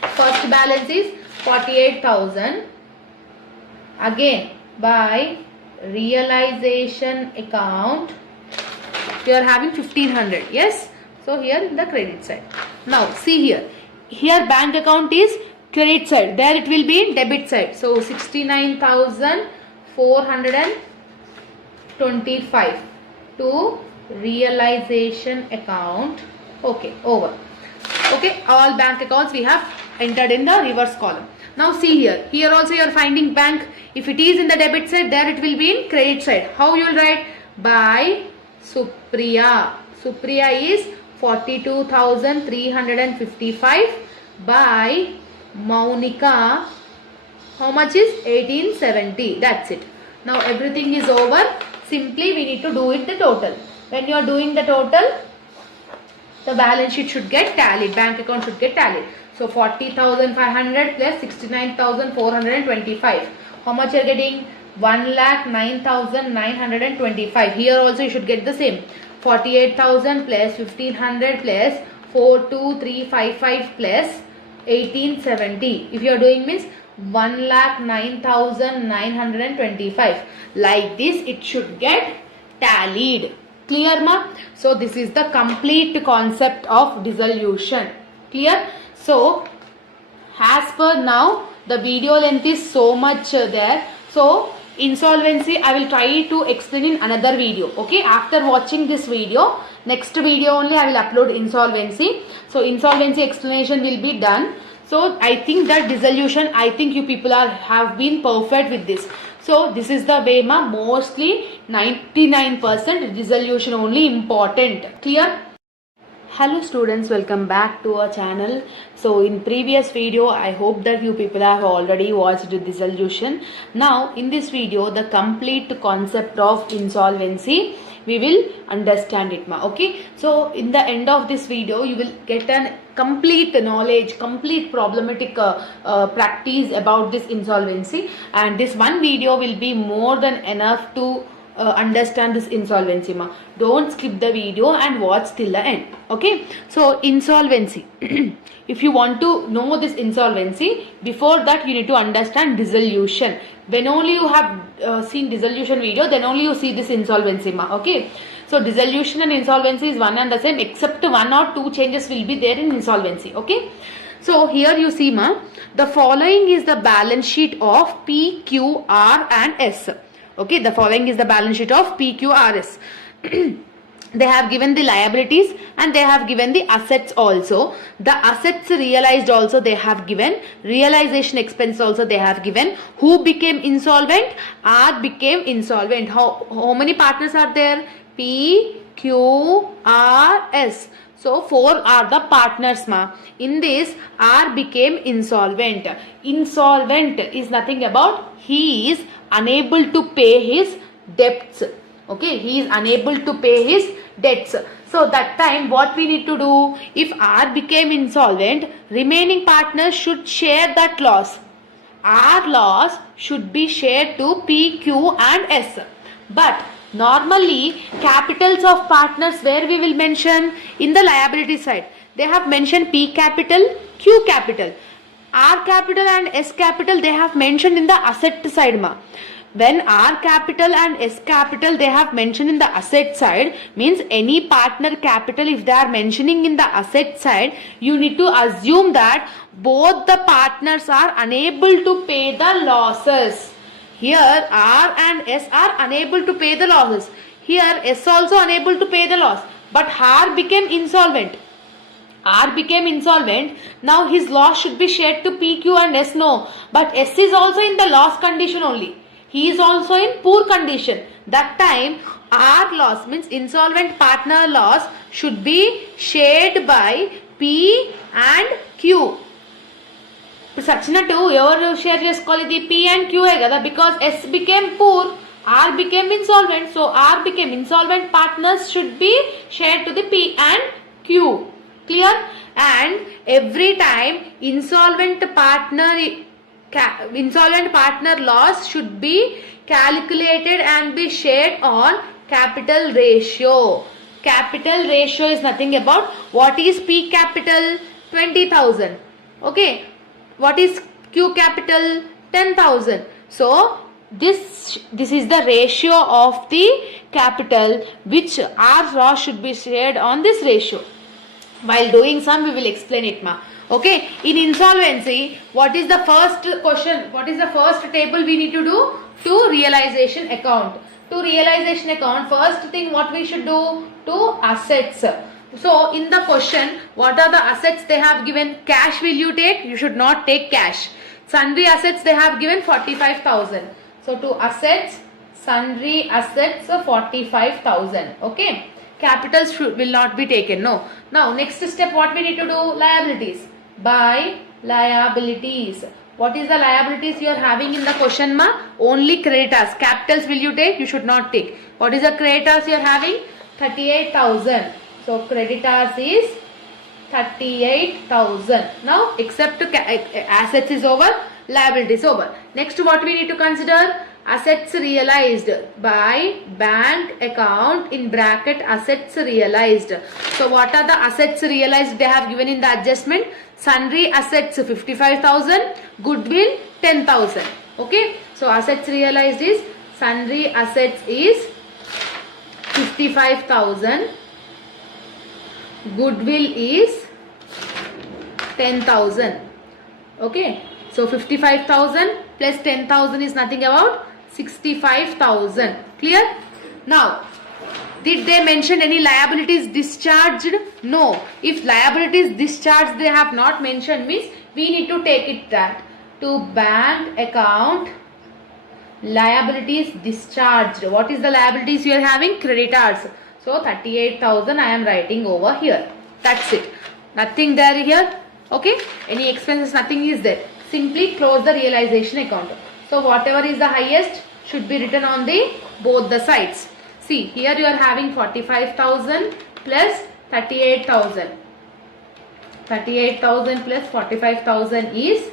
first balance is 48,000. Again by realization account you are having 1,500. Yes. So here in the credit side. Now see here. Here bank account is credit side. There it will be in debit side. So 69,425 to realization account. Okay, over. Okay, all bank accounts we have entered in the reverse column. Now see here. Here also you are finding bank. If it is in the debit side, there it will be in credit side. How you will write? By Supriya. Supriya is 42,355 by Maunika. How much is? 1870. That's it. Now everything is over. Simply we need to do it the total. When you are doing the total, the balance sheet should get tallied. Bank account should get tallied. So 40,500 plus 69,425. How much you are getting? 1,09,925. Here also you should get the same. 48,000 plus 1,500 plus 42355 plus 1870. If you are doing means 1,09,925. Like this it should get tallied. Clear, ma? So this is the complete concept of dissolution. Clear? So as per now the video length is so much there. So insolvency I will try to explain in another video. Okay, after watching this video, next video only I will upload insolvency. So insolvency explanation will be done. So I think that dissolution, I think you people have been perfect with this. So this is the way, ma. Mostly 99% dissolution only important. Clear? Hello students, welcome back to our channel. So in previous video I hope that you people have already watched dissolution. Now in this video the complete concept of insolvency we will understand it, ma. Okay, so in the end of this video you will get an complete knowledge, complete problematic practice about this insolvency, and this one video will be more than enough to understand this insolvency, ma. Don't skip the video and watch till the end. Okay, so insolvency. If you want to know this insolvency, before that you need to understand dissolution. When only you have seen dissolution video, then only you see this insolvency, ma. Okay, so dissolution and insolvency is one and the same, except one or two changes will be there in insolvency. Okay, so here you see, ma, the following is the balance sheet of P, Q, R and S. Okay, the following is the balance sheet of P, Q, R, S. They have given the liabilities and they have given the assets also. The assets realized also they have given. Realization expense also they have given. Who became insolvent? R became insolvent. How many partners are there? P, Q, R, S. So 4 are the partners ma. In this, R became insolvent. Insolvent is nothing about he is unable to pay his debts. Okay, he is unable to pay his debts. So that time what we need to do? If R became insolvent, remaining partners should share that loss. R loss should be shared to P, Q and S. But normally capitals of partners where we will mention? In the liability side. They have mentioned P capital, Q capital. R capital and S capital they have mentioned in the asset side ma. When R capital and S capital they have mentioned in the asset side, means any partner capital if they are mentioning in the asset side, you need to assume that both the partners are unable to pay the losses. Here R and S are unable to pay the losses. Here S also unable to pay the loss. But R became insolvent. R became insolvent. Now his loss should be shared to P, Q and S. No. But S is also in the loss condition only. He is also in poor condition. That time R loss means insolvent partner loss should be shared by P and Q. Sachinattu evaru share chesukovali idi P and Q kada, because S became poor, R became insolvent, so R became insolvent partners should be shared to the P and Q. Clear? And every time insolvent partner loss should be calculated and be shared on capital ratio. Capital ratio is nothing about what is P capital? 20,000. Okay. What is Q capital? 10,000. So this is the ratio of the capital which R loss should be shared on this ratio. While doing some we will explain it ma. Okay, in insolvency what is the first question, what is the first table we need to do? To realization account. To realization account, first thing what we should do? To assets. So in the question what are the assets they have given? Cash will you take? You should not take cash. Sundry assets they have given 45,000. So to assets, sundry assets 45,000. Okay, capitals will not be taken. No. Now next step what we need to do? Liabilities. By liabilities. What is the liabilities you are having in the question ma? Only creditors. Capitals will you take? You should not take. What is the creditors you are having? 38,000. So creditors is 38,000. Now except assets is over, liabilities over. Next what we need to consider? Assets realized by bank account in bracket assets realized. So what are the assets realized they have given in the adjustment? Sundry assets 55,000, goodwill 10,000. Okay, so assets realized is sundry assets is 55,000, goodwill is 10,000. Okay, so 55,000 plus 10,000 is nothing about 65,000. Clear? Now did they mention any liabilities discharged? No. If liabilities discharged they have not mentioned, means we need to take it that to bank account liabilities discharged. What is the liabilities you are having? Creditors. So 38,000 I am writing over here. That's it. Nothing there here. Okay. Any expenses, nothing is there. Simply close the realization account. So whatever is the highest should be written on the both the sides. See here you are having 45,000 plus 38,000. 38,000 plus 45,000 is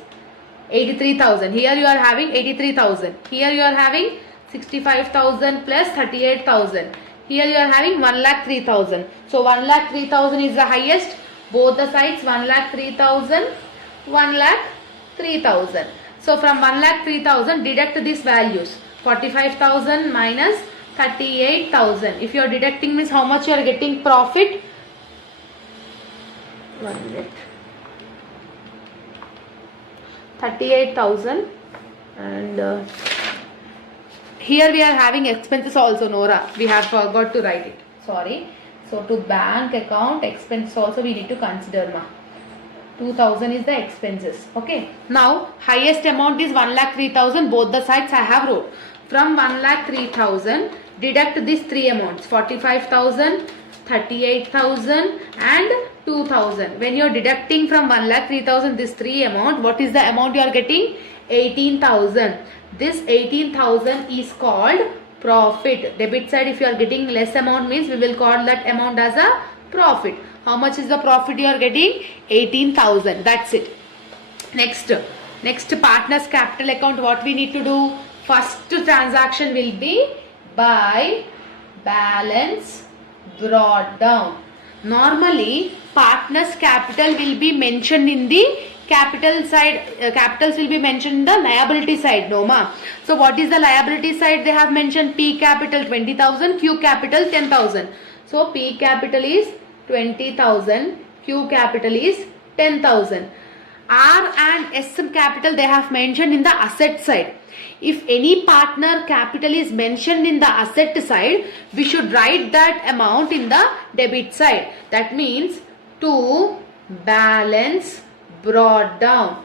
83,000. Here you are having 83,000. Here you are having 65,000 plus 38,000. Here you are having 1,03,000. So 1,03,000 is the highest. Both the sides 1,03,000, 1,03,000. So from 1,03,000 deduct these values. 45,000 minus 38,000. If you are deducting means how much you are getting profit? 1 minute. 38,000 and here we are having expenses also, Nora. We have forgot to write it. Sorry. So to bank account expense also we need to consider ma. 2,000 is the expenses. Okay. Now highest amount is 1,03,000. Both the sides I have wrote. From 1,03,000 deduct these three amounts, 45,000, 38,000 and 2,000. When you are deducting from 1,03,000 this three amount, what is the amount you are getting? 18,000. This 18,000 is called profit. Debit side, if you are getting less amount, means we will call that amount as a profit. How much is the profit you are getting? 18,000. That's it. Next partners capital account, what we need to do? First transaction will be buy, balance, brought down. Normally partners capital will be mentioned in the capital side, capitals will be mentioned in the liability side, no ma. So what is the liability side? They have mentioned P capital 20,000, Q capital 10,000. So P capital is 20,000, Q capital is 10,000. R and S capital they have mentioned in the asset side. If any partner capital is mentioned in the asset side, we should write that amount in the debit side. That means to balance brought down.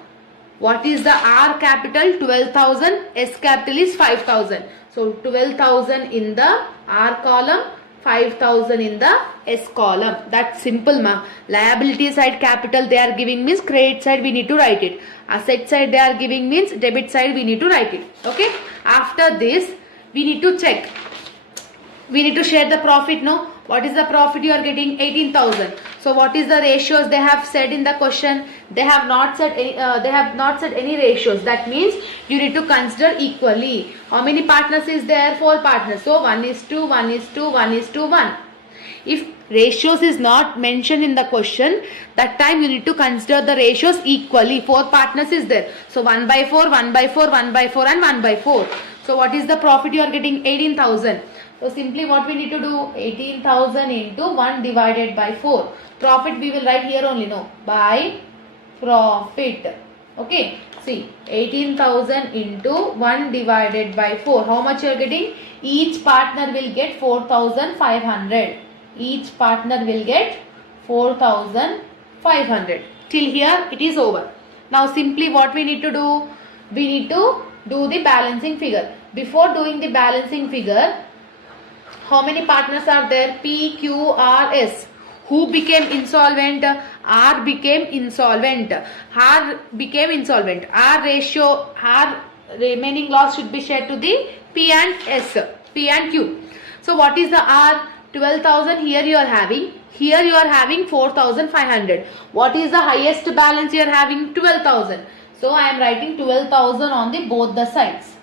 What is the R capital? 12,000. S capital is 5,000. So 12,000 in the R column, 5,000 in the S column. That's simple ma. Liability side capital they are giving means credit side we need to write it. Asset side they are giving means debit side we need to write it. Okay. After this we need to check. We need to share the profit. No. What is the profit you are getting? 18,000. So what is the ratios they have said in the question? They have not said any ratios. That means you need to consider equally. How many partners is there? 4 partners. So 1:2, 1:2, 1:1. If ratios is not mentioned in the question, that time you need to consider the ratios equally. 4 partners is there. So 1/4, 1/4, 1/4 and 1/4. So what is the profit you are getting? 18,000. So simply what we need to do? 18,000 into 1 divided by 4. Profit we will write here only, no. By profit. Okay. See, 18,000 into 1 divided by 4. How much you are getting? Each partner will get 4,500. Each partner will get 4,500. Till here it is over. Now simply what we need to do? We need to do the balancing figure. Before doing the balancing figure, how many partners are there? P, Q, R, S. Who became insolvent? R became insolvent. R became insolvent. R ratio, R remaining loss should be shared to the P and S, P and Q. So what is the R? 12,000 here you are having. Here you are having 4,500. What is the highest balance you are having? 12,000. So I am writing 12,000 on the both the sides.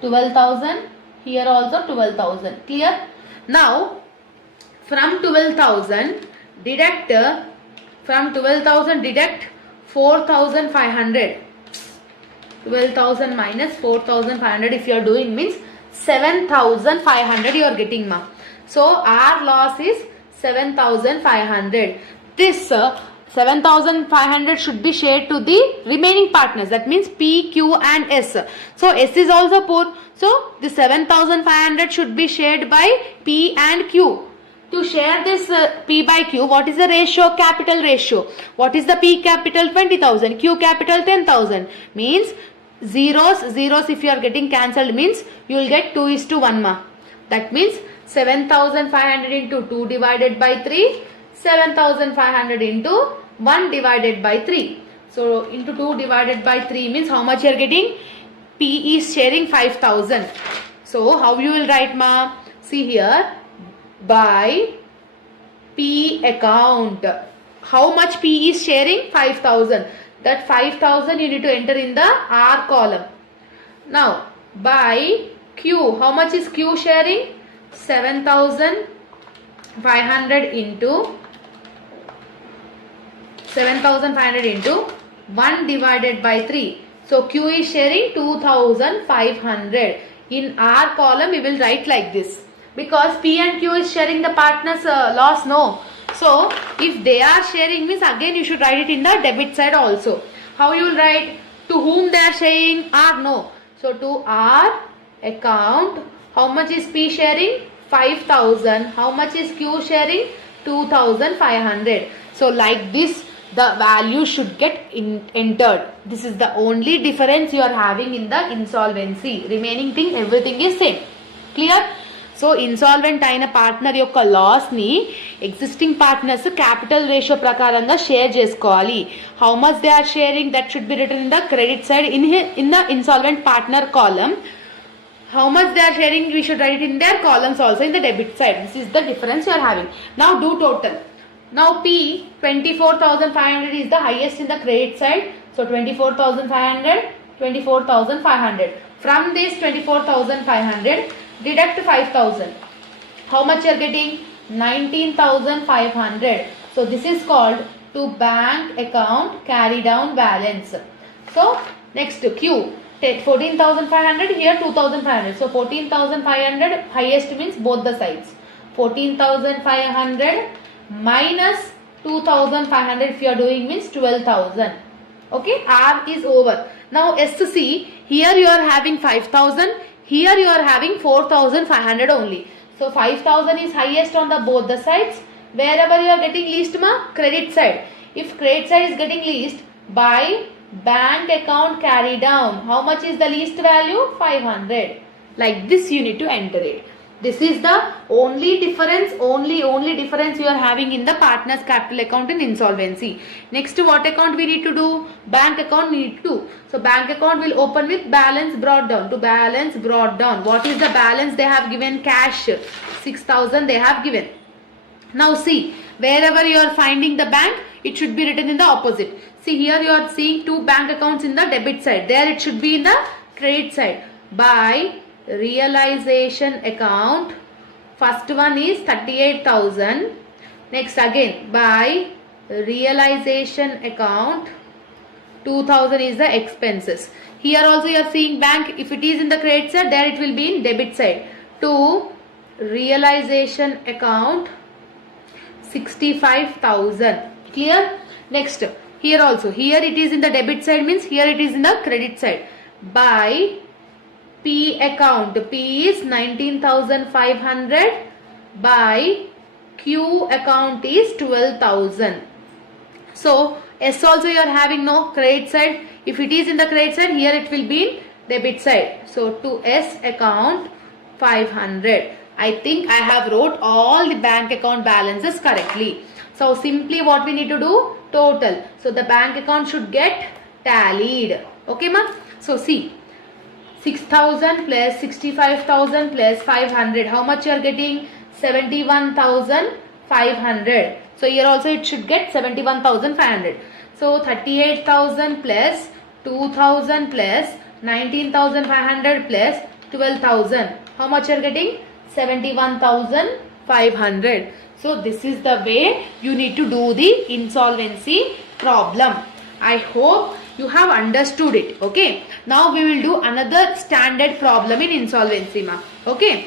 12,000. Here also 12,000. Clear? Now from 12,000 deduct 4,500. 12,000 minus 4,500 if you are doing means 7,500 you are getting ma. So our loss is 7,500. This 7,500 should be shared to the remaining partners. That means P, Q and S. So S is also poor. So the 7,500 should be shared by P and Q. To share this P by Q, what is the ratio? Capital ratio. What is the P capital? 20,000. Q capital 10,000. Means zeros if you are getting cancelled means you will get 2:1 ma. That means 7,500 into 2 divided by 3. 7,500 into 1 divided by 3. So into 2 divided by 3 means how much you are getting? P is sharing 5,000. So how you will write ma? See here, by P account. How much P is sharing? 5,000. That 5,000 you need to enter in the R column. Now by Q, how much is Q sharing? 7,500 into 1 divided by 3. So Q is sharing 2,500. In R column we will write like this. Because P and Q is sharing the partner's loss, no. So if they are sharing means again you should write it in the debit side also. How you will write? To whom they are sharing? R, no. So to R account, how much is P sharing? 5,000. How much is Q sharing? 2,500. So like this the value should get entered. This is the only difference you are having in the insolvency. Remaining thing everything is same. Clear? So insolvent అయిన partner యొక్క లాస్ని existing partners capital ratio ప్రకారంగా share చేసుకోవాలి. How much they are sharing that should be written in the credit side in the insolvent partner column. How much they are sharing, we should write it in their columns also in the debit side. This is the difference you are having. Now do total. Now P 24,500 is the highest in the credit side. So 24,500, 24,500. From this 24,500 deduct 5,000. How much you are getting? 19,500. So this is called to bank account carry down balance. So next Q. 14,500, here 2,500. So 14,500 highest means both the sides. 14,500 minus 2,500 if you are doing means 12,000. Okay, R is over. Now SC, here you are having 5,000, here you are having 4,500 only. So 5,000 is highest on the both the sides. Wherever you are getting least ma, credit side. If credit side is getting least, by bank account carry down, how much is the least value? 500. Like this you need to enter it. This is the only difference, only difference you are having in the partners capital account in insolvency. Next, what account we need to do? Bank account we need to do. So bank account will open with balance brought down. To balance brought down, what is the balance they have given? Cash 6,000 they have given. Now see, wherever you are finding the bank, it should be written in the opposite. See, here you are seeing two bank accounts in the debit side. There it should be in the credit side. By realization account, first one is 38,000. Next again, by realization account, 2,000 is the expenses. Here also you are seeing bank. If it is in the credit side, there it will be in debit side. To realization account, 65,000. Clear? Next, here also, here it is in the debit side means here it is in the credit side. By P account, P is 19,500. By Q account is 12,000. So S also you are having no credit side. If it is in the credit side, here it will be in debit side. So to S account 500. I think I have wrote all the bank account balances correctly. So simply what we need to do? Total. So the bank account should get tallied. Okay ma? So see, 6,000 plus 65,000 plus 500. How much you are getting? 71,500. So here also it should get 71,500. So 38,000 plus 2,000 plus 19,500 plus 12,000. How much you are getting? 71,500. So this is the way you need to do the insolvency problem. I hope you have understood it. Okay. Now we will do another standard problem in insolvency ma. Okay.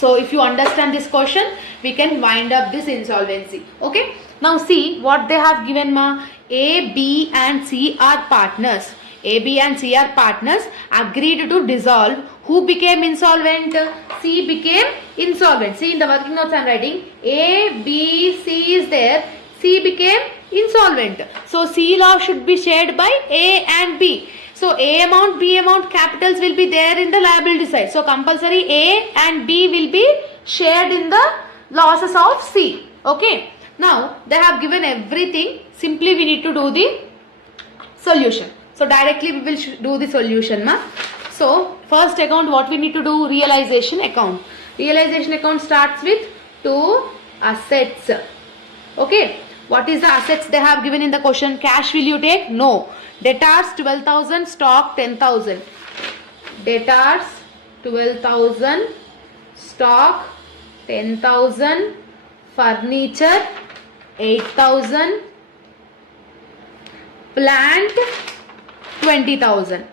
So if you understand this question, we can wind up this insolvency. Okay. Now see what they have given ma. A, B and C are partners. A, B and C are partners, agreed to dissolve. Who became insolvent? C became insolvent. See in the working notes I am writing A, B, C is there. C became insolvent. So C law should be shared by A and B. So A amount, B amount capitals will be there in the liability side. So compulsory A and B will be shared in the losses of C. Okay. Now they have given everything. Simply we need to do the solution. So directly we will do the solution ma. So first account what we need to do? Realization account. Realization account starts with two assets. Okay. What is the assets they have given in the question? Cash will you take? No. Debtors 12,000, stock 10,000. Debtors 12,000, stock 10,000, furniture 8,000, plant 20,000.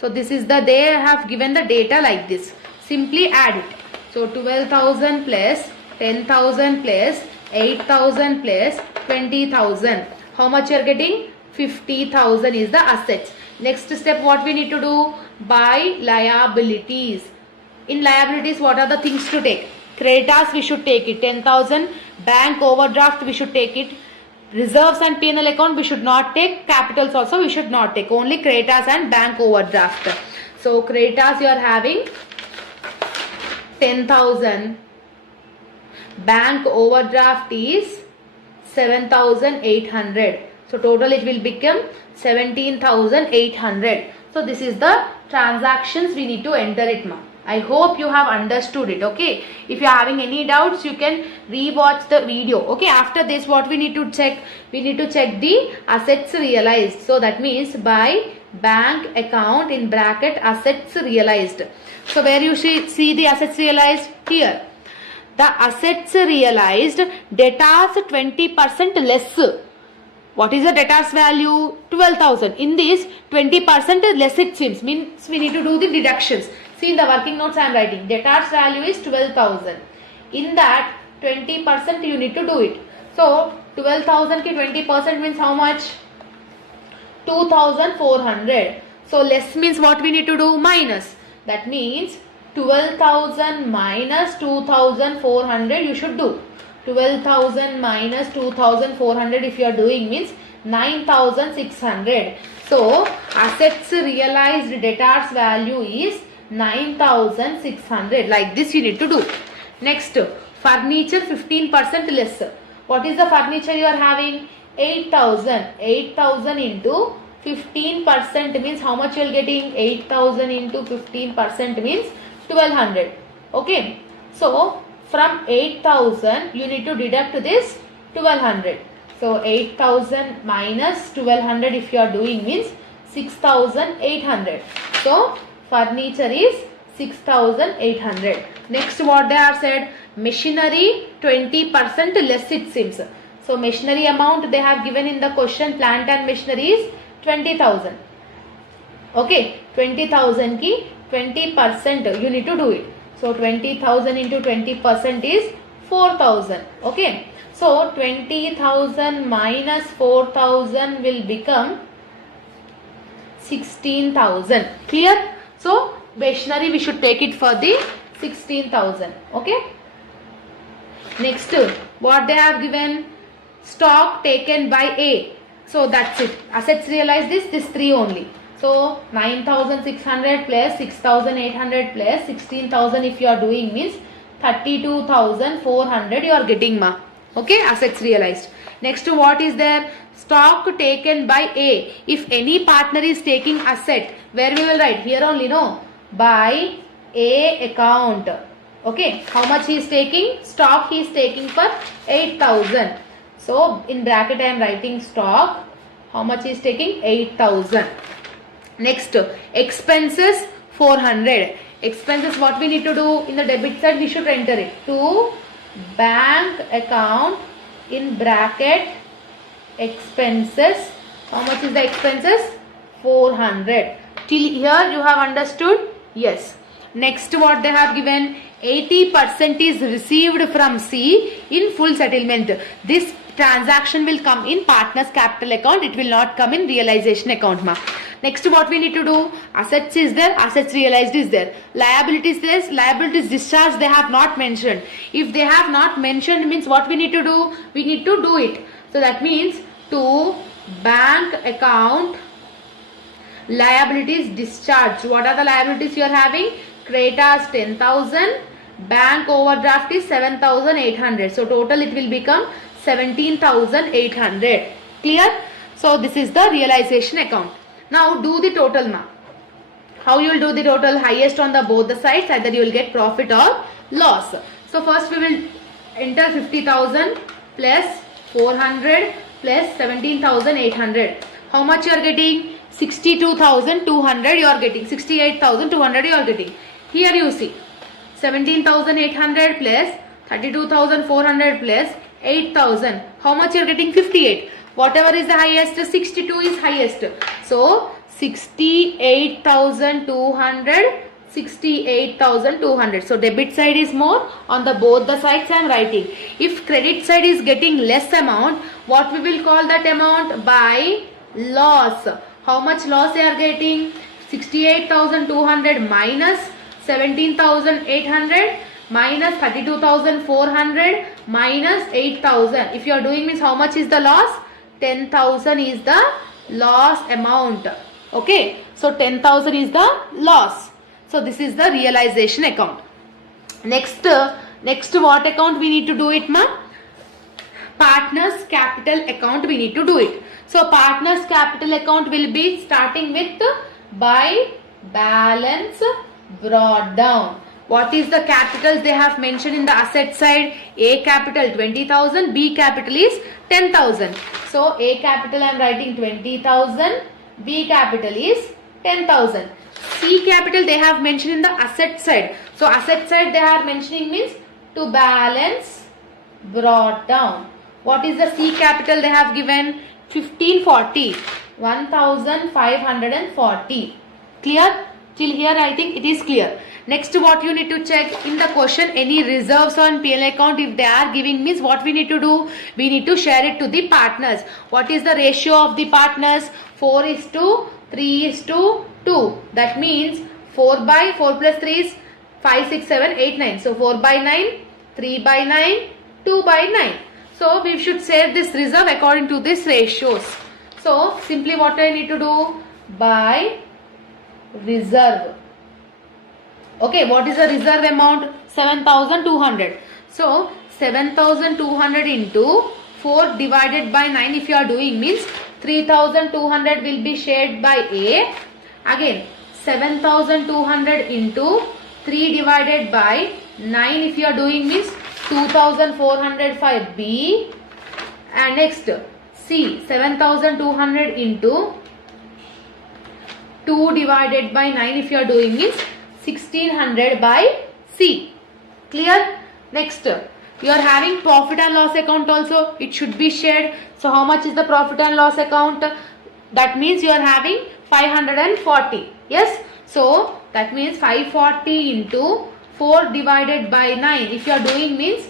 So this is the, they have given the data like this. Simply add it. So 12,000 plus 10,000 plus 8,000 plus 20,000. How much you are getting? 50,000 is the assets. Next step what we need to do? Buy liabilities. In liabilities what are the things to take? Creditors we should take it 10,000. Bank overdraft we should take it. Reserves and P&L account we should not take. Capitals also we should not take. Only creditors and bank overdraft. So creditors you are having 10,000. Bank overdraft is 7,800. So total it will become 17,800. So this is the transactions we need to enter it, ma. I hope you have understood it. Okay, if you are having any doubts, you can rewatch the video. Okay, after this what we need to check? We need to check the assets realized. So that means by bank account in bracket assets realized. So where you see the assets realized? Here. The assets realized, debtors 20% less. What is the debtors value? 12,000. In this 20% less it seems. Means we need to do the deductions. See in the working notes I am writing. Debtors value is 12,000. In that 20% you need to do it. So 12,000 ki 20% means how much? 2,400. So less means what we need to do? Minus. That means 12,000 minus 2,400 you should do. 12,000 minus 2,400 if you are doing means 9,600. So assets realized debtors value is 9,600. Like this you need to do. Next, furniture 15% less. What is the furniture you are having? 8,000. 8,000 into 15% means how much you are getting? 8,000 into 15% means 1,200. Okay. So from 8,000 you need to deduct this 1,200. So 8,000 minus 1,200 if you are doing means 6,800. So furniture is 6,800. Next what they have said? Machinery 20% less it seems. So machinery amount they have given in the question, plant and machinery is 20,000. Okay, 20,000 ki 20% you need to do it. So 20,000 into 20% is 4,000. Okay. So 20,000 minus 4,000 will become 16,000. Clear? So machinery we should take it for the 16,000. Okay. Next, what they have given? Stock taken by A. So that's it. Assets realized this 3 only. So 9,600 plus 6,800 plus 16,000 if you are doing means 32,400 you are getting, ma. Okay, assets realized. Next, what is there? Stock taken by A. If any partner is taking asset, where we will write? Here only, no? By A account. Okay, how much he is taking? Stock he is taking for 8,000. So in bracket I am writing stock. How much he is taking? 8,000. Next, expenses 400. Expenses, what we need to do? In the debit side we should enter it to bank account in bracket expenses. How much is the expenses? 400. Till here you have understood? Yes. Next, what they have given? 80% is received from C in full settlement. This transaction will come in partners capital account. It will not come in realization account, ma. Next, what we need to do? Assets is there, assets realized is there. Liabilities there, liabilities discharged they have not mentioned. If they have not mentioned means what we need to do? We need to do it. So that means to bank account liabilities discharged. What are the liabilities you are having? Creditors 10,000, bank overdraft is 7,800. So total it will become 17,800. Clear? So this is the realization account. Now do the total, ma. How you will do the total? Highest on the both the sides, either you will get profit or loss. So first we will enter 50,000 plus 400 plus 17,800. How much you are getting? 62,200 you are getting. 68,200 you are getting. Here you see 17,800 plus 32,400 plus 8,000. How much you are getting? 58. Whatever is the highest, 62 is highest. So 68,200, 68,200. So debit side is more. On the both the sides I am writing. If credit side is getting less amount, what we will call that amount? By loss. How much loss they are getting? 68,200 minus 17,800 minus 32,400 minus 8,000. If you are doing means how much is the loss? 10,000 is the loss amount. Okay. So 10,000 is the loss. So this is the realization account. Next what account we need to do it, ma? Partners capital account we need to do it. So partners capital account will be starting with by balance brought down. What is the capitals they have mentioned in the asset side? A capital 20,000, B capital is 10,000. So A capital I am writing 20,000, B capital is 10,000. C capital they have mentioned in the asset side. So asset side they are mentioning means to balance brought down. What is the C capital they have given? 1540, 1540. Clear? Till here I think it is clear. Next what you need to check in the question, any reserves on PL account if they are giving means what we need to do? We need to share it to the partners. What is the ratio of the partners? 4:3:2. That means 4 plus 3 is 5, 6, 7, 8, 9. So 4/9, 3/9, 2/9. So we should share this reserve according to these ratios. So simply what I need to do? By reserve. Okay, what is the reserve amount? 7,200. So 7,200 into 4 divided by 9 if you are doing means 3,200 will be shared by A. Again 7,200 into 3 divided by 9 if you are doing means 2,405 B. And next C, 7,200 into 2 divided by 9 if you are doing means 1,600 by C. Clear? Next you are having profit and loss account also, it should be shared. So how much is the profit and loss account? That means you are having 540. Yes, so that means 540 into 4 divided by 9 if you are doing means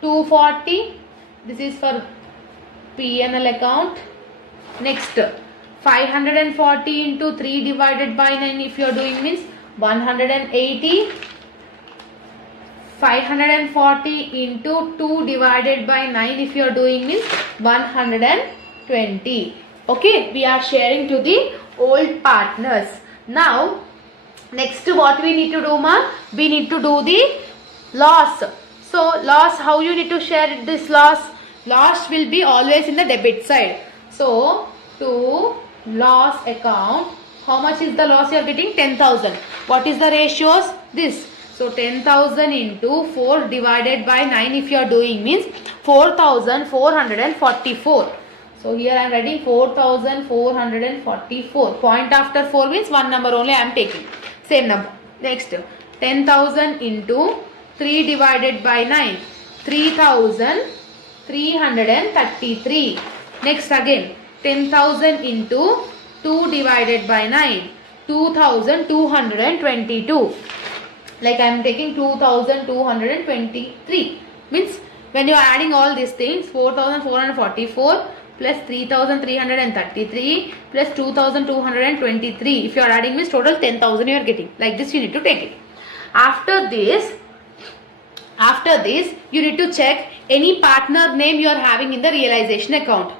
240. This is for P&L account. Next 540 into 3 divided by 9 if you are doing means 180. 540 into 2 divided by 9 if you are doing means 120. Okay, we are sharing to the old partners. Now next what we need to do, ma? We need to do the loss. So loss, how you need to share this loss? Loss will be always in the debit side. So to loss account, how much is the loss you are getting? 10,000. What is the ratios? This. So 10,000 into 4 divided by 9 if you are doing means 4,444. So here I am writing 4,444. Point after 4 means one number only I am taking. Same number. Next 10,000 into 3 divided by 9. 3,333. Next again 10,000 into 2 divided by 9. 2,222. Like I am taking 2,223. Means when you are adding all these things, 4,444 plus 3,333 plus 2,223. If you are adding means total 10,000 you are getting. Like this you need to take it. After this you need to check any partner name you are having in the realization account.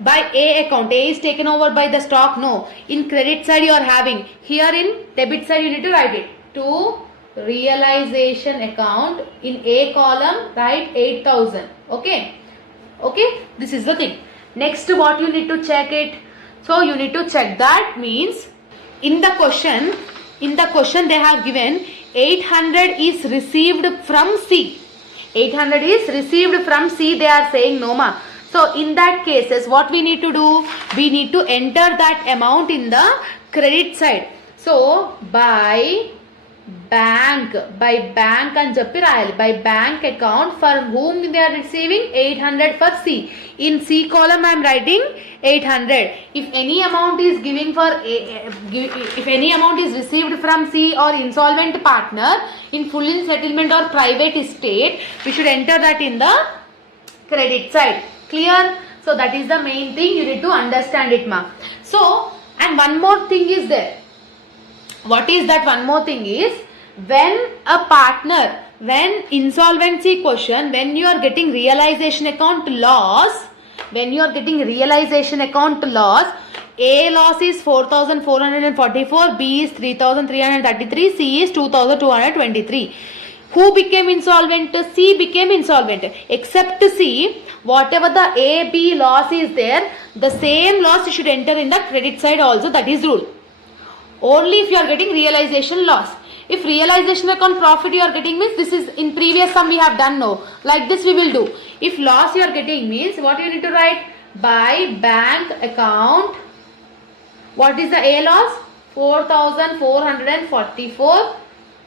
By A account, A is taken over by the stock. No. In credit side you are having. Here in debit side you need to write it. To realization account, in A column write 8,000. Okay. Okay. This is the thing. Next what you need to check it. So you need to check that means in the question they have given 800 is received from C. 800 is received from C, they are saying no ma. So in that cases what we need to do? We need to enter that amount in the credit side. So by bank and చెప్పి రాయాలి. By bank account for whom they are receiving 800 for C. In C column I am writing 800. If any amount is giving for if any amount is received from C or insolvent partner in full in settlement or private estate, we should enter that in the credit side. Clear? So that is the main thing you need to understand it, ma. So and one more thing is there. What is that one more thing is, when a partner, when insolvency question, when you are getting realization account loss, A loss is 4,444, B is 3,333, C is 2,223. Who became insolvent? C became insolvent. Except C, whatever the A, B loss is there, the same loss you should enter in the credit side also. That is rule. Only if you are getting realization loss. If realization account profit you are getting means, this is in previous sum we have done no. Like this we will do. If loss you are getting means, what you need to write? By bank account. What is the A loss? 4,444.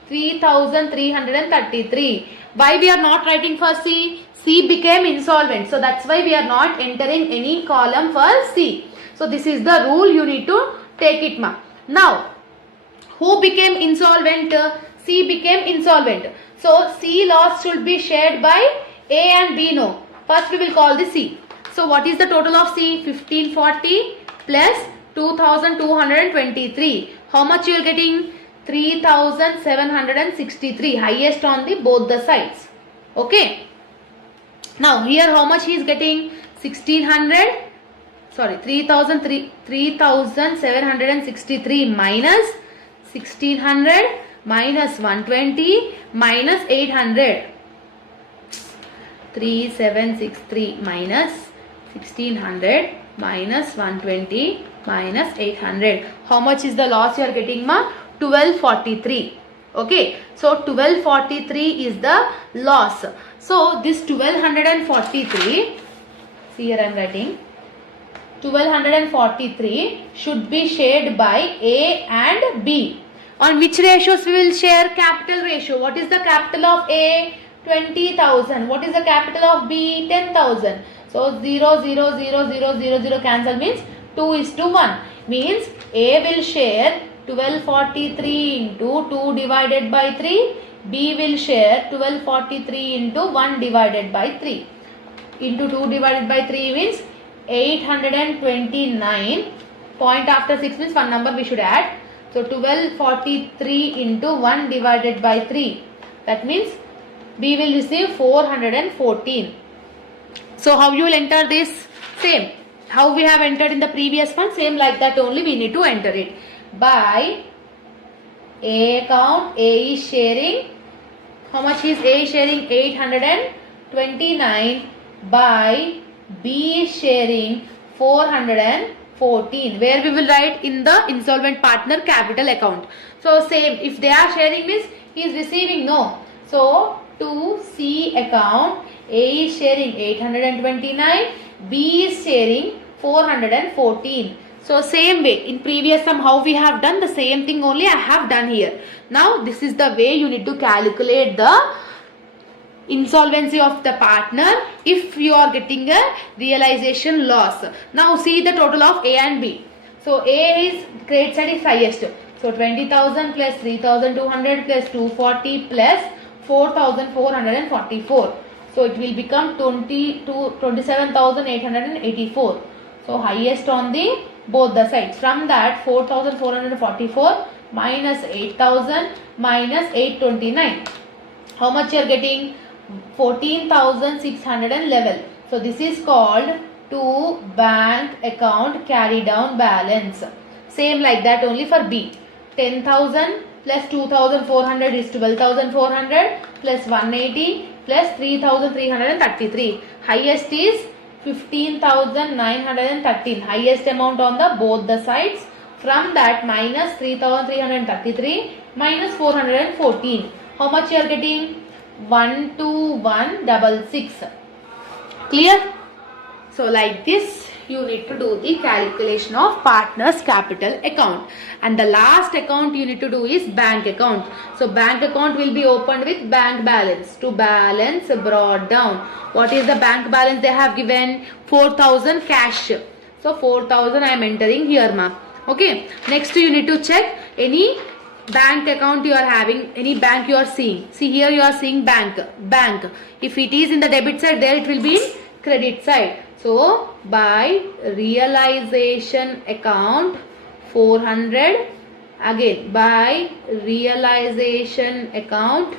3,333. Why we are not writing for C? C became insolvent. So that's why we are not entering any column for C. So this is the rule, you need to take it, ma. Now, who became insolvent? C became insolvent. So C loss should be shared by A and B, no. First we will call this C. So what is the total of C? 1540 plus 2,223. How much you are getting? 3,763, highest on the both the sides. Okay. Now here how much he is getting? 1,600. Sorry, 3,763 minus 1,600 minus 120 minus 800. 3,763 minus 1,600 minus 120 minus 800. How much is the loss you are getting, ma? 1243. Okay, so 1243 is the loss. So this 1243, see here I am writing, 1243 should be shared by A and B. On which ratios we will share? Capital ratio. What is the capital of A? 20,000. What is the capital of B? 10,000. So 0, 0, 0, 0, 0, 0 cancel means 2:1. Means A will share 1243 into 2 divided by 3. B will share 1243 into 1 divided by 3. Into 2 divided by 3 means 829. Point after 6 means one number we should add. So 1243 into 1 divided by 3. That means B will receive 414. So how you will enter this? Same. How we have entered in the previous one, same like that only we need to enter it. By A account, A is sharing. How much is A sharing? 829. By B is sharing 414. Where we will write? In the insolvent partner capital account. So same, if they are sharing means he is receiving, no. So to C account, A is sharing 829, B is sharing 414. So same way, in previous sum how we have done, the same thing only I have done here. Now this is the way you need to calculate the insolvency of the partner if you are getting a realization loss. Now see the total of A and B. So A is credit side is highest. So 20,000 plus 3,200 plus 240 plus 4,444. So it will become 27,884. So highest on the both the sides. From that 4,444 minus 8,000 minus 829. How much you are getting? 14,611. So this is called to bank account carry down balance. Same like that only for B. 10,000 plus 2,400 is 12,400 plus 180 plus 3,333. Highest is 15,913. Highest amount on the both the sides. From that minus 3,333 minus 414. How much you are getting? 12166. Clear? So like this you need to do the calculation of partner's capital account. And the last account you need to do is bank account. So bank account will be opened with bank balance. To balance brought down. What is the bank balance they have given? 4,000 cash. So 4,000 I am entering here, ma. Okay. Next you need to check any bank account you are having, any bank you are seeing. See here you are seeing bank. If it is in the debit side, there it will be in credit side. So by realization account 400, again by realization account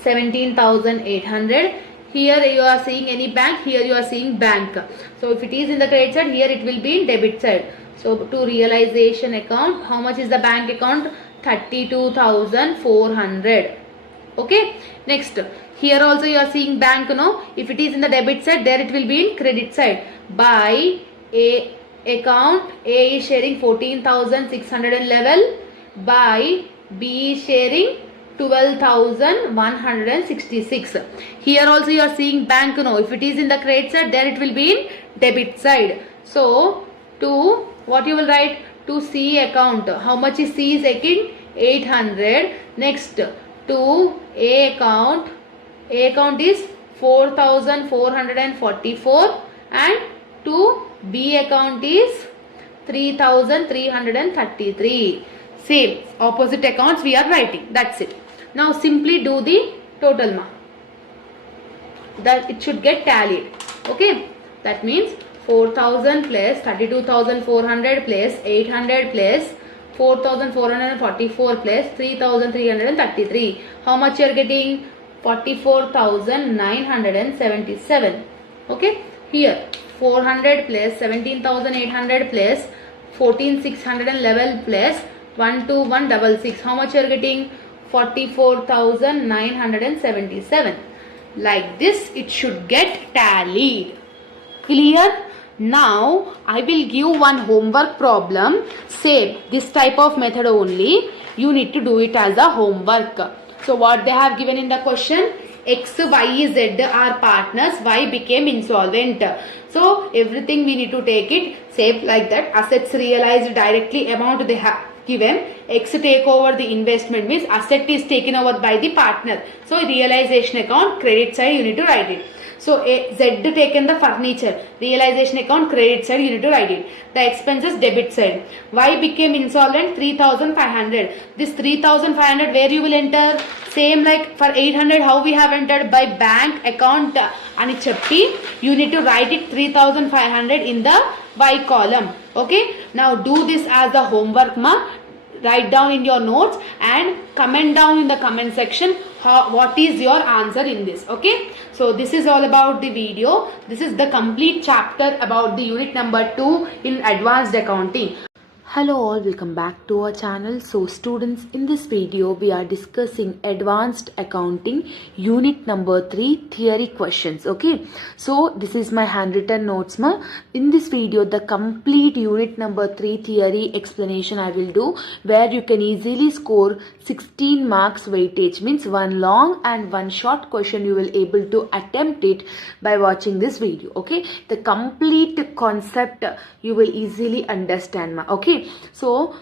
17,800. Here you are seeing any bank, here you are seeing bank. So if it is in the credit side, here it will be in debit side. So to realization account, how much is the bank account? 32,400. Okay. Next, here also you are seeing bank, no? If it is in the debit side, there it will be in credit side. By A account, A is sharing 14,611. By B is sharing 12,166. Here also you are seeing bank, no? If it is in the credit side, there it will be in debit side. So, to what you will write? To C account. How much is C is taking? 800. Next, to A account. A account is 4,444 and to B account is 3,333. Same opposite accounts we are writing. That's it. Now simply do the total ma. That it should get tallied. Okay. That means 4,000 plus 32,400 plus 800 plus 4,444 plus 3,333. How much you are getting? 44,977. Okay. Here 400 plus 17,800 plus 14,611 plus 12166. How much you are getting? 44,977. Like this it should get tallied. Clear? Now I will give one homework problem. Same this type of method only. You need to do it as a homework. So what they have given in the question? X, Y, Z are partners. Y became insolvent. So everything we need to take it same like that. Assets realized directly amount they have given. X take over the investment means asset is taken over by the partner. So realization account credit side you need to write it. So Z taken the furniture. Realization account credit side you need to write it. The expenses debit side. Y became insolvent 3,500. This 3,500 where you will enter? Same like for 800 how we have entered by bank account ani cheppi. You need to write it 3,500 in the Y column. Okay. Now do this as the homework ma. Write down in your notes and comment down in the comment section what is your answer in this. Okay. So this is all about the video. This is the complete chapter about the unit number 2 in advanced accounting. Hello all, welcome back to our channel. So students, in this video we are discussing advanced accounting unit number 3 theory questions. Okay, so this is my handwritten notes ma. In this video the complete unit number 3 theory explanation I will do, where you can easily score 16 marks weightage, means one long and one short question you will able to attempt it by watching this video. Okay, the complete concept you will easily understand ma. Okay, so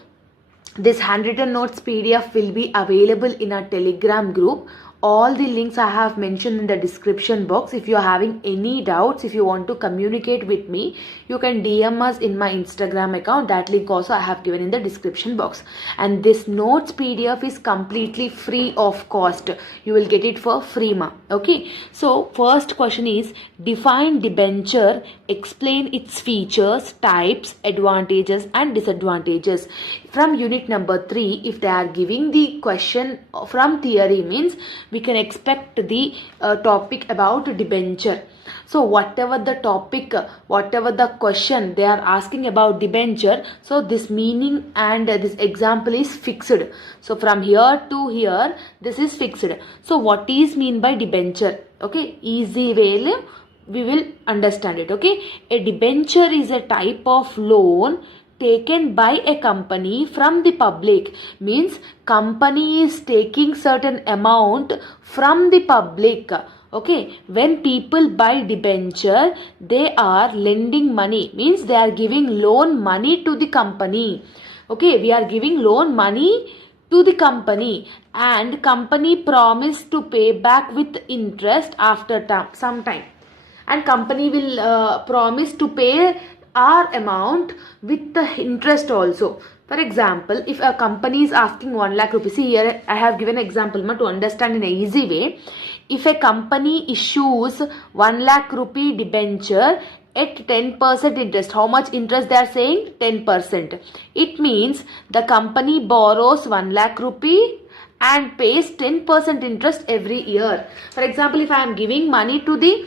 this handwritten notes PDF will be available in our Telegram group. All the links I have mentioned in the description box. If you are having any doubts, if you want to communicate with me, you can DM us in my Instagram account. That link also I have given in the description box. And this notes PDF is completely free of cost. You will get it for free ma. Okay. So first question is, define debenture, explain its features, types, advantages and disadvantages. From unit number 3, if they are giving the question from theory, means we can expect the topic about debenture. So whatever the topic, whatever the question they are asking about debenture, so this meaning and this example is fixed. So from here to here this is fixed. So what is mean by debenture? Okay, easy way we will understand it. Okay, a debenture is a type of loan taken by a company from the public, means company is taking certain amount from the public. Okay, when people buy debenture, they are lending money, means they are giving loan money to the company. Okay, we are giving loan money to the company and company promise to pay back with interest after some time, and company will promise to pay our amount with the interest also. For example, if a company is asking 1 lakh rupees, see here I have given example to understand in a easy way. If a company issues 1 lakh rupee debenture at 10% interest, how much interest they are saying? 10%. It means the company borrows 1 lakh rupee and pays 10% interest every year. For example, if I am giving money to the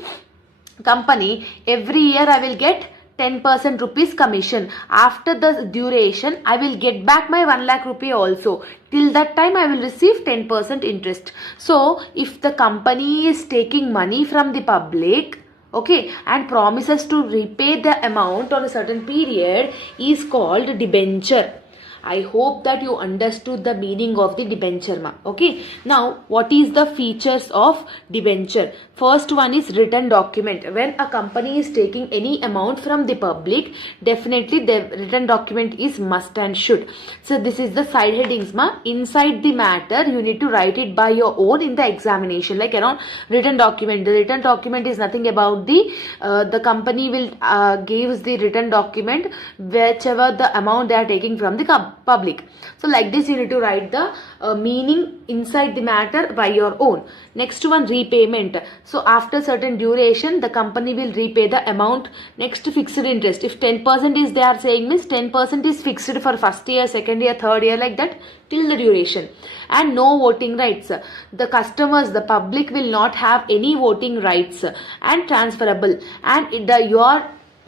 company, every year I will get 10% rupees commission. After the duration, I will get back my 1 lakh rupee also. Till that time, I will receive 10% interest. So, if the company is taking money from the public, okay, and promises to repay the amount on a certain period, is called debenture. I hope that you understood the meaning of the debenture, ma. Okay. Now, what is the features of debenture? First one is written document. When a company is taking any amount from the public, definitely the written document is must and should. So, this is the side headings, ma. Inside the matter, you need to write it by your own in the examination. Like around written document. The written document is nothing about the company will gives the written document whichever the amount they are taking from the public. So like this you need to write the meaning inside the matter by your own. Next one, repayment. So after certain duration the company will repay the amount. Next, fixed interest. If 10% is they are saying, means 10% is fixed for first year, second year, third year, like that till the duration. And no voting rights. The customers, the public will not have any voting rights, and transferable. And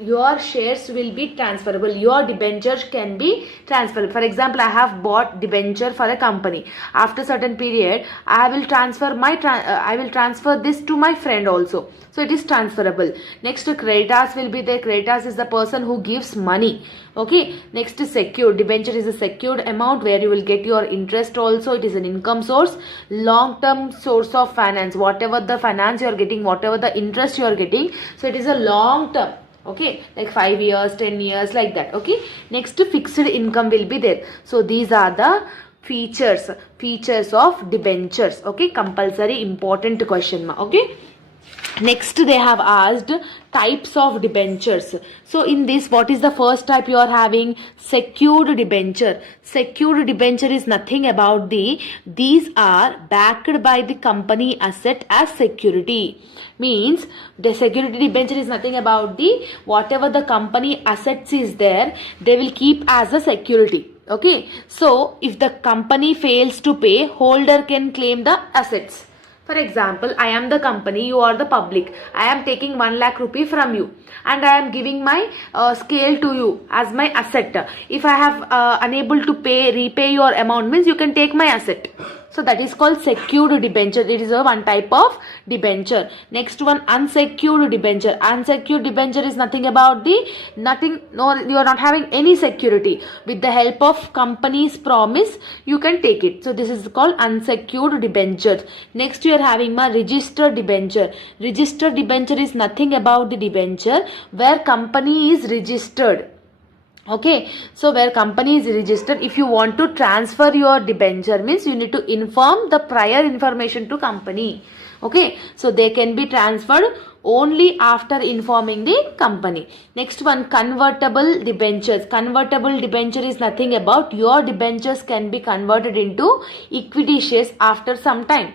your shares will be transferable. Your debentures can be transferable. For example, I have bought debenture for a company. After certain period, I will transfer this to my friend also. So it is transferable. Next, creditors will be there. Creditors is the person who gives money. Okay. Next is secured. Debenture is a secured amount where you will get your interest also. It is an income source. Long-term source of finance. Whatever the finance you are getting, whatever the interest you are getting. So it is a long-term. Okay, like 5 years, 10 years, like that. Okay. Next, fixed income will be there. So these are the features of debentures. Okay, compulsory important question. Okay. Next, they have asked types of debentures. So in this, what is the first type you are having? Secured debenture. Secured debenture is nothing about these are backed by the company asset as security. Means the security debenture is nothing about whatever the company assets is there, they will keep as a security. Okay. So if the company fails to pay, holder can claim the assets. For example, I am the company, you are the public. I am taking 1 lakh rupee from you and I am giving my scale to you as my asset. If I have unable to repay your amount, means you can take my asset. So that is called secured debenture. It is a one type of debenture. Next one, unsecured debenture. Unsecured debenture is nothing about you are not having any security. With the help of company's promise, you can take it. So this is called unsecured debenture. Next, you are having my registered debenture. Registered debenture is nothing about the debenture where company is registered. Okay, so where company is registered, if you want to transfer your debenture, means you need to inform the prior information to company. Okay, so they can be transferred only after informing the company. Next one, convertible debentures. Convertible debenture is nothing about your debentures can be converted into equity shares after some time.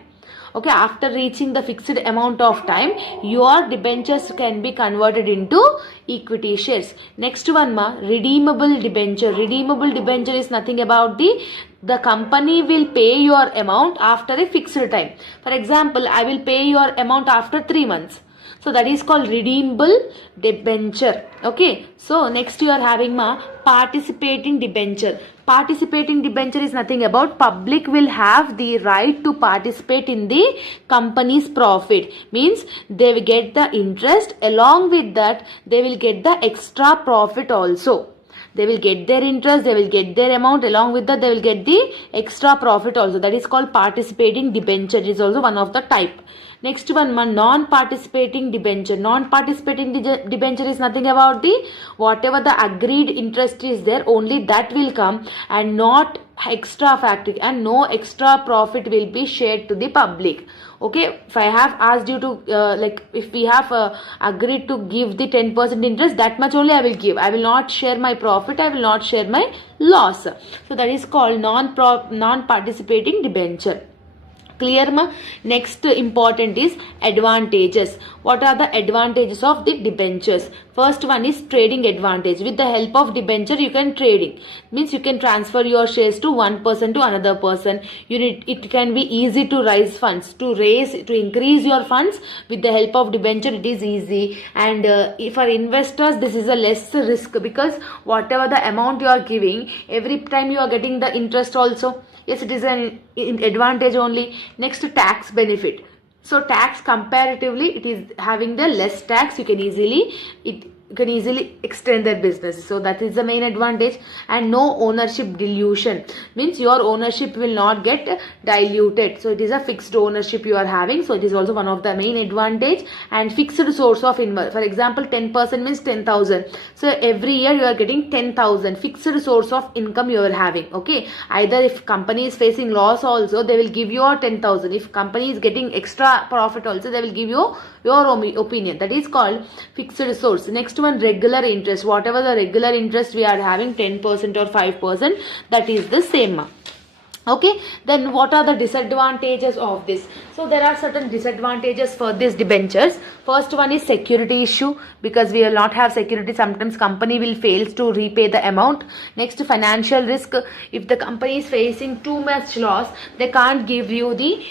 Okay, after reaching the fixed amount of time, your debentures can be converted into equity shares. Next one, redeemable debenture. Redeemable debenture is nothing about the company will pay your amount after a fixed time. For example, I will pay your amount after 3 months. So that is called redeemable debenture. Okay. So next you are having participating debenture. Participating debenture is nothing about public will have the right to participate in the company's profit. Means they will get the interest, along with that they will get the extra profit also. They will get their interest, they will get their amount, along with that they will get the extra profit also. That is called participating debenture. It is also one of the type. Next one, non-participating debenture. Non-participating debenture is nothing about whatever the agreed interest is there, only that will come, and not extra factor, and no extra profit will be shared to the public. Okay, if I have asked you to if we have agreed to give the 10% interest, that much only I will give. I will not share my profit, I will not share my loss. So that is called non-participating debenture. Clear ma? Next important is advantages. What are the advantages of the debentures? First one is trading advantage. With the help of debenture you can trading. Means you can transfer your shares to one person to another person. It can be easy to raise funds. To increase your funds with the help of debenture it is easy. And for investors this is a less risk, because whatever the amount you are giving, every time you are getting the interest also. Yes, it is an advantage only. Next, tax benefit. So tax comparatively it is having the less tax. You can easily extend their business. So that is the main advantage. And no ownership dilution, means your ownership will not get diluted. So it is a fixed ownership you are having. So it is also one of the main advantage. And fixed source of income. For example, 10% means 10,000. So every year you are getting 10,000 fixed source of income you are having. Okay. Either if company is facing loss also, they will give you 10,000. If company is getting extra profit also, they will give you your opinion. That is called fixed source. Next one, regular interest. Whatever the regular interest we are having, 10% or 5%, that is the same. Okay, then what are the disadvantages of this? So there are certain disadvantages for these debentures. First one is security issue, because we will not have security. Sometimes company will fail to repay the amount. Next, financial risk. If the company is facing too much loss, they can't give you the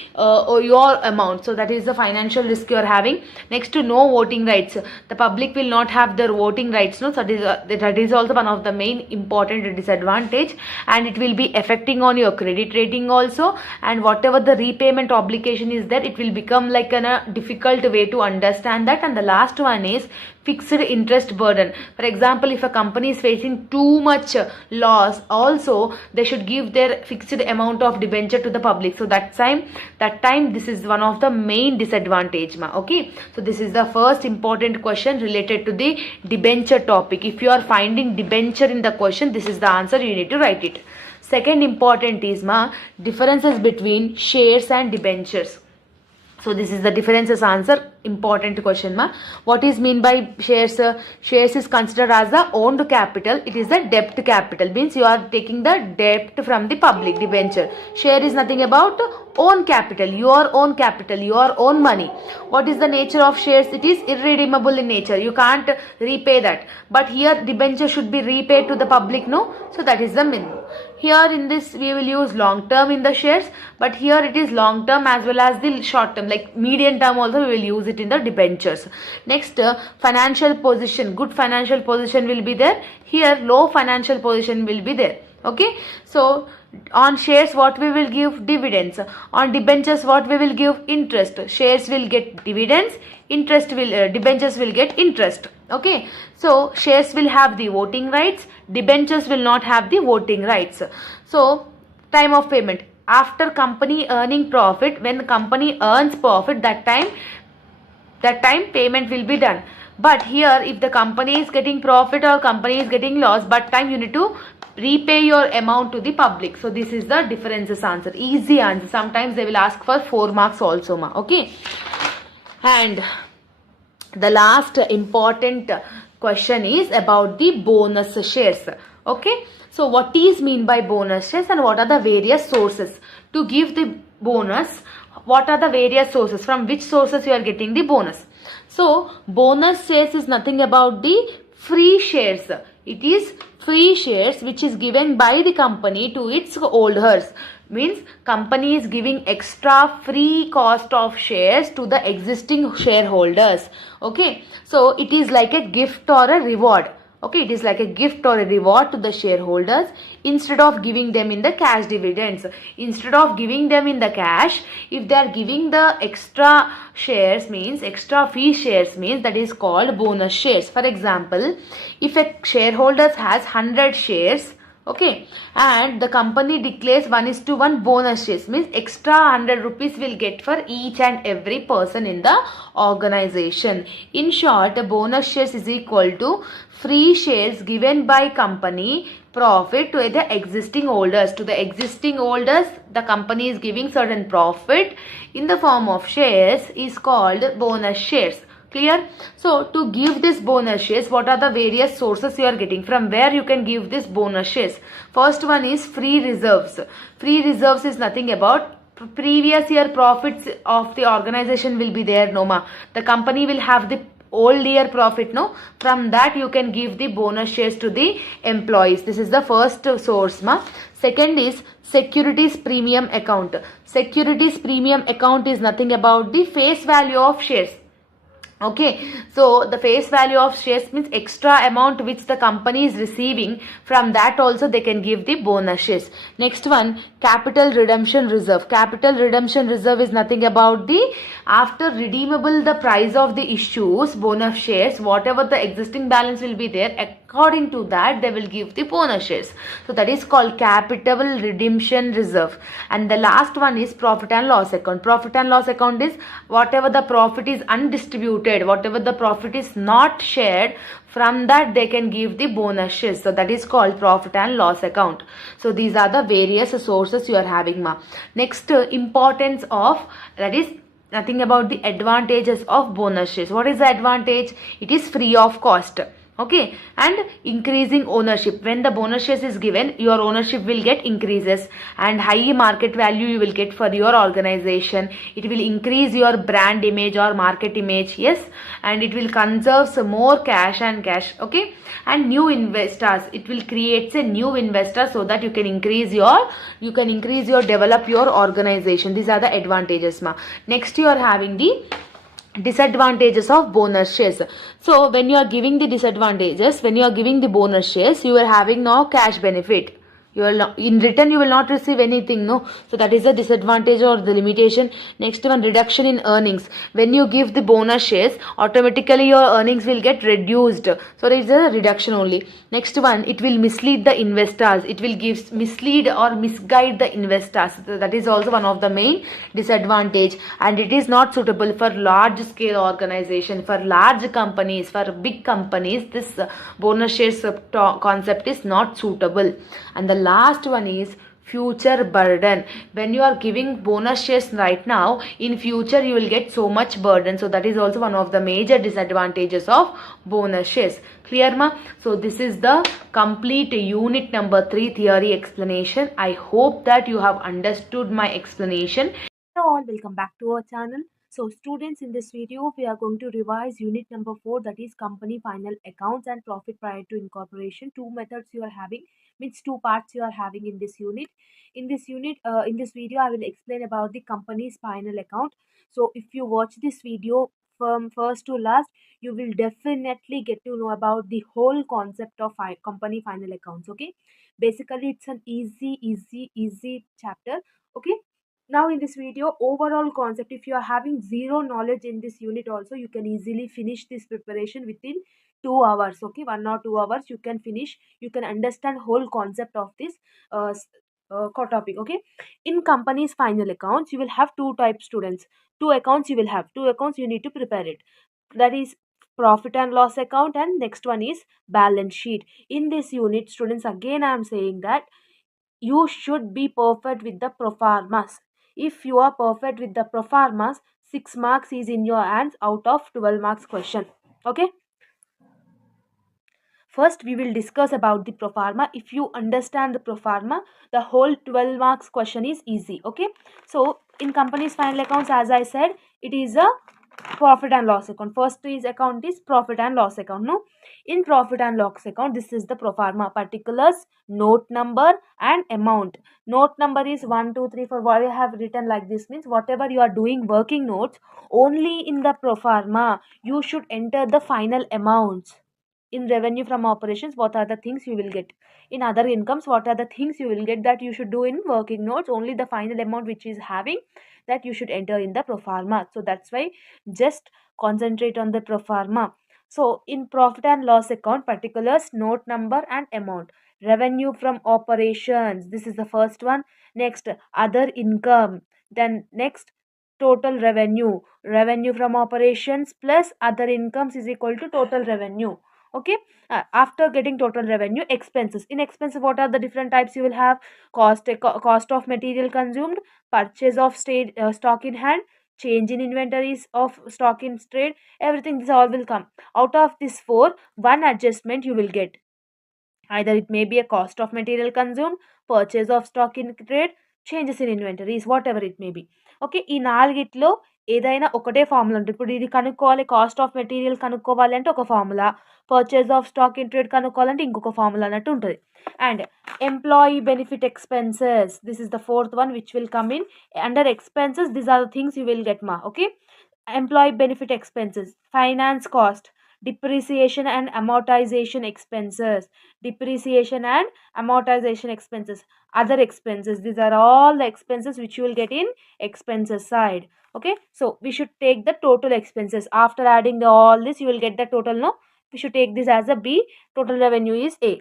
your amount. So that is the financial risk you are having. Next, no voting rights. The public will not have their voting rights. No, so that is also one of the main important disadvantage, and it will be affecting on your credit rating also. And whatever the repayment obligation is there, it will become like a difficult way to understand that. And the last one is fixed interest burden. For example, if a company is facing too much loss, also they should give their fixed amount of debenture to the public. So that time this is one of the main disadvantage. Okay, so this is the first important question related to the debenture topic. If you are finding debenture in the question, this is the answer, you need to write it. Second important is differences between shares and debentures. So this is the differences answer, important question. What is mean by shares? Shares is considered as the owned capital. It is the debt capital, means you are taking the debt from the public. Debenture, share is nothing about own capital, your own money. What is the nature of shares? It is irredeemable in nature. You can't repay that. But here debenture should be repaid to the public, no? So that is the minimum. Here in this we will use long term in the shares, but here it is long term as well as the short term, like medium term also we will use it in the debentures. Next, financial position. Good financial position will be there. Here low financial position will be there. Okay, so on shares what we will give? Dividends. On debentures what we will give? Interest. Shares will get dividends, debentures will get interest. Okay, so shares will have the voting rights, debentures will not have the voting rights. So time of payment, after company earning profit, when the company earns profit, that time payment will be done. But here if the company is getting profit or company is getting loss, but time you need to repay your amount to the public. So this is the differences answer, easy answer. Sometimes they will ask for 4 marks also. Okay, and the last important question is about the bonus shares. Okay, so what is mean by bonus shares and what are the various sources to give the bonus? What are the various sources? From which sources you are getting the bonus? So bonus shares is nothing about the free shares. It is free shares which is given by the company to its holders. Means company is giving extra free cost of shares to the existing shareholders. Okay, so it is like a gift or a reward. Okay, it is like a gift or a reward to the shareholders instead of giving them in the cash dividends. Instead of giving them in the cash, if they are giving the extra shares, means extra fee shares, means that is called bonus shares. For example, if a shareholder has 100 shares, okay, and the company declares 1:1 bonus shares, means extra 100 rupees will get for each and every person in the organization. In short, bonus shares is equal to free shares given by company profit to the existing holders. To the existing holders, the company is giving certain profit in the form of shares is called bonus shares. Clear? So to give this bonus shares, what are the various sources you are getting? From where you can give this bonus shares? First one is free reserves. Free reserves is nothing about previous year profits of the organization will be there, no ma. The company will have the old year profit, no, from that you can give the bonus shares to the employees. This is the first source, ma. Second is securities premium account. Securities premium account is nothing about the face value of shares. Okay, so the face value of shares means extra amount which the company is receiving, from that also they can give the bonus shares. Next one, capital redemption reserve. Capital redemption reserve is nothing about the after redeemable the price of the issues bonus shares, whatever the existing balance will be there, according to that they will give the bonus shares. So that is called capital redemption reserve. And the last one is profit and loss account. Profit and loss account is whatever the profit is undistributed, whatever the profit is not shared, from that they can give the bonus shares. So that is called profit and loss account. So these are the various sources you are having, ma. Next, importance of, that is nothing about the advantages of bonus shares. What is the advantage? It is free of cost. Okay, and increasing ownership. When the bonus shares is given, your ownership will get increases, and high market value you will get for your organization. It will increase your brand image or market image, yes, and it will conserve some more cash and cash. Okay, and new investors, it will create a new investor, so that you can increase your develop your organization. These are the advantages, ma. Next, you are having the disadvantages of bonus shares. So when you are giving the disadvantages, when you are giving the bonus shares, you are having no cash benefit. You will not, in return you will not receive anything, no. So that is a disadvantage or the limitation. Next one, reduction in earnings. When you give the bonus shares, automatically your earnings will get reduced. So there is a reduction only. Next one, it will mislead the investors. It will mislead or misguide the investors. So that is also one of the main disadvantage, and it is not suitable for large scale organization, for large companies, for big companies. This bonus shares concept is not suitable. And the last one is future burden. When you are giving bonus shares right now, in future you will get so much burden. So that is also one of the major disadvantages of bonus shares. Clear, ma? So this is the complete unit number 3 theory explanation. I hope that you have understood my explanation. Hello all, welcome back to our channel. So students, in this video we are going to revise unit number 4, that is company final accounts and profit prior to incorporation. Two methods you are having, means two parts you are having in this unit. In this video I will explain about the company's final account. So if you watch this video from first to last, you will definitely get to know about the whole concept of company final accounts. Okay, basically it's an easy chapter. Okay, now in this video, overall concept, if you are having zero knowledge in this unit also, you can easily finish this preparation within 2 hours. Okay, 1 or 2 hours you can finish, you can understand whole concept of this topic. Okay, in company's final accounts you will have two type students, two accounts you will have, two accounts you need to prepare it, that is profit and loss account, and next one is balance sheet. In this unit, students, again I am saying that you should be perfect with the proformas. If you are perfect with the proformas, 6 marks is in your hands out of 12 marks question. Okay, first we will discuss about the proforma. If you understand the proforma, the whole 12 marks question is easy. Okay, so in company's final accounts, as I said, it is a profit and loss account. First is account is profit and loss account. No, in profit and loss account, this is the proforma: particulars, note number and amount. Note number is 1 2 3 4. Why I have written like this means, whatever you are doing working notes, only in the proforma you should enter the final amounts. In revenue from operations, what are the things you will get? In other incomes, what are the things you will get? That you should do in working notes. Only the final amount which is having, that you should enter in the proforma. So that's why just concentrate on the proforma. So in profit and loss account, particulars, note number and amount. Revenue from operations, this is the first one. Next, other income. Then next, total revenue. Revenue from operations plus other incomes is equal to total revenue. Okay, after getting total revenue, expenses. In expenses, what are the different types you will have? Cost of material consumed, purchase of stock in hand, change in inventories of stock in trade, everything, this all will come. Out of this four, one adjustment you will get. Either it may be a cost of material consumed, purchase of stock in trade, changes in inventories what ever it may be. Okay, ఈ నాలుగిట్లో ఏదైనా ఒకటే formula ఉంటుంది. ఇప్పుడు ఇది కనుక్కోవాలి, cost of material కనుక్కోవాలి అంటే ఒక formula, purchase of stock in trade కనుక్కోవాలంటే ఇంకొక ఫార్ములా అన్నట్టు ఉంటుంది. And employee benefit expenses, this is the fourth one which will come in under expenses. These are the things you will get మా. Okay, employee benefit expenses, finance cost, depreciation and amortization expenses, depreciation and amortization expenses, other expenses. These are all the expenses which you will get in expenses side. Okay, so we should take the total expenses. After adding all this, you will get the total. No, we should take this as a B. Total revenue is A.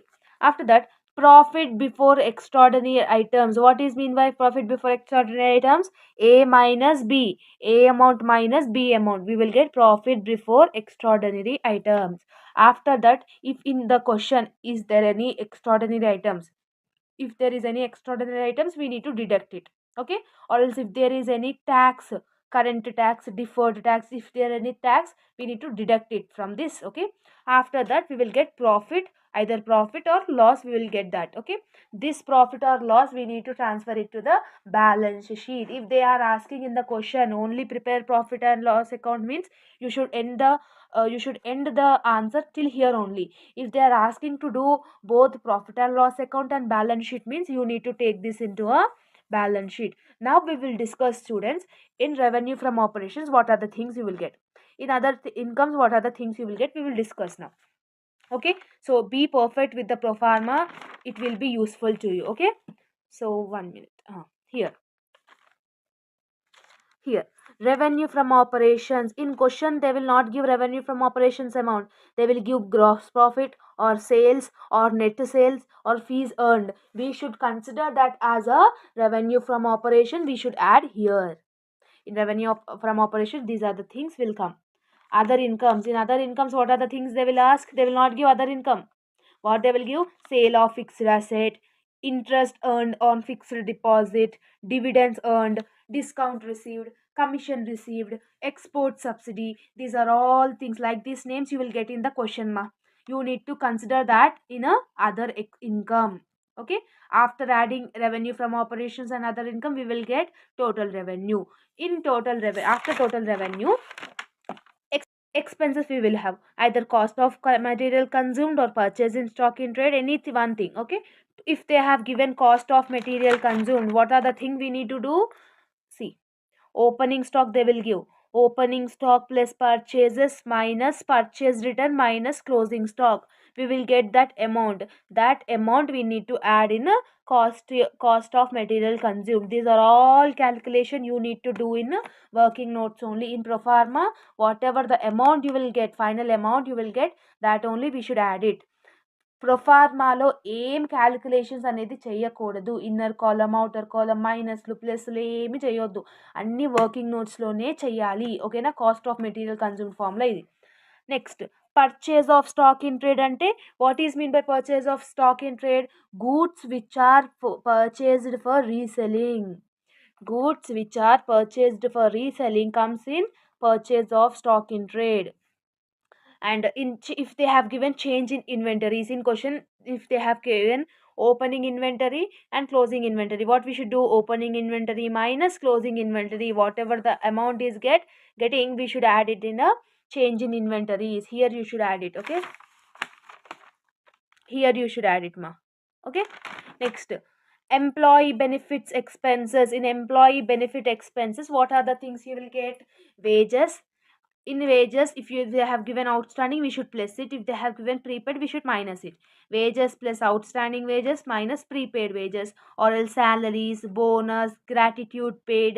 After that, profit before extraordinary items. What is mean by profit before extraordinary items? A minus B. A amount minus B amount. We will get profit before extraordinary items. After that, if in the question is there any extraordinary items, if there is any extraordinary items, we need to deduct it. Okay, or else if there is any tax, current tax, deferred tax, if there any tax, we need to deduct it from this. Okay, after that we will get profit, either profit or loss, we will get that. Okay, this profit or loss we need to transfer it to the balance sheet. If they are asking in the question only prepare profit and loss account, means you should end the answer till here only. If they are asking to do both profit and loss account and balance sheet, means you need to take this into a balance sheet. Now we will discuss, students, in revenue from operations what are the things you will get, in other incomes what are the things you will get, we will discuss now. Okay, so be perfect with the pro forma, it will be useful to you. Okay, so 1 minute. Here, revenue from operations. In question, they will not give revenue from operations amount. They will give gross profit or sales or net sales or fees earned. We should consider that as a revenue from operation. We should add here. In revenue from operation, these are the things will come. Other incomes. In other incomes, what are the things they will ask? They will not give other income. What they will give? Sale of fixed asset, interest earned on fixed deposit, dividends earned, discount received, commission received, export subsidy. These are all things like these names you will get in the question mark. You need to consider that in a other income. Okay, after adding revenue from operations and other income, we will get total revenue. In total revenue, after total revenue, expenses we will have either cost of material consumed or purchase in stock in trade, any one thing. Okay, if they have given cost of material consumed, what are the thing we need to do? See, opening stock they will give opening stock plus purchases minus purchase return minus closing stock, we will get that amount we need to add in a cost of material consumed. These are all calculation you need to do in working notes only. In proforma, whatever the amount you will get, final amount you will get, that only we should add it. ప్రొఫార్మాలో ఏం calculations అనేది చేయకూడదు. Inner column, outer column, మైనస్లు, ప్లస్లు ఏమి చేయొద్దు. అన్ని working నోట్స్లోనే చెయ్యాలి. ఓకేనా, cost of material consume formula ఇది. Next, purchase of stock in trade అంటే what is mean by purchase of stock in trade? Goods which are purchased for reselling. Goods which are purchased for reselling comes in purchase of stock in trade. And if they have given change in inventories in question, if they have given opening inventory and closing inventory, what we should do? Opening inventory minus closing inventory, whatever the amount is getting, we should add it in a change in inventories. Here you should add it. Okay, here you should add it, ma. Okay, next, employee benefits expenses. In employee benefit expenses, what are the things you will get? Wages. In wages, if they have given outstanding, we should plus it. If they have given prepaid, we should minus it. Wages plus outstanding wages minus prepaid wages, or else salaries, bonus, gratitude paid,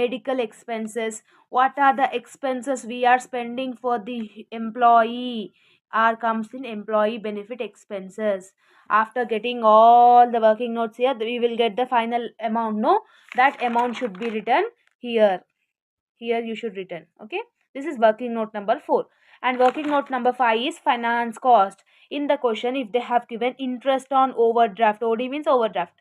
medical expenses. What are the expenses we are spending for the employee? Are comes in employee benefit expenses. After getting all the working notes here, we will get the final amount. No, that amount should be written here. Here you should written. Okay, this is working note number 4. And working note number 5 is finance cost. In the question, if they have given interest on overdraft, OD means overdraft,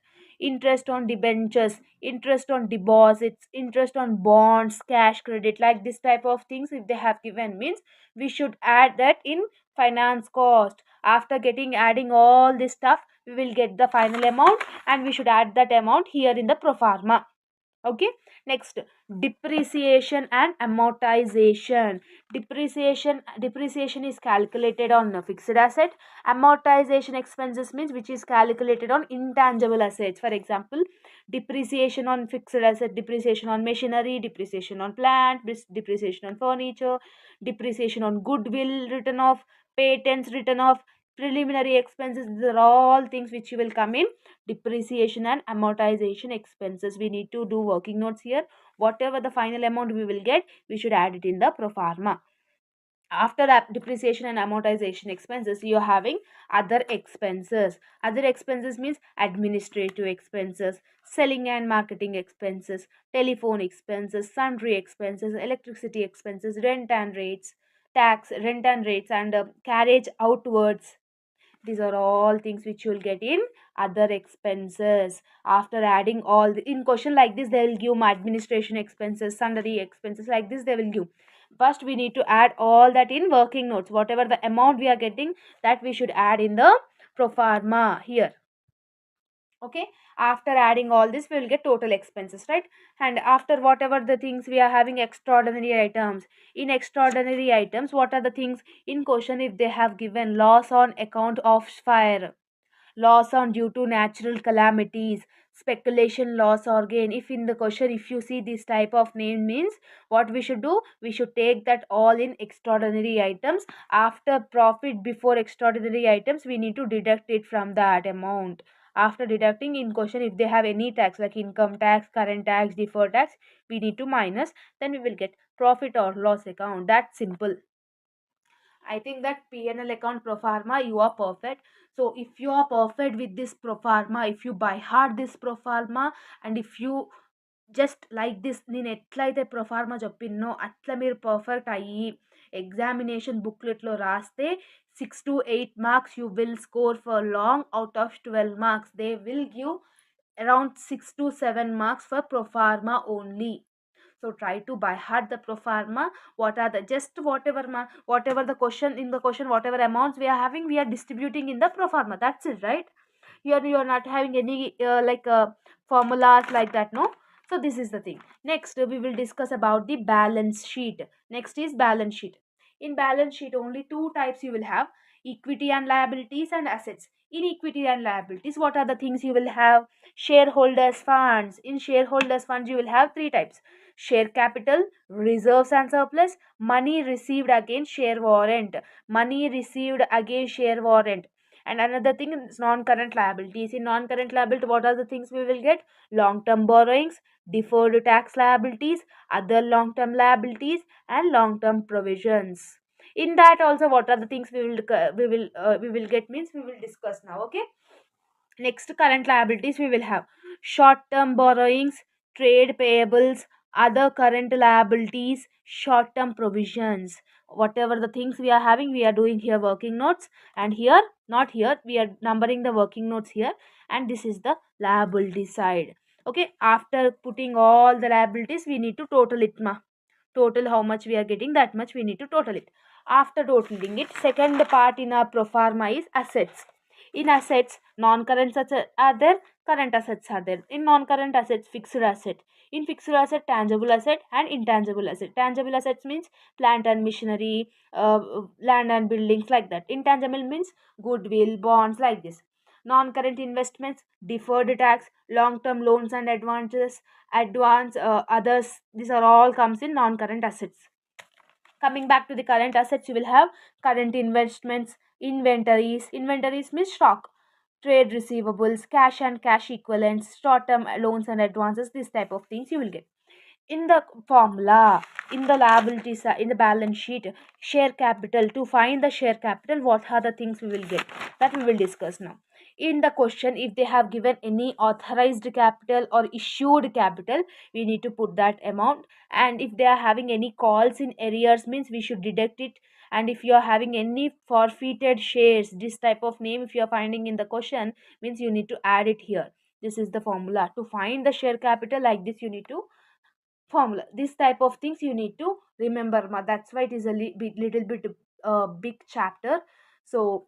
interest on debentures, interest on deposits, interest on bonds, cash credit, like this type of things, if they have given, means we should add that in finance cost. After adding all this stuff, we will get the final amount, and we should add that amount here in the pro forma. Okay, next, depreciation and amortization. Depreciation is calculated on a fixed asset. Amortization expenses means which is calculated on intangible assets. For example, depreciation on fixed asset, depreciation on machinery, depreciation on plant, depreciation on furniture, depreciation on goodwill written off, patents written off, preliminary expenses. These are all things which will come in depreciation and amortization expenses. We need to do working notes here. Whatever the final amount we will get, we should add it in the pro forma. After depreciation and amortization expenses, you are having other expenses. Other expenses means administrative expenses, selling and marketing expenses, telephone expenses, sundry expenses, electricity expenses, rent and rates, tax, rent and rates, and carriage outwards. These are all things which you will get in other expenses. After adding all in question like this, they will give my administration expenses, sundry expenses, like this they will give. First we need to add all that in working notes. Whatever the amount we are getting, that we should add in the pro forma here. Okay, after adding all this, we will get total expenses, right? And after whatever the things we are having extraordinary items. In extraordinary items, what are the things in question? If they have given loss on account of fire, loss on due to natural calamities, speculation loss or gain. If in the question, if you see this type of name, means what we should do, we should take that all in extraordinary items. After profit before extraordinary items, we need to deduct it from that amount. After deducting in question, if they have any tax like income tax, current tax, deferred tax, we need to minus, then we will get profit or loss account. That's simple. I think that PNL account pro forma, you are perfect. So if you are perfect with this pro forma, if you by heart this pro forma, and if you just like this, నేను ఎట్లయితే proforma చెప్పినో అట్లా మీరు perfect అయ్యి examination బుక్లెట్లో రాస్తే 6 to 8 marks you will score for long. Out of 12 marks they will give around 6 to 7 marks for proforma only. So try to by heart the proforma. What are the just whatever whatever the question in the question, whatever amounts we are having, we are distributing in the proforma. That's it, right? Here you are not having any formulas like that, no. So this is the thing. Next we will discuss about the balance sheet. Next is balance sheet. In balance sheet, only two types you will have: equity and liabilities, and assets. In equity and liabilities, what are the things you will have? Shareholders funds. In shareholders funds, you will have three types: share capital, reserves and surplus, money received against share warrant. Money received against share warrant. And another thing is non-current liabilities. In non-current liability, what are the things we will get? Long-term borrowings, deferred tax liabilities, other long-term liabilities, and long-term provisions. In that also, what are the things we will get, means we will discuss now. Okay. Next, current liabilities we will have short term borrowings, trade payables, other current liabilities, short term provisions. Whatever the things we are having, we are doing here working notes, and here, not here, we are numbering the working notes here, and this is the liability side. Okay, after putting all the liabilities, we need to total it, total how much we are getting, that much we need to total it. After totaling it, second part in our pro forma is assets. In assets, non-current assets are there, current assets are there. In non-current assets, fixed asset. In fixed asset, tangible asset and intangible asset. Tangible assets means plant and machinery, land and buildings, like that. Intangible means goodwill, bonds, like this. Non-current investments, deferred tax, long-term loans and others. These are all comes in non-current assets. Coming back to the current assets, you will have current investments, inventories means stock, trade receivables, cash and cash equivalents, short term loans and advances. This type of things you will get in the formula. In the liability side, in the balance sheet, share capital. To find the share capital, what are the things we will get, that we will discuss now. In the question, if they have given any authorized capital or issued capital, we need to put that amount. And if they are having any calls in arrears, means we should deduct it. And if you are having any forfeited shares, this type of name if you are finding in the question, means you need to add it here. This is the formula to find the share capital. Like this you need to formula this type of things you need to remember, that's why it is a little bit big chapter. So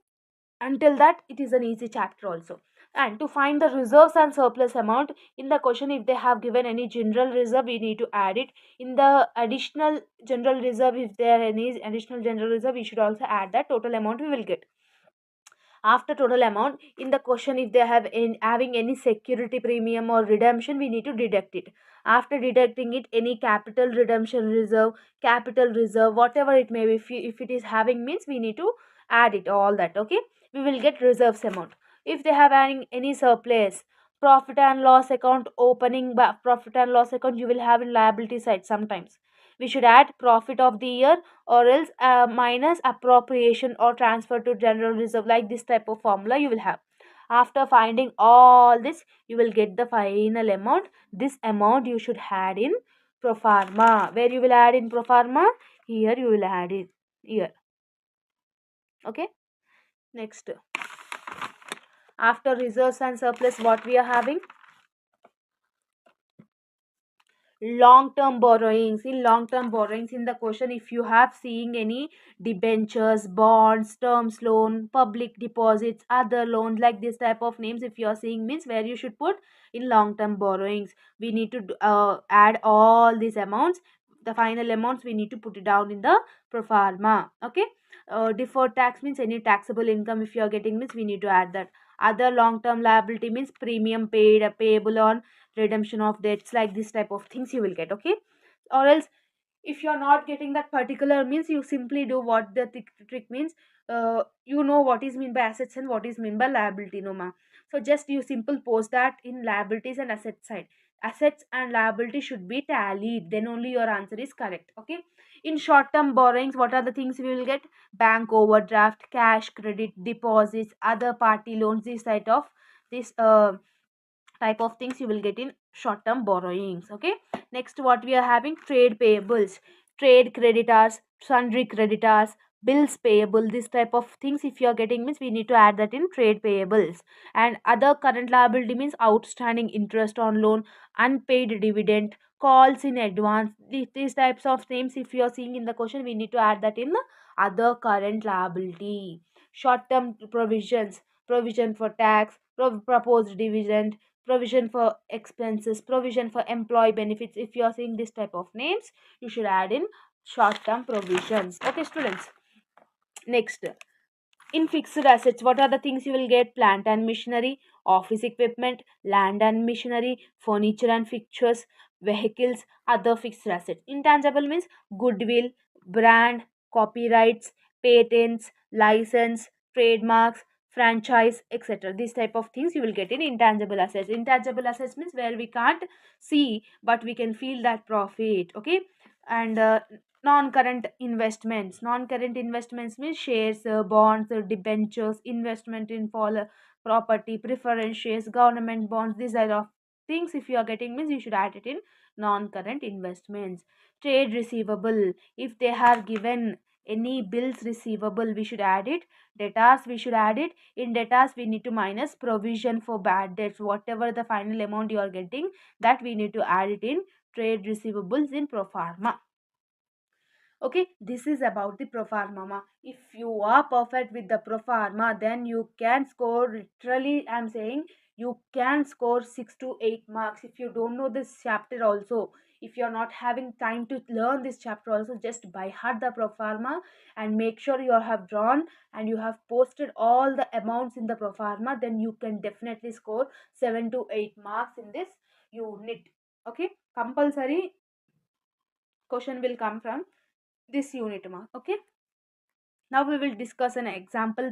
until that it is an easy chapter also. And to find the reserves and surplus amount in the question, if they have given any general reserve, we need to add it. In the additional general reserve, if there are any additional general reserve, we should also add that total amount we will get. After total amount in the question, if they have having any security premium or redemption, we need to deduct it. After deducting it, any capital redemption reserve, capital reserve, whatever it may be, if it is having, means we need to add it all that. Okay, we will get reserves amount. If they have any surplus, profit and loss account opening, profit and loss account you will have in liability side. Sometimes we should add profit of the year, or else minus appropriation or transfer to general reserve. Like this type of formula you will have. After finding all this, you will get the final amount. This amount you should add in pro forma. Where you will add in pro forma? Here you will add it here. Okay, next, after reserves and surplus, what we are having? Long term borrowings. In long term borrowings, in the question, if you have seeing any debentures, bonds, terms loan, public deposits, other loans, like this type of names, if you are seeing, means where you should put in long term borrowings. We need to add all these amounts. The final amounts we need to put it down in the pro forma. Okay, deferred tax means any taxable income if you are getting, means we need to add that. Other long term liability means premium paid, payable on redemption of debts, like this type of things you will get. Okay, or else if you're not getting that particular, means you simply do what the trick means. You know what is mean by assets and what is mean by liability, no ma. So just you simple post that in liabilities and asset side. Assets and liability should be tallied, then only your answer is correct. Okay, in short term borrowings, what are the things we will get? Bank overdraft, cash credit, deposits, other party loans, this side of this type of things you will get in short term borrowings. Okay, next what we are having? Trade payables, trade creditors, sundry creditors, bills payable, this type of things if you are getting, means we need to add that in trade payables. And other current liability means outstanding interest on loan, unpaid dividend, calls in advance, these types of names if you are seeing in the question, we need to add that in the other current liability. Short term provisions, provision for tax, proposed dividend, provision for expenses, provision for employee benefits. If you are seeing this type of names, you should add in short term provisions. Okay, students. Next, in fixed assets, what are the things you will get? Plant and machinery, office equipment, land and machinery, furniture and fixtures, vehicles, other fixed assets. Intangible means goodwill, brand, copyrights, patents, license, trademarks, franchise, etc. These type of things you will get in intangible assets. Intangible assets means where we can't see but we can feel that profit. Okay, and non-current investments. Non-current investments means shares, bonds, debentures, investment in property, preference shares, government bonds. These are of things if you are getting, means you should add it in non-current investments. Trade receivable, if they have given any bills receivable, we should add it. Debtors, we should add it. In debtors, we need to minus provision for bad debts. Whatever the final amount you are getting, that we need to add it in trade receivables in pro forma. Okay, this is about the pro forma. If you are perfect with the pro forma, then you can score, literally I'm saying, you can score 6 to 8 marks. If you don't know this chapter also, if you're not having time to learn this chapter also, just by heart the pro forma and make sure you have drawn and you have posted all the amounts in the pro forma, then you can definitely score 7 to 8 marks in this unit. Okay, compulsory question will come from this unit mark. Okay, now we will discuss an example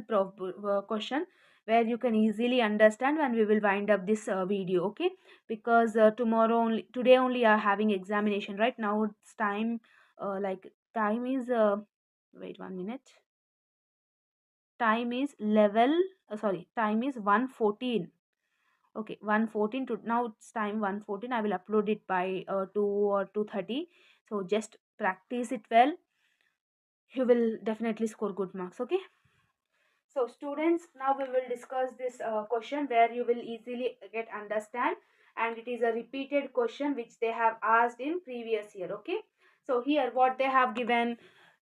question where you can easily understand when we will wind up this video. Okay, because today only are having examination. Right now it's time, like time is wait 1 minute, time is level sorry, time is 1:14. Okay, 1:14 to now it's time 1:14. I will upload it by 2 or 2:30. So just practice it well, you will definitely score good marks. Okay, so students, now we will discuss this question where you will easily get understand, and it is a repeated question which they have asked in previous year. Okay, so here what they have given: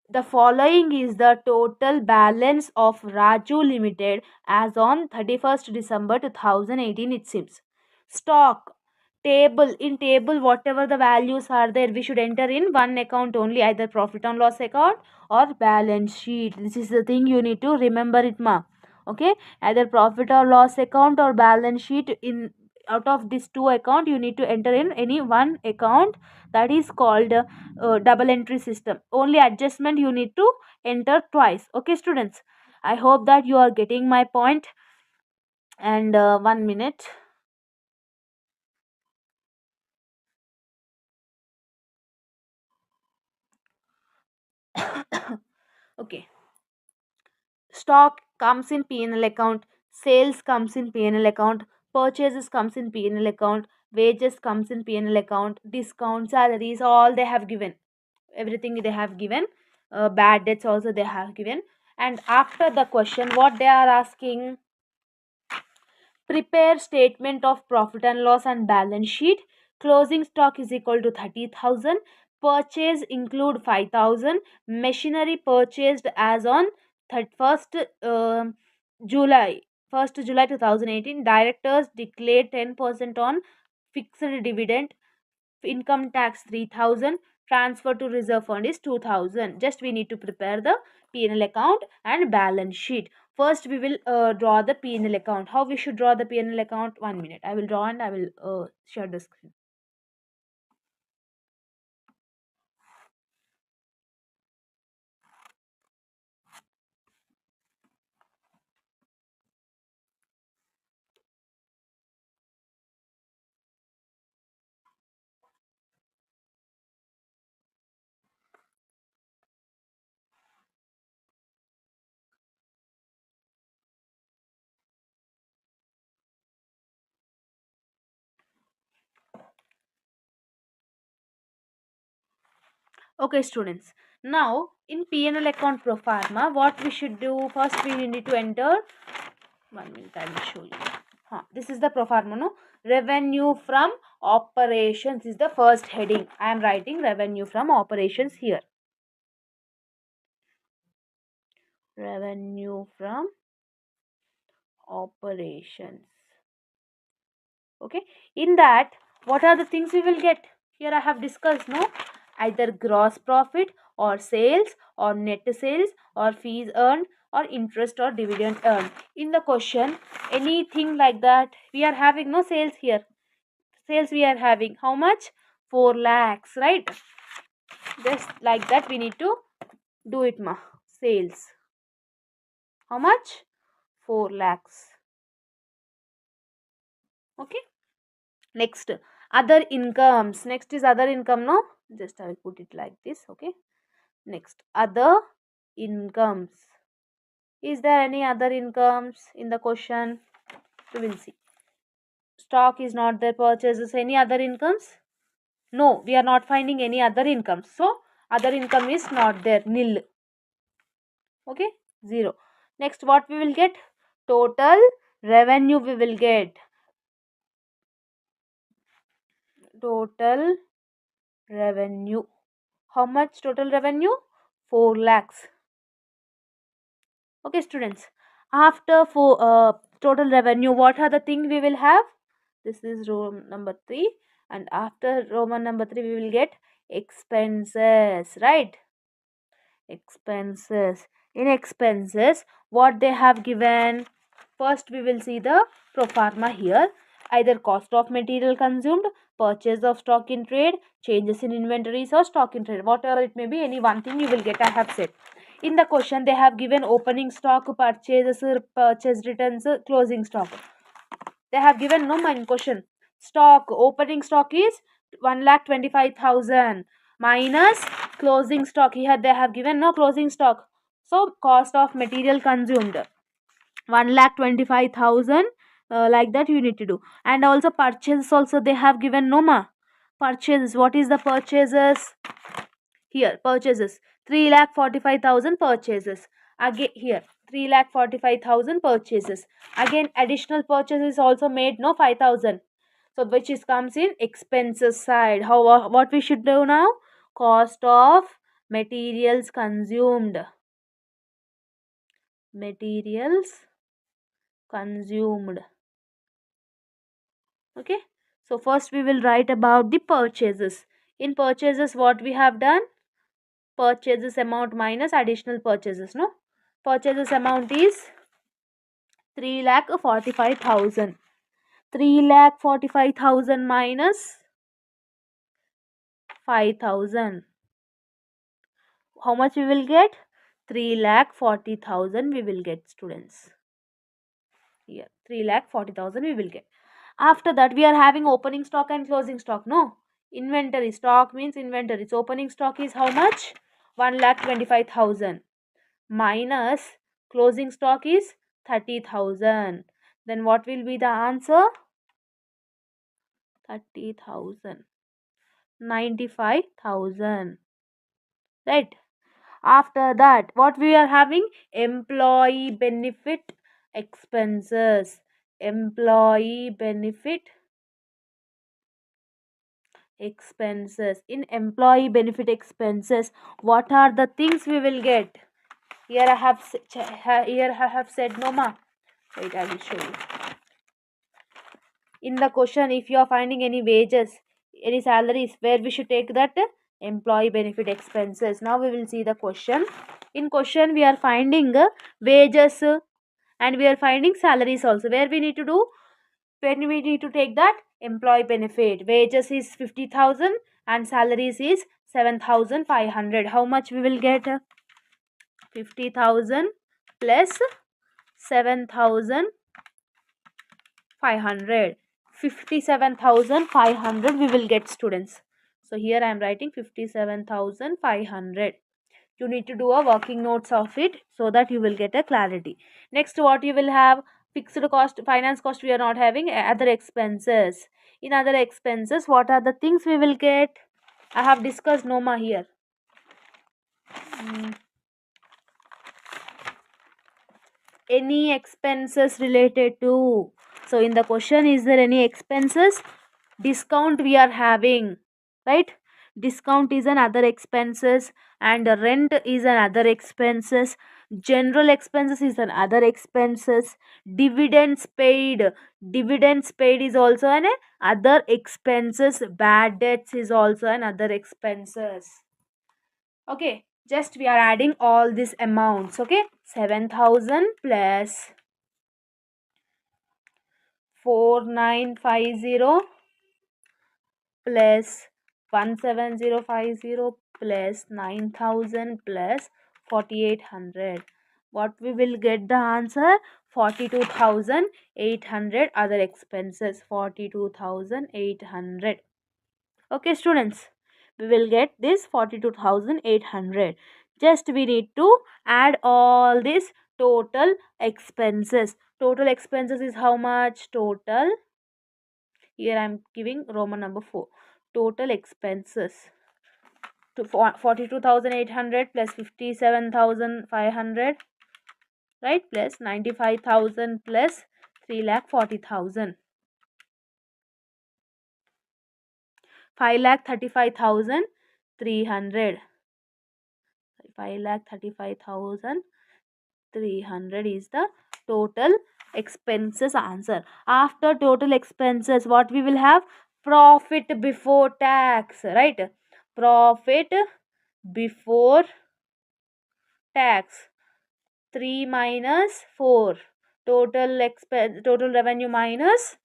The following is the total balance of Raju Limited as on 31st December 2018, it seems. Stock table, in table whatever the values are there, we should enter in one account only, either profit and loss account or balance sheet. This is the thing you need to remember it, ma. Okay, either profit or loss account or balance sheet. In out of these two account you need to enter in any one account. That is called double entry system. Only adjustment you need to enter twice. Okay, students, I hope that you are getting my point. And 1 minute. Okay, stock comes in P&L account, sales comes in P&L account, purchases comes in P&L account, wages comes in P&L account, discount, salaries, all they have given, everything they have given. Bad debts also they have given. And after the question, what they are asking: prepare statement of profit and loss and balance sheet. Closing stock is equal to 30,000. Purchase include 5,000. Machinery purchased as on 31st July 1st July 2018. Directors declared 10% on fixed dividend. Income tax 3,000. Transfer to reserve fund is 2,000. Just we need to prepare the P&L account and balance sheet. First we will draw the P&L account. How we should draw the P&L account? 1 minute, I will draw and I will share the screen. Okay, students, now in P&L account pro forma, what we should do? First we need to enter. 1 minute, I will show you. This is the pro forma, no? Revenue from operations is the first heading. I am writing revenue from operations here. Revenue from operations. Okay, in that, what are the things we will get? Here I have discussed, no? Either gross profit or sales or net sales or fees earned or interest or dividend earned. In the question, anything like that, we are having no sales here. Sales we are having how much? 4 lakhs, right? Just like that we need to do it, ma. Sales how much? 4 lakhs. Okay, next, other incomes. Next is other income, no? Just I will put it like this. Okay, next, other incomes. Is there any other incomes in the question? We will see. Stock is not there. Purchases. Any other incomes? No, we are not finding any other incomes. So other income is not there. Nil. Okay, 0. Next, what we will get? Total revenue we will get. Total revenue. How much total revenue? 4 lakhs. Okay, students, after for total revenue, what are the things we will have? This is row number 3, and after Roman number 3 we will get expenses, right? Expenses. In expenses, what they have given? First we will see the pro forma here. Either cost of material consumed, purchase of stock in trade, changes in inventories or stock in trade, whatever it may be, any one thing you will get. I have said in the question they have given opening stock, purchases, purchase returns, closing stock. They have given no in question. Stock, opening stock is 1,25,000 minus closing stock. Here they have given no closing stock. So cost of material consumed 1,25,000, like that you need to do. And also purchases also they have given no ma. Purchases, what is the purchases? Here purchases 3,45,000 purchases. Again here 3,45,000 purchases. Again additional purchases also made, no, 5,000. So which is comes in expenses side. How, what we should do now? Cost of Materials consumed. Materials consumed. Okay. So first we will write about the purchases. In purchases, what we have done? Purchases amount minus additional purchases. No. Purchases amount is 3,45,000. 3,45,000 minus 5,000. How much we will get? 3,40,000 we will get, students. Here 3,40,000 we will get. After that we are having opening stock and closing stock. No, inventory. Stock means inventory. So opening stock is how much? 1,25,000 minus closing stock is 30,000. Then what will be the answer? 30,000. 95,000. Right. After that, what we are having? Employee benefit expenses. Employee benefit expenses. In employee benefit expenses, what are the things we will get? Here I have said no ma. Wait, I will show you. In the question, if you are finding any wages, any salaries, where we should take that? Employee benefit expenses. Now we will see the question. In question we are finding wages and we are finding salaries also. Where we need to do? When we need to take that employee benefit. Wages is 50,000 and salaries is 7,500. How much we will get? 50,000 plus 7,500. 57,500 we will get, students. So here I am writing 57,500. You need to do a working notes of it so that you will get a clarity. Next, what you will have? Fixed cost, finance cost we are not having. Other expenses. In other expenses, what are the things we will get? I have discussed Noma here. Any expenses related to. So in the question, is there any expenses? Discount we are having, right? Discount is an other expenses and rent is an other expenses. General expenses is an other expenses. Dividends paid. Dividends paid is also an other expenses. Bad debts is also an other expenses. Okay, just we are adding all these amounts. Okay, 7,000 plus 4,950 plus 1,7050 plus 9,000 plus 4,800. What we will get the answer? 42,800 other expenses. 42,800. Okay, students, we will get this 42,800. Just we need to add all these total expenses. Total expenses is how much? Total, here I am giving Roman number 4. Total expenses to 42,800 plus 57,500, right, plus 95,000 plus 3,40,000. 5,35,300. 5,35,300 is the total expenses answer. After total expenses, what we will have? Profit before tax, right? Profit before tax. 3 minus 4. Total expense, total revenue minus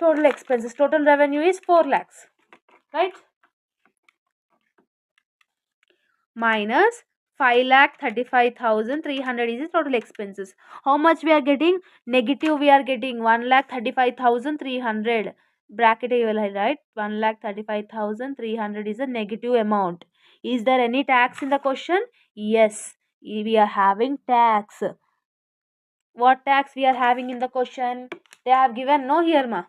total expenses. Total revenue is 4 lakhs, right? Minus 5,35,300 is the total expenses. How much we are getting? Negative we are getting 1,35,300. Bracket you will write 1,35,300 is a negative amount. Is there any tax in the question? Yes, we are having tax. What tax we are having in the question? They have given no here ma.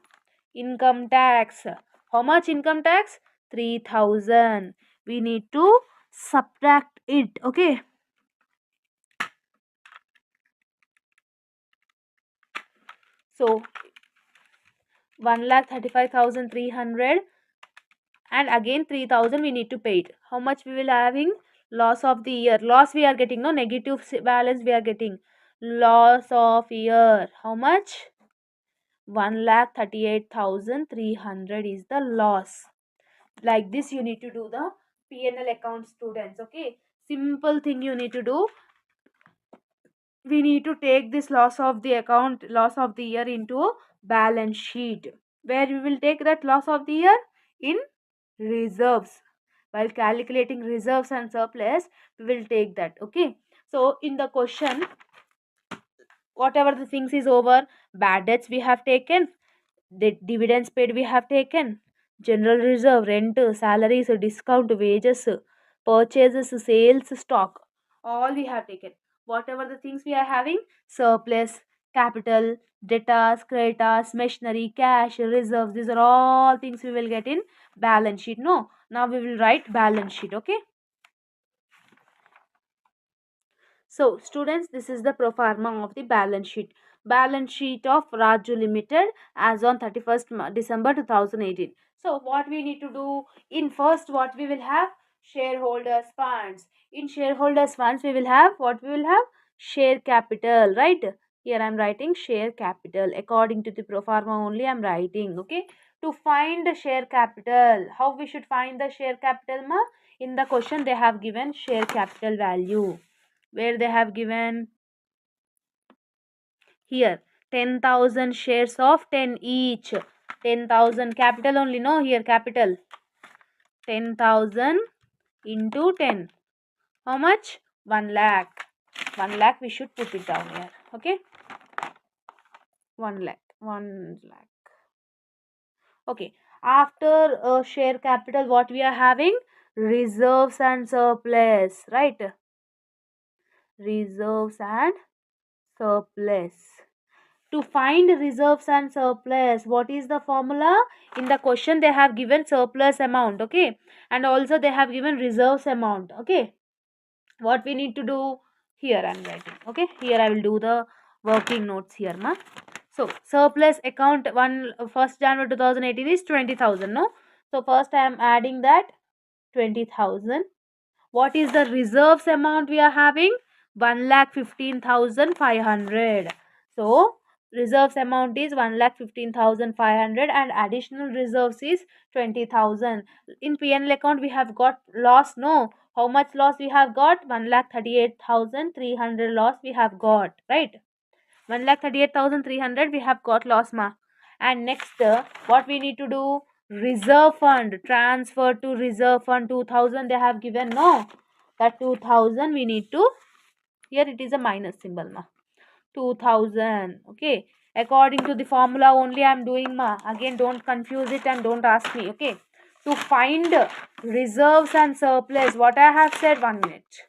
Income tax. How much income tax? 3,000. We need to subtract it. Okay. So 1,35,300 and again 3,000 we need to pay it. How much we will having? loss of the year, loss we are getting, no, negative balance we are getting. Loss of year, how much? 1,38,300 is the loss. Like this you need to do the P&L account, students. Okay, simple thing you need to do. We need to take this loss of the account, loss of the year, into a balance sheet, where we will take that loss of the year in reserves. While calculating reserves and surplus, we will take that. Okay, so in the question, whatever the things is over, bad debts we have taken, the dividends paid we have taken, general reserve, rent, salaries, discount, wages, purchases, sales, stock, all we have taken. Whatever the things we are having, surplus, capital, debtors, creditors, machinery, cash, reserves, these are all things we will get in balance sheet. No, now we will write balance sheet. Okay, so students, this is the pro forma of the balance sheet. Balance sheet of Raju Limited as on 31st December 2018. So what we need to do in first, what we will have? Shareholders funds. In shareholders funds we will have what? We will have share capital, right? Here I am writing share capital. According to the pro forma only I am writing. Okay. To find the share capital, how we should find the share capital, ma? In the question they have given share capital value, where they have given here 10,000 shares of 10 each. 10,000 capital only, no, here capital 10,000 into 10, how much? 1 lakh. 1 lakh we should put it down here. Okay, 1 lakh, 1 lakh. Okay, after share capital, what we are having? Reserves and surplus, right? Reserves and surplus. To find reserves and surplus, what is the formula? In the question they have given surplus amount. Okay, and also they have given reserves amount. Okay, what we need to do? Here I am writing. Okay, here I will do the working notes here, ma. So surplus account 1st January 2018 is 20,000, no? So first I am adding that 20,000. What is the reserves amount we are having? 1,15,500. So reserves amount is 1,15,500 and additional reserves is 20,000. In P&L account we have got loss, no? How much loss we have got? 1,38,300 loss we have got, right? 1,38,300 we have got loss, ma. And next what we need to do? Reserve fund, transfer to reserve fund 2,000 they have given, no? That 2,000 we need to, here it is a minus symbol, ma. 2,000. Okay, according to the formula only I am doing, ma. Again don't confuse it and don't ask me. Okay, to find reserves and surplus, what I have said, 1 minute.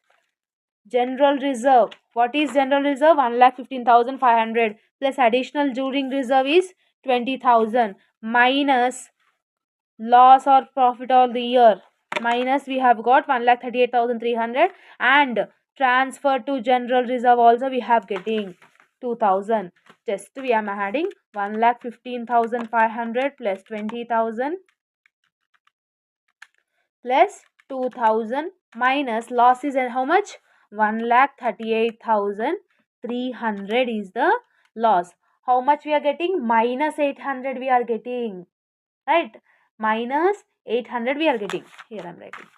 General reserve, what is general reserve? 1,15,500 plus additional during reserve is 20,000 minus loss or profit of the year, minus we have got 1,38,300 and transfer to general reserve also we have getting 2,000. Just we are adding 1,15,500 plus 20,000 plus 2,000 minus loss is how much? 1,38,300 is the loss. How much we are getting? Minus 800 we are getting, right? Minus 800 we are getting. Here I am writing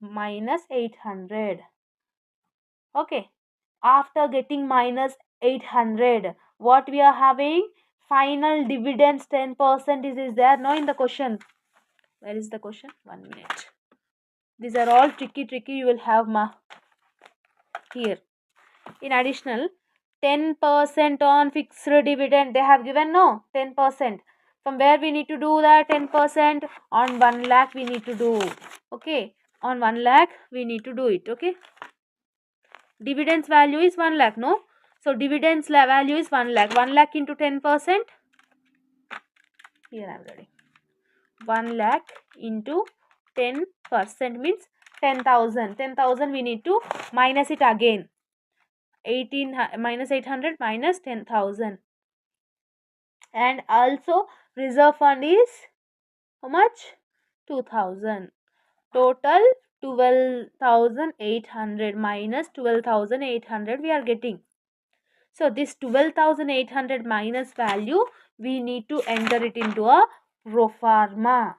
minus 800. Okay, after getting minus 800, what we are having? Final dividends 10% is there, no, in the question. Where is the question? 1 minute. These are all tricky you will have, ma. Here in additional 10% on fixed dividend they have given, no? 10%. From where we need to do that 10%? On 1 lakh we need to do. Okay, on 1 lakh we need to do it. Okay, dividends value is 1 lakh, no? So dividends value is 1 lakh. 1 lakh into 10%. Here I am writing 1 lakh into 10% means 10,000. 10,000 we need to minus it again. 18 minus 800 minus 10,000. And also reserve fund is how much? 2,000. Total 12,800 minus 12,800 we are getting. So this 12,800 minus value, we need to enter it into a pro forma.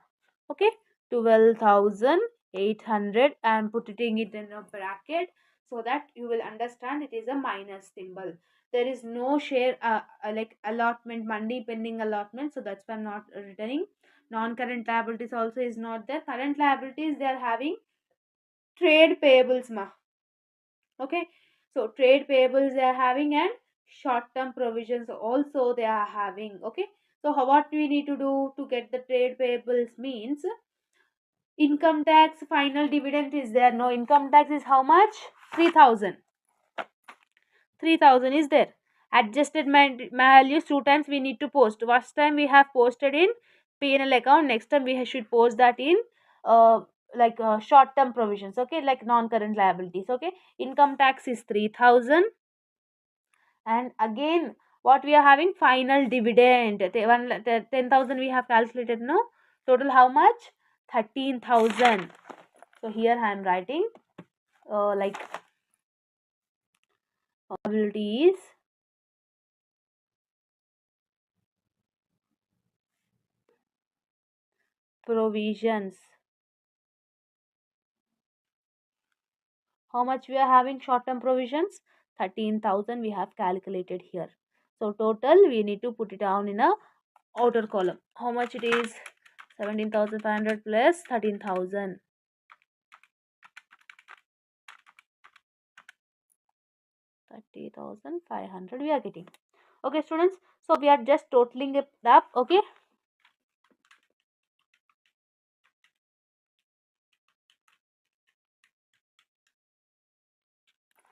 Okay, 12,800 I am putting it in a bracket so that you will understand it is a minus symbol. There is no share like allotment, money pending allotment, so that's why I'm not returning. Non-current liabilities also is not there. Current liabilities, they are having trade payables ma. Okay, so trade payables they are having, and short term provisions also they are having. Okay, so what we need to do to get the trade payables means income tax, final dividend is there. No, income tax is how much? 3,000. 3,000 is there. Adjusted values two times we need to post. First time we have posted in P&L account. Next time we should post that in short term provisions. Okay, like non current liabilities. Okay, income tax is 3,000. And again, what we are having? Final dividend. 10,000 we have calculated. No, total how much? 13,000. So here I am writing like liabilities provisions. How much we are having short term provisions? 13,000 we have calculated here. So total we need to put it down in a outer column. How much it is? 17,500 plus 13,000. 30,500 we are getting. Okay students, so we are just totaling it up. Okay,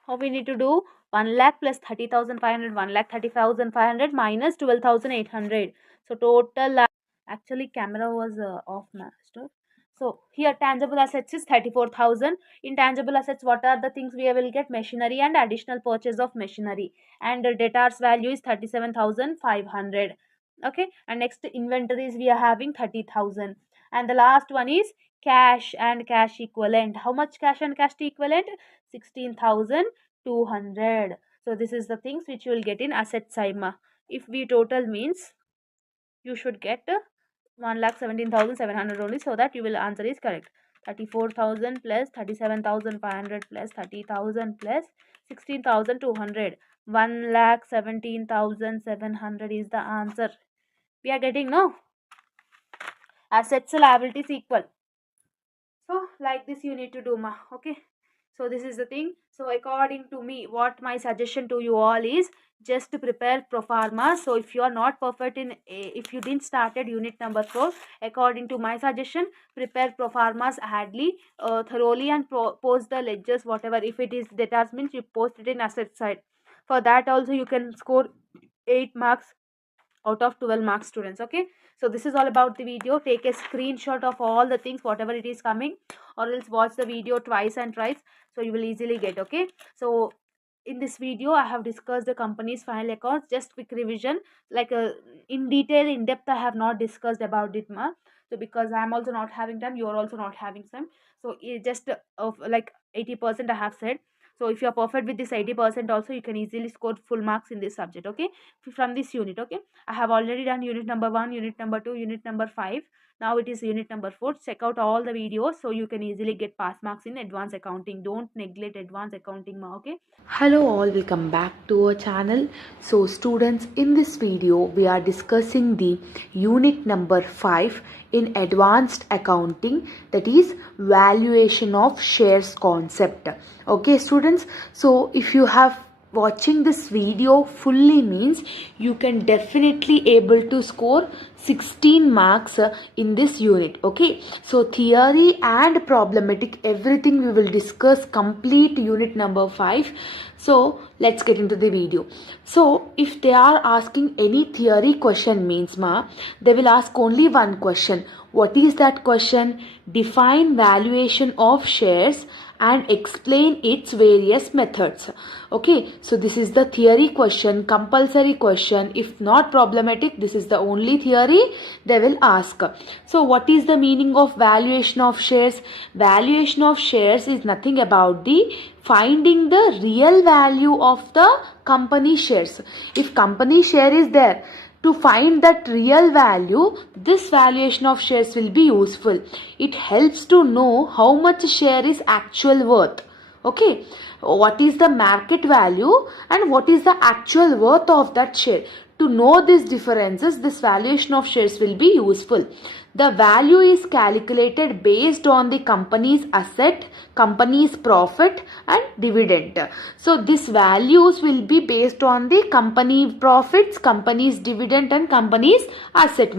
how we need to do? 1 lakh plus 30,500, 1 lakh 30,500 minus 12,800. So total actually camera was off master. So here tangible assets is 34,000. Intangible assets, what are the things we will get? Machinery and additional purchase of machinery. And the debtors value is 37,500. Okay, and next inventories we are having 30,000. And the last one is cash and cash equivalent. How much cash and cash equivalent? 16,200. So this is the things which you will get in asset side. If we total means you should get 1,17,700 only, so that you will answer is correct. 34,000 plus 37,500 plus 30,000 plus 16,200. 1,17,700 is the answer. We are getting no? Assets liabilities equal. So like this you need to do ma. Okay, so this is the thing. So according to me, what my suggestion to you all is just to prepare pro forma. So if you are not perfect in if you didn't started unit number 4, according to my suggestion, prepare pro formas hardly thoroughly and post the ledgers whatever. If it is debtors means you post it in asset side. For that also you can score 8 marks out of 12 marks students. Okay, so this is all about the video. Take a screenshot of all the things whatever it is coming, or else watch the video twice and thrice, so you will easily get. Okay, so in this video I have discussed the company's final accounts. Just quick revision, like in detail, in depth I have not discussed about it ma. So because I am also not having time, you are also not having time, so just of like 80% I have said. So if you are perfect with this 80% also, you can easily score full marks in this subject. Okay, from this unit. Okay, I have already done unit number 1, unit number 2, unit number 5. Now it is unit number 4. Check out all the videos so you can easily get pass marks in advanced accounting. Don't neglect advanced accounting ma. Okay, Hello all, welcome back to our channel. So students, in this video we are discussing the unit number 5 in advanced accounting, that is valuation of shares concept. Okay students, so if you have watching this video fully means you can definitely able to score 16 marks in this unit. Okay, so theory and problematic everything we will discuss complete unit number 5. So let's get into the video. So if they are asking any theory question means they will ask only one question. What is that question? Define valuation of shares and explain its various methods. Okay, so this is the theory question, compulsory question. If not problematic, this is the only theory they will ask. So what is the meaning of valuation of shares? Valuation of shares is nothing about the finding the real value of the company shares. If company share is there, to find that real value, this valuation of shares will be useful. It helps to know how much share is actual worth. Okay, what is the market value and what is the actual worth of that share? To know these differences, this valuation of shares will be useful. The value is calculated based on the company's asset, company's profit and dividend. So these values will be based on the company profits, company's dividend and company's asset.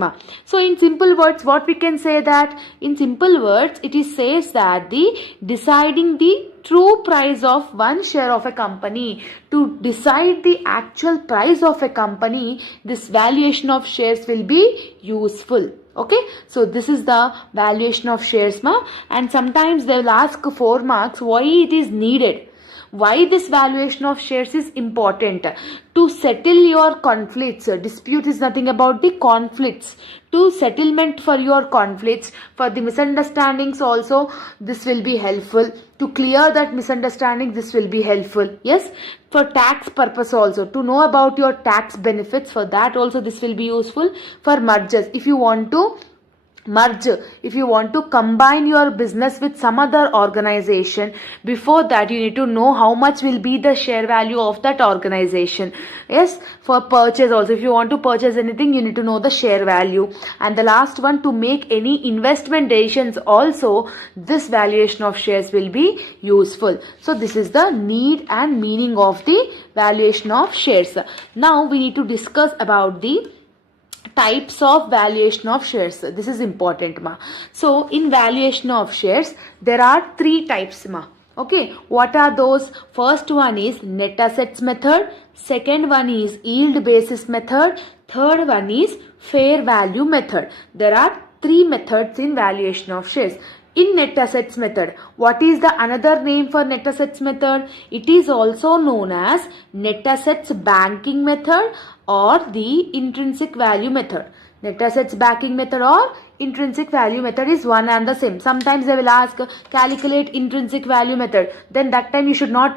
So in simple words, what we can say that, in simple words, it is says that the deciding the true price of one share of a company, to decide the actual price of a company, this valuation of shares will be useful. Okay, so this is the valuation of shares and sometimes they will ask 4 marks why it is needed. Why this valuation of shares is important? To settle your conflicts. Dispute is nothing about the conflicts. To settlement for your conflicts, for the misunderstandings also, this will be helpful. To clear that misunderstanding, this will be helpful. Yes, for tax purpose also, to know about your tax benefits, for that also this will be useful. For mergers, if you want to merge, if you want to combine your business with some other organization, before that you need to know how much will be the share value of that organization. Yes, for purchase also, if you want to purchase anything, you need to know the share value. And the last one, to make any investment decisions also, this valuation of shares will be useful. So this is the need and meaning of the valuation of shares. Now we need to discuss about the types of valuation of shares. This is important So in valuation of shares, there are 3 types Okay, what are those? First one is net assets method, second one is yield basis method, third one is fair value method. There are 3 methods in valuation of shares. In net assets method, what is the another name for net assets method? It is also known as net assets banking method or the intrinsic value method. Net assets banking method or intrinsic value method is one and the same. Sometimes they will ask calculate intrinsic value method, then that time you should not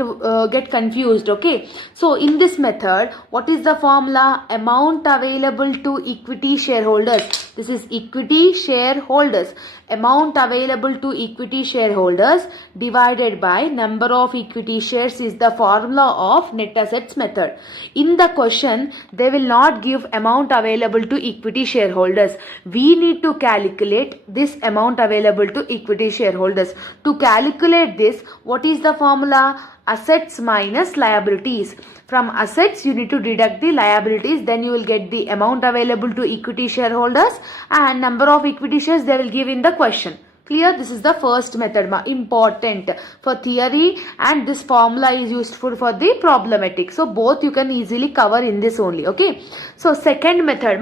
get confused. Okay, so in this method, what is the formula? Amount available to equity shareholders. This is equity shareholders. Amount available to equity shareholders divided by number of equity shares is the formula of net assets method. In the question, they will not give amount available to equity shareholders. We need to calculate this amount available to equity shareholders. To calculate this, what is the formula? Assets minus liabilities. From assets, you need to deduct the liabilities, then you will get the amount available to equity shareholders and number of equity shares they will give in the question. Clear? This is the first method important for theory, and this formula is useful for the problematic. So both you can easily cover in this only. Okay. So second method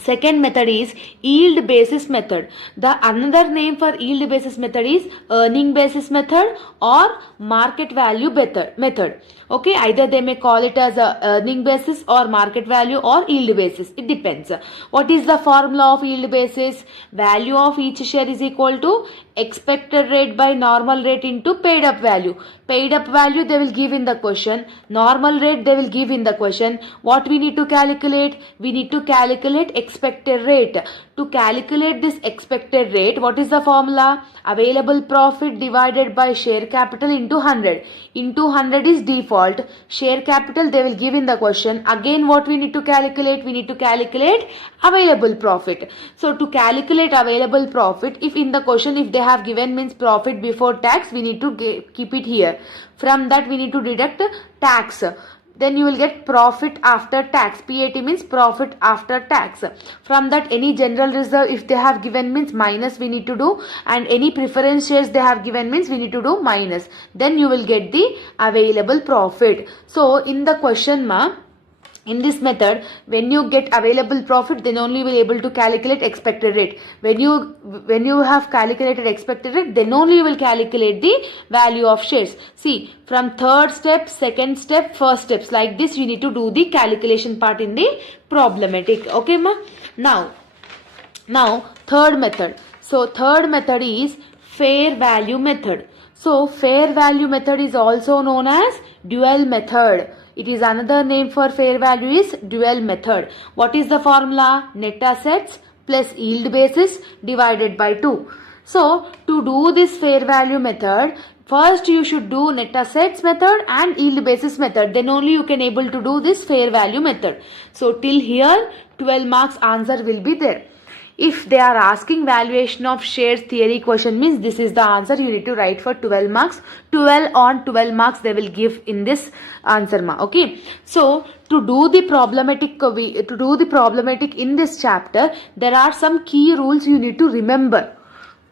Second method is yield basis method. The another name for yield basis method is earning basis method or market value method. Okay, either they may call it as a earning basis or market value or yield basis. It depends. What is the formula of yield basis? Value of each share is equal to expected rate by normal rate into paid up value. Paid up value they will give in the question. Normal rate they will give in the question. What we need to calculate? We need to calculate expected rate. To calculate this expected rate, what is the formula? Available profit divided by share capital into 100. Into 100 is default. Share capital they will give in the question. Again what we need to calculate? We need to calculate available profit. So to calculate available profit, if in the question if they have given means profit before tax, we need to keep it here. From that we need to deduct tax. Then you will get profit after tax. PAT means profit after tax. From that any general reserve if they have given means minus we need to do, and any preference shares they have given means we need to do minus. Then you will get the available profit. So in the question In this method, when you get available profit, then only you will able to calculate expected rate. When you have calculated expected rate, then only you will calculate the value of shares. See, from third step, second step, first steps, like this you need to do the calculation part in the problematic. Okay ma? Now third method. So third method is fair value method. So fair value method is also known as dual method. It is another name for fair value is dual method. What is the formula? Net assets plus yield basis divided by 2. So to do this fair value method, first you should do net assets method and yield basis method. Then only you can able to do this fair value method. So till here 12 marks answer will be there. If they are asking valuation of shares theory question, means this is the answer you need to write for 12 marks. 12 on 12 marks they will give in this answer ma. Okay. So to do the problematic in this chapter, there are some key rules you need to remember.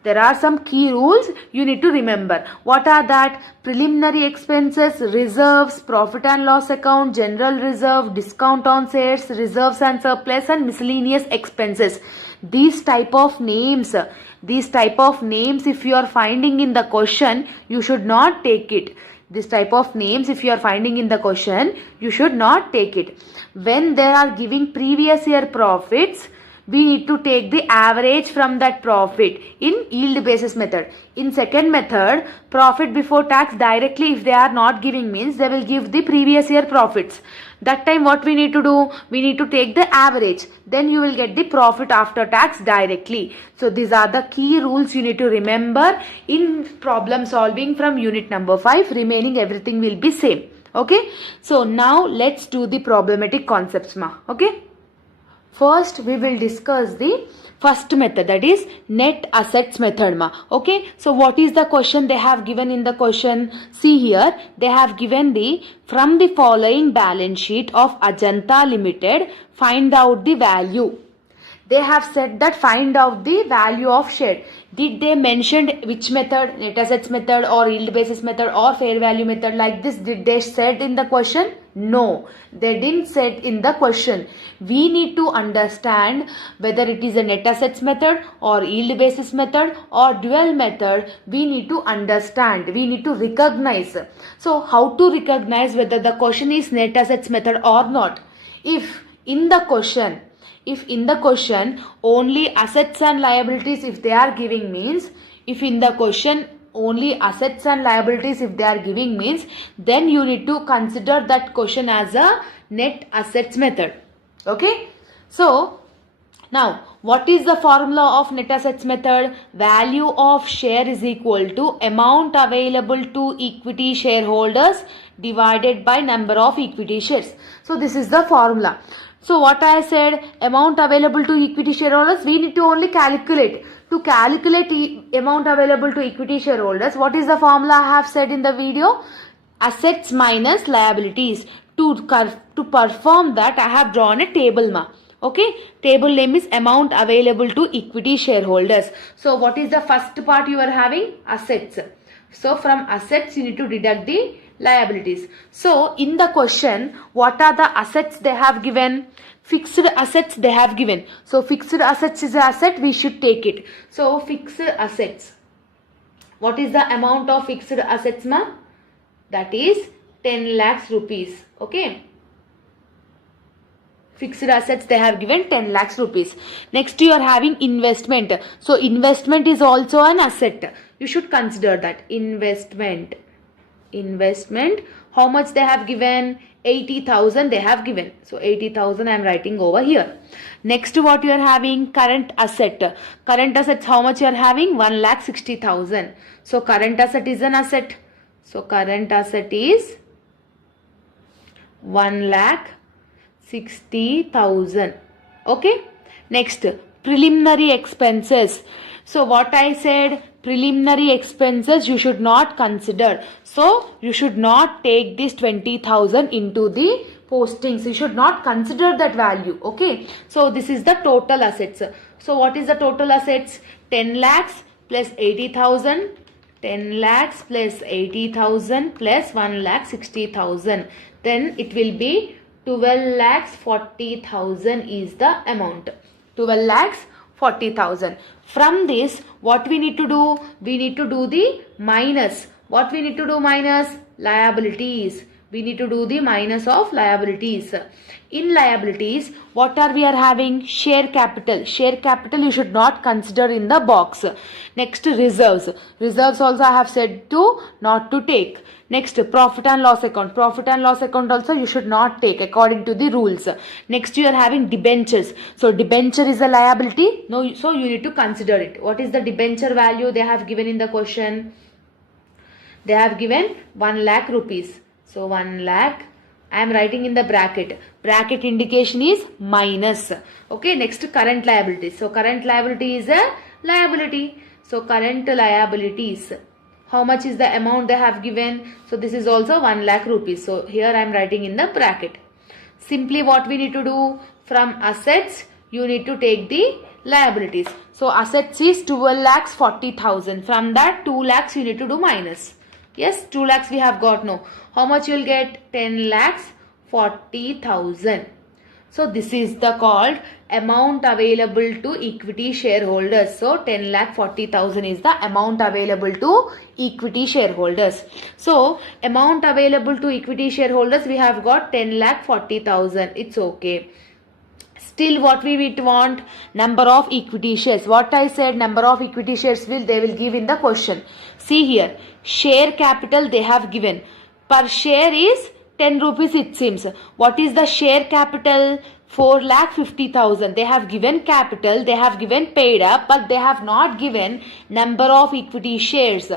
There are some key rules you need to remember. What are that? Preliminary expenses, reserves, profit and loss account, general reserve, discount on shares, reserves and surplus, and miscellaneous expenses. These type of names if you are finding in the question, you should not take it. This type of names if you are finding in the question, you should not take it. When they are giving previous year profits, we need to take the average from that profit in yield basis method. In second method, profit before tax directly if they are not giving, means they will give the previous year profits. That time what we need to do? We need to take the average. Then you will get the profit after tax directly. So these are the key rules you need to remember in problem solving from unit number 5. Remaining everything will be same. Okay. So now let's do the problematic concepts ma. Okay. First we will discuss the first method, that is net assets method ma. Okay. So what is the question they have given in the question? See here, they have given the from the following balance sheet of Ajanta Limited, find out the value. They have said that find out the value of share. Did they mention which method? Net assets method or yield basis method or fair value method like this? Did they said in the question? No, they didn't said in the question. We need to understand whether it is a net assets method or yield basis method or dual method. We need to understand. We need to recognize. So how to recognize whether the question is net assets method or not? If in the question only assets and liabilities if they are giving, means if in the question only assets and liabilities if they are giving, means then you need to consider that question as a net assets method. Okay. So now what is the formula of net assets method? Value of share is equal to amount available to equity shareholders divided by number of equity shares. So this is the formula. So what I said, amount available to equity shareholders, we need to only calculate. To calculate amount available to equity shareholders, what is the formula I have said in the video? Assets minus liabilities. To perform that, I have drawn a table ma. Okay, table name is amount available to equity shareholders. So what is the first part you are having? Assets. So from assets you need to deduct the liabilities. So in the question, what are the assets they have given? Fixed assets they have given. So fixed assets is an asset, we should take it. So fixed assets. What is the amount of fixed assets ma? That is 10 lakhs rupees. Okay. Fixed assets they have given 10 lakhs rupees. Next you are having investment. So investment is also an asset. You should consider that. Investment. How much they have given? 80,000 they have given. So 80,000 I am writing over here. Next what you are having? Current asset. Current assets how much you are having? 1,60,000. So current asset is an asset. So current asset is 1,60,000. Okay. Next preliminary expenses. So what I said, preliminary expenses you should not consider. So you should not take this 20,000 into the postings. You should not consider that value. Okay. So this is the total assets. So what is the total assets? 10 lakhs plus 80,000. 10 lakhs plus 80,000 plus 1,60,000. Then it will be 12,40,000 is the amount. 12,40,000. From this, what we need to do? We need to do the minus. What we need to do minus? Liabilities. We need to do the minus of liabilities. In liabilities, what are we are having? Share capital. Share capital you should not consider in the box. Next, reserves. Reserves also I have said to not to take. Next, profit and loss account. Profit and loss account also you should not take according to the rules. Next, you are having debentures. So, debenture is a liability. No, so you need to consider it. What is the debenture value they have given in the question? They have given 1 lakh rupees. So 1 lakh, I am writing in the bracket. Bracket indication is minus. Okay, next current liabilities. So current liability is a liability. So current liabilities. How much is the amount they have given? So this is also 1 lakh rupees. So here I am writing in the bracket. Simply what we need to do? From assets, you need to take the liabilities. So assets is 12,40,000. From that 2 lakhs you need to do minus. Yes, 2 lakhs we have got. No. How much you will get? 10,40,000. So this is the called amount available to equity shareholders. So 10,40,000 is the amount available to equity shareholders. So amount available to equity shareholders we have got 10,40,000. It's okay. Still what we want? Number of equity shares. What I said, number of equity shares they will give in the question. See here, share capital they have given. Per share is 10 rupees it seems. What is the share capital? 4,50,000. They have given capital, they have given paid up, but they have not given number of equity shares.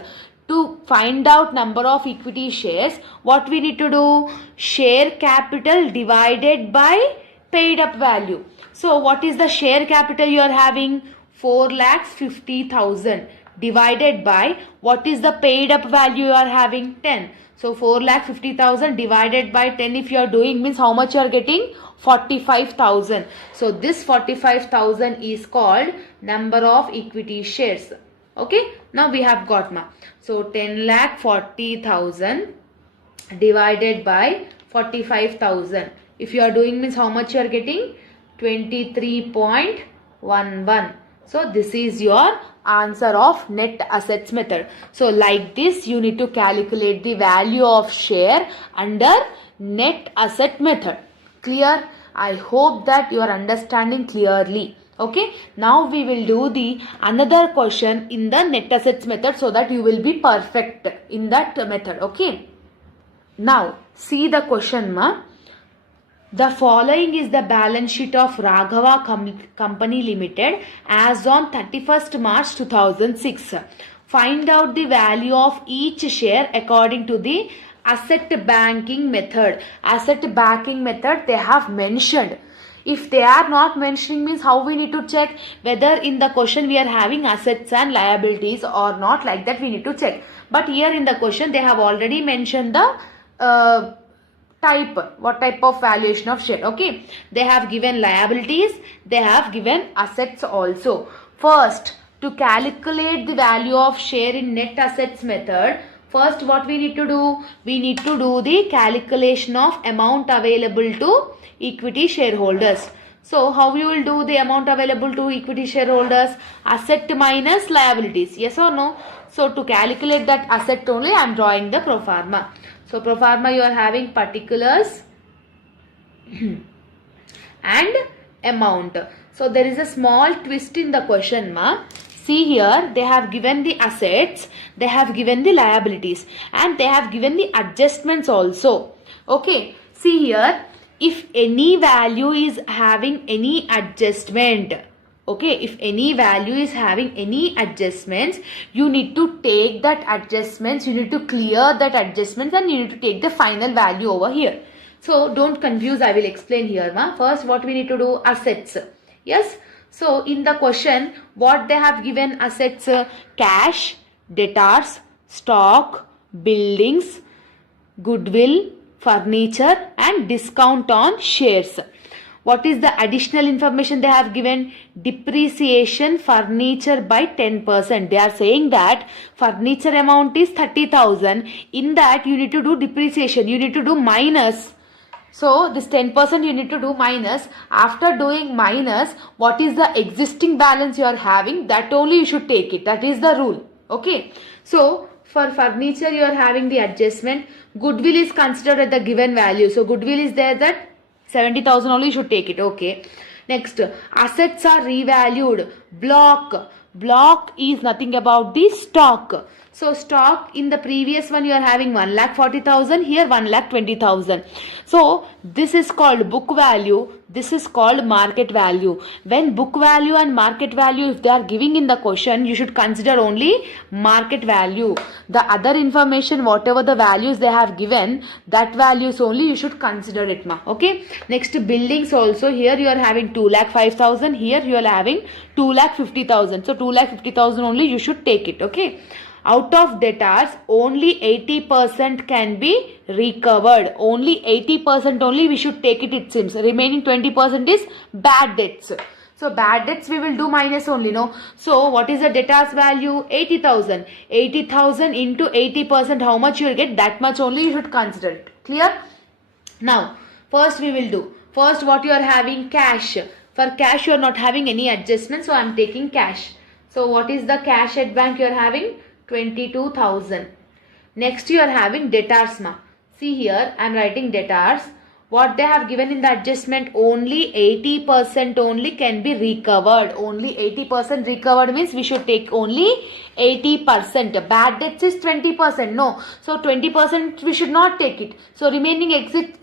To find out number of equity shares, what we need to do? Share capital divided by paid up value. So what is the share capital you are having? 4,50,000 divided by what is the paid up value you are having? 10. So 4,50,000 divided by 10 if you are doing means how much you are getting? 45,000. So this 45,000 is called number of equity shares. Okay. Now we have got ma. So 10,40,000 divided by 45,000. If you are doing means how much you are getting? 23.11. So this is your answer of net assets method. So like this you need to calculate the value of share under net asset method. Clear? I hope that you are understanding clearly. Okay. Now we will do the another question in the net assets method so that you will be perfect in that method. Okay. Now see the question ma. The following is the balance sheet of Raghava Company Limited as on 31st March 2006. Find out the value of each share according to the asset banking method. Asset banking method they have mentioned. If they are not mentioning means how we need to check whether in the question we are having assets and liabilities or not, like that we need to check. But here in the question they have already mentioned the type, what type of valuation of share. Okay, they have given liabilities, they have given assets also. First, to calculate the value of share in net assets method, first what we need to do? We need to do the calculation of amount available to equity shareholders. So how you will do the amount available to equity shareholders? Asset minus liabilities. Yes or no? So to calculate that asset only I am drawing the pro forma. So pro forma you are having particulars and amount. So there is a small twist in the question ma. See here they have given the assets, they have given the liabilities and they have given the adjustments also. Okay. See here, if any value is having any adjustment, okay, if any value is having any adjustments, you need to take that adjustments, you need to clear that adjustments and you need to take the final value over here. So don't confuse, I will explain here ma. First what we need to do? Assets. Yes. So in the question what they have given assets? Cash, debtors, stock, buildings, goodwill, furniture and discount on shares. What is the additional information they have given? Depreciation furniture by 10%. They are saying that furniture amount is 30,000. In that you need to do depreciation. You need to do minus So this 10% you need to do minus. After doing minus, what is the existing balance you are having, that only you should take it. That is the rule. Okay. So for furniture you are having the adjustment. Goodwill is considered at the given value. So goodwill is there, that 70,000 only you should take it. Okay. Next, assets are revalued. Block is nothing about the stock. So stock, in the previous one you are having 1,40,000, here 1,20,000. So this is called book value, this is called market value. When book value and market value, if they are giving in the question, you should consider only market value. The other information, whatever the values they have given, that values only you should consider it, ma. Okay. Next, buildings also, here you are having 2,05,000, here you are having 2,50,000. So 2,50,000 only you should take it. Okay. Out of debtors, only 80% can be recovered. Only 80% only we should take it, it seems. Remaining 20% is bad debts. So bad debts we will do minus only, no? So what is the debtors value? 80,000. 80,000 into 80%, how much you will get? That much only you should consider it. Clear? Now, first we will do. First, what you are having? Cash. For cash you are not having any adjustment, so I am taking cash. So what is the cash at bank you are having? 22,000. Next you are having debtors, ma. See here I am writing debtors. What they have given in the adjustment, only 80% only can be recovered. Only 80% recovered means we should take only 80%. Bad debts is 20%. No. So 20% we should not take it. So remaining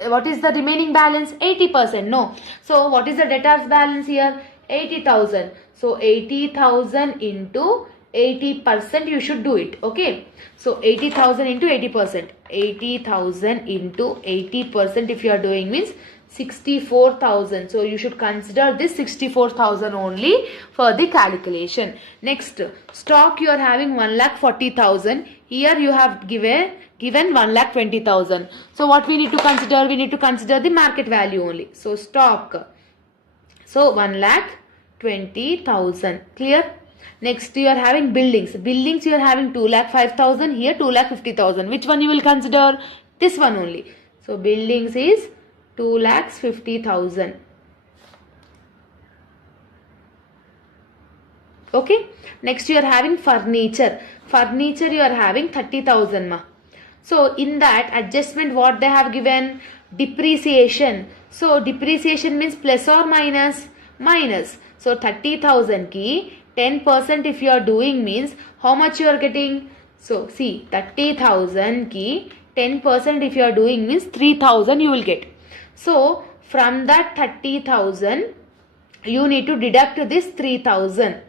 what is the remaining balance? 80%. No. So what is the debtors balance here? 80,000. So 80,000 into 80% you should do it. Okay. So 80,000 into 80%. 80,000 into 80% if you are doing means 64,000. So you should consider this 64,000 only for the calculation. Next, stock you are having 1,40,000. Here you have given 1,20,000. So what we need to consider? We need to consider the market value only. So stock. So 1,20,000. Clear? Next you are having buildings. Buildings you are having 2,05,000. Here 2,50,000. Which one you will consider? This one only. So buildings is 2,50,000. Okay. Next you are having furniture. Furniture you are having 30,000, ma. So in that adjustment what they have given? Depreciation. So depreciation means plus or minus? Minus. So 30,000 ki 10% if you are doing means how much you are getting? So see, 30,000 ki 10% if you are doing means 3,000 you will get. So from that 30,000 you need to deduct this 3,000.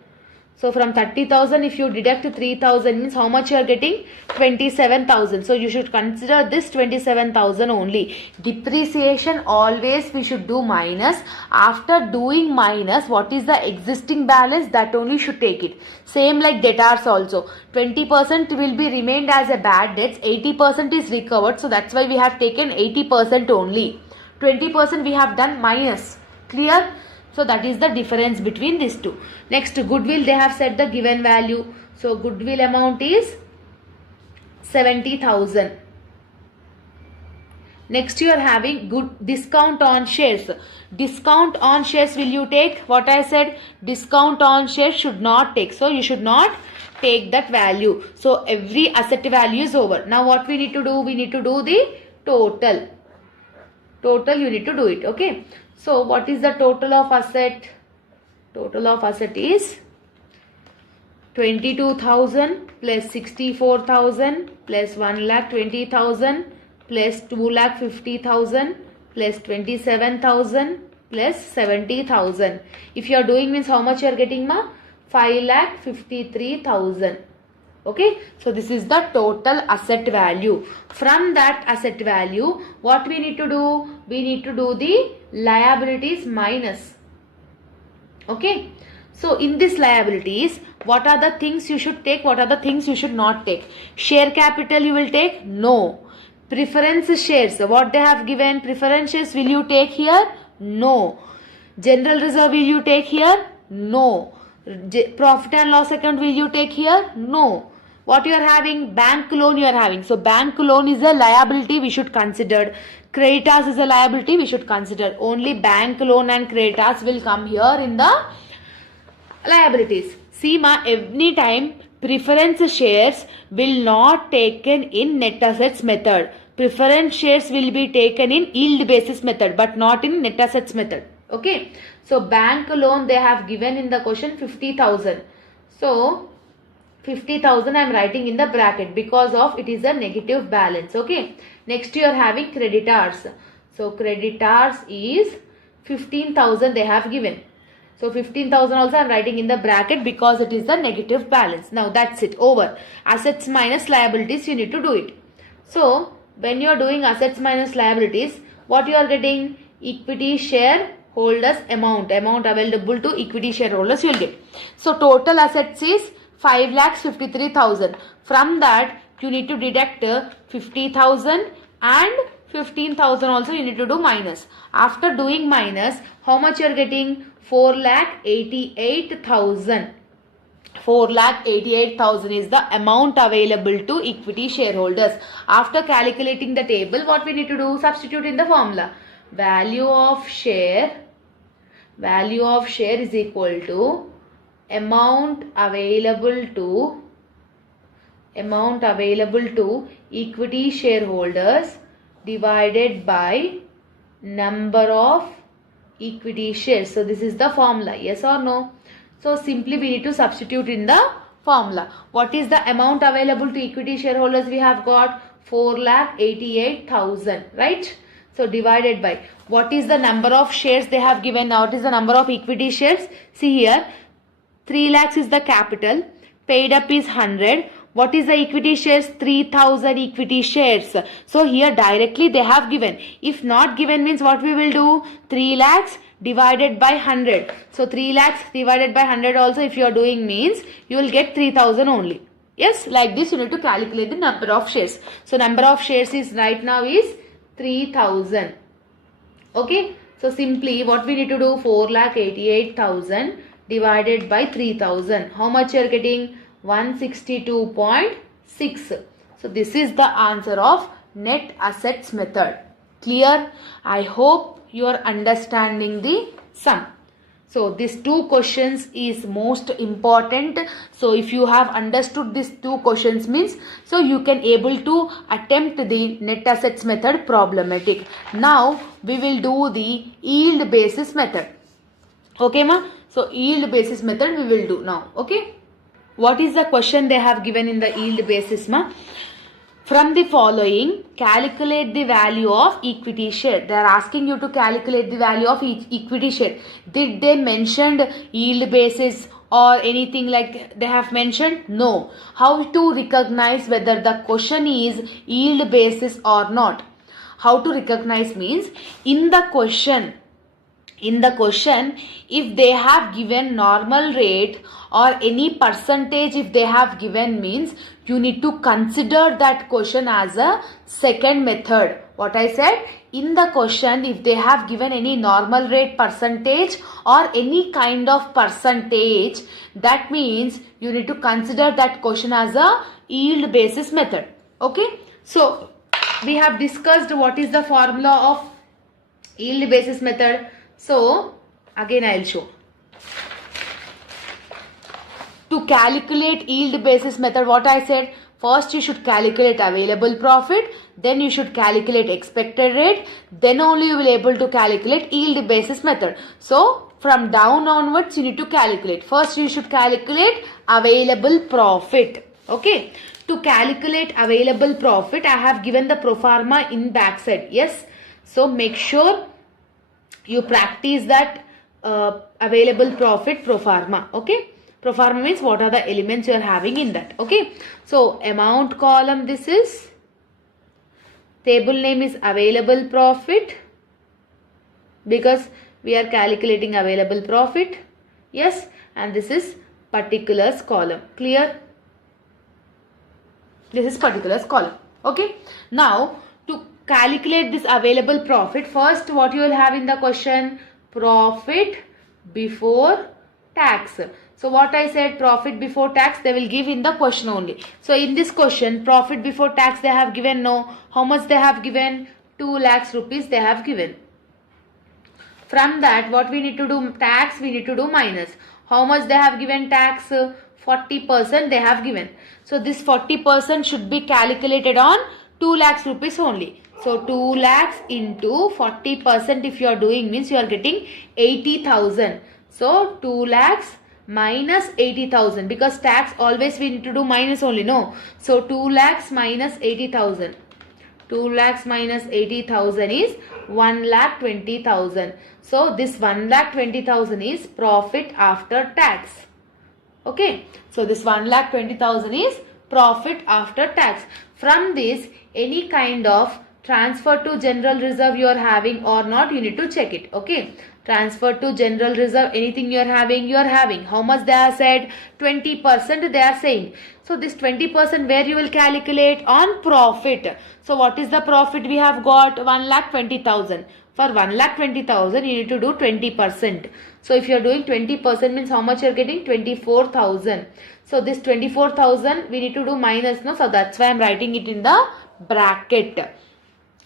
So from 30,000 if you deduct 3,000 means how much you are getting? 27,000. So you should consider this 27,000 only. Depreciation always we should do minus. After doing minus, what is the existing balance? That only should take it. Same like debtors also. 20% will be remained as a bad debts. 80% is recovered. So that's why we have taken 80% only. 20% we have done minus. Clear? So that is the difference between these two. Next, goodwill, they have said the given value. So goodwill amount is 70,000. Next you are having good discount on shares. Discount on shares will you take? What I said, discount on shares should not take. So you should not take that value. So every asset value is over. Now what we need to do? We need to do the total. Total you need to do it. Okay. So what is the total of asset? Total of asset is 22,000 plus 64,000 plus 1,20,000 plus 2,50,000 plus 27,000 plus 70,000. If you are doing means how much you are getting, ma? 5,53,000. Okay, so this is the total asset value. From that asset value, what we need to do? We need to do the liabilities minus. Okay, so in this liabilities, what are the things you should take? What are the things you should not take? Share capital you will take? No. Preference shares, what they have given? Preference shares will you take here? No. General reserve will you take here? No. Profit and loss account will you take here? No. What you are having? Bank loan you are having. So bank loan is a liability we should consider. Creditors is a liability we should consider. Only bank loan and creditors will come here in the liabilities. See ma, any time preference shares will not taken in net assets method. Preference shares will be taken in yield basis method but not in net assets method. Okay. So bank loan they have given in the question 50,000. So 50,000 I am writing in the bracket because of it is a negative balance. Okay. Next you are having creditors. So creditors is 15,000 they have given. So 15,000 also I am writing in the bracket because it is the negative balance. Now that's it. Over. Assets minus liabilities you need to do it. So when you are doing assets minus liabilities, what you are getting? Equity share holders amount available to equity shareholders you will get. So total assets is 5,53,000. From that you need to deduct 50,000 and 15,000 also you need to do minus. After doing minus, how much you are getting? 4,88,000. 4,88,000 is the amount available to equity shareholders. After calculating the table, what we need to do? Substitute in the formula. Value of share is equal to amount available to equity shareholders divided by number of equity shares. So this is the formula. Yes or no? So simply we need to substitute in the formula. What is the amount available to equity shareholders? We have got 4,88,000, right? So divided by what is the number of shares they have given. Now what is the number of equity shares? See here, 3 lakhs is the capital, paid up is 100. What is the equity shares? 3,000 equity shares. So here directly they have given. If not given means what we will do? 3 lakhs divided by 100. So 3 lakhs divided by 100 also if you are doing means you will get 3,000 only. Yes, like this you need to calculate the number of shares. So number of shares is right now is 3,000. Okay. So simply what we need to do? 4,88,000 divided by 3,000. How much you are getting? 162.6. So this is the answer of net assets method. Clear? I hope you are understanding the sum. So these two questions is most important. So if you have understood these two questions means, so you can able to attempt the net assets method problematic. Now we will do the yield basis method. Okay ma? So yield basis method we will do now. Okay. What is the question they have given in the yield basis ma? From the following, calculate the value of equity share. They are asking you to calculate the value of each equity share. Did they mention yield basis or anything like they have mentioned? No. How to recognize whether the question is yield basis or not? How to recognize means in the question, if they have given normal rate or any percentage if they have given means you need to consider that question as a second method. What I said, in the question if they have given any normal rate percentage or any kind of percentage, that means you need to consider that question as a yield basis method. Okay. So we have discussed what is the formula of yield basis method. So again I will show. To calculate yield basis method, what I said, first you should calculate available profit, then you should calculate expected rate, then only you will able to calculate yield basis method. So from down onwards you need to calculate. First you should calculate available profit. Okay. To calculate available profit, I have given the pro forma in backside. Yes. So make sure you practice that available profit pro forma. Okay. Pro forma means what are the elements you are having in that. Okay. So amount column, this is, table name is available profit because we are calculating available profit. Yes. And this is particulars column. Clear? This is particulars column. Okay. Now to calculate this available profit, first what you will have in the question? Profit before tax. So what I said, profit before tax, they will give in the question only. So in this question, profit before tax they have given no. How much they have given? 2 lakhs rupees they have given. From that, what we need to do? Tax we need to do minus. How much they have given tax? 40% they have given. So this 40% should be calculated on 2 lakhs rupees only. So 2 lakhs into 40% if you are doing means you are getting 80,000. So 2 lakhs minus 80,000, because tax always we need to do minus only, no. So 2 lakhs minus 80,000. 2 lakhs minus 80,000 is 1,20,000. So this 1,20,000 is profit after tax. Okay. So this 1,20,000 is profit after tax. From this, any kind of transfer to general reserve you are having or not, you need to check it. Okay. Transfer to general reserve, anything you are having, How much they are said? 20% they are saying. So this 20% where you will calculate? On profit. So what is the profit we have got? 1,20,000. For 1,20,000 you need to do 20%. So if you are doing 20% means how much you are getting? 24,000. So this 24,000 we need to do minus, no? So that's why I am writing it in the bracket.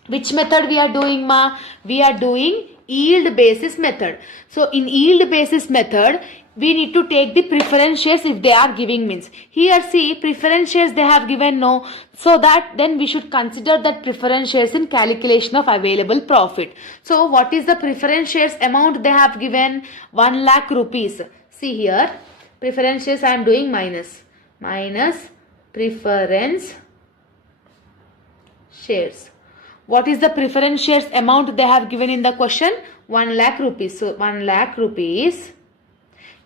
Which method we are doing, ma? We are doing yield basis method. So in yield basis method, we need to take the preference shares if they are giving means. Here see, preference shares they have given no. So that then we should consider that preference shares in calculation of available profit. So what is the preference shares amount they have given? 1 lakh rupees. See here, preference shares I am doing minus. Minus preference shares. What is the preference shares amount they have given in the question? 1 lakh rupees. So 1 lakh rupees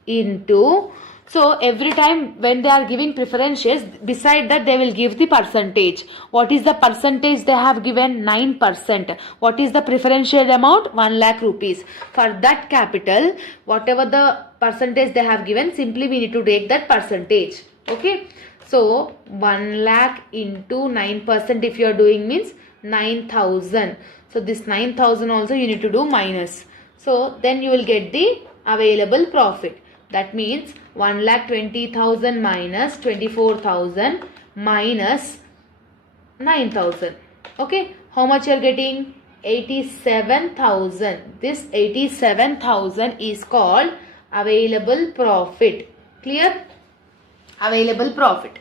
into, so every time when they are giving preference shares, beside that they will give the percentage. What is the percentage they have given? 9%. What is the preference share amount? 1 lakh rupees. For that capital, whatever the percentage they have given, simply we need to take that percentage. Okay. So 1 lakh into 9% if you are doing means 9,000. So this 9,000 also you need to do minus. So then you will get the available profit. That means 1,20,000 minus 24,000 minus 9,000. Okay. How much you are getting? 87,000. This 87,000 is called available profit. Clear? Available profit.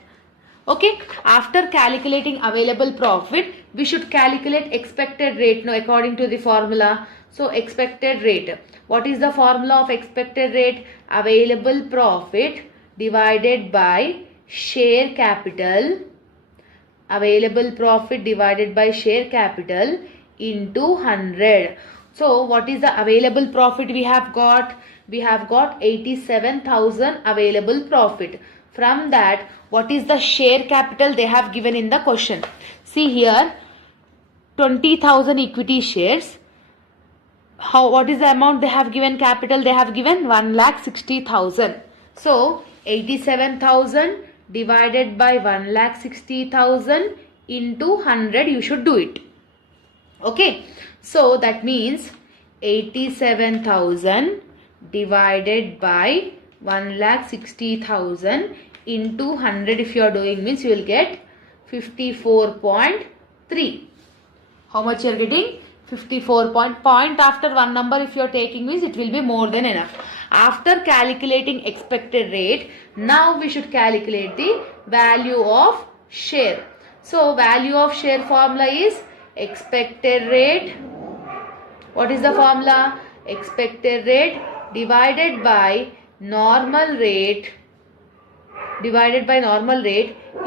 Okay. After calculating available profit, we should calculate expected rate now according to the formula. So expected rate. What is the formula of expected rate? Available profit divided by share capital. Available profit divided by share capital into 100. So what is the available profit we have got? We have got 87,000 available profit. From that, what is the share capital they have given in the question? See here, 20,000 equity shares. What is the amount they have given capital? They have given 1,60,000. So 87,000 divided by 1,60,000 into 100 you should do it. Okay. So that means 87,000 divided by 1,60,000 into 100 if you are doing means you will get 54.3. How much you are getting? 54 point after one number if you are taking means it will be more than enough. After calculating expected rate, now we should calculate the value of share. So value of share formula is expected rate. What is the formula? Expected rate divided by normal rate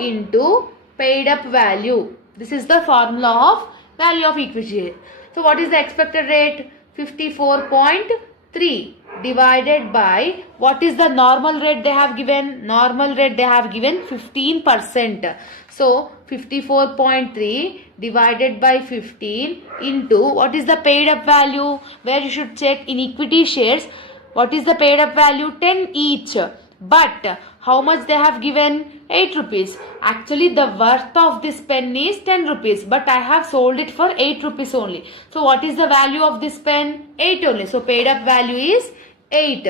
into paid up value. This is the formula of value of equity. So what is the expected rate? 54.3 divided by, what is the normal rate they have given? Normal rate they have given 15%. So 54.3 divided by 15 into, what is the paid up value? Where you should check in equity shares. What is the paid up value? 10 each. But how much they have given? 8 rupees. Actually the worth of this pen is 10 rupees. But I have sold it for 8 rupees only. So what is the value of this pen? 8 only. So paid up value is 8.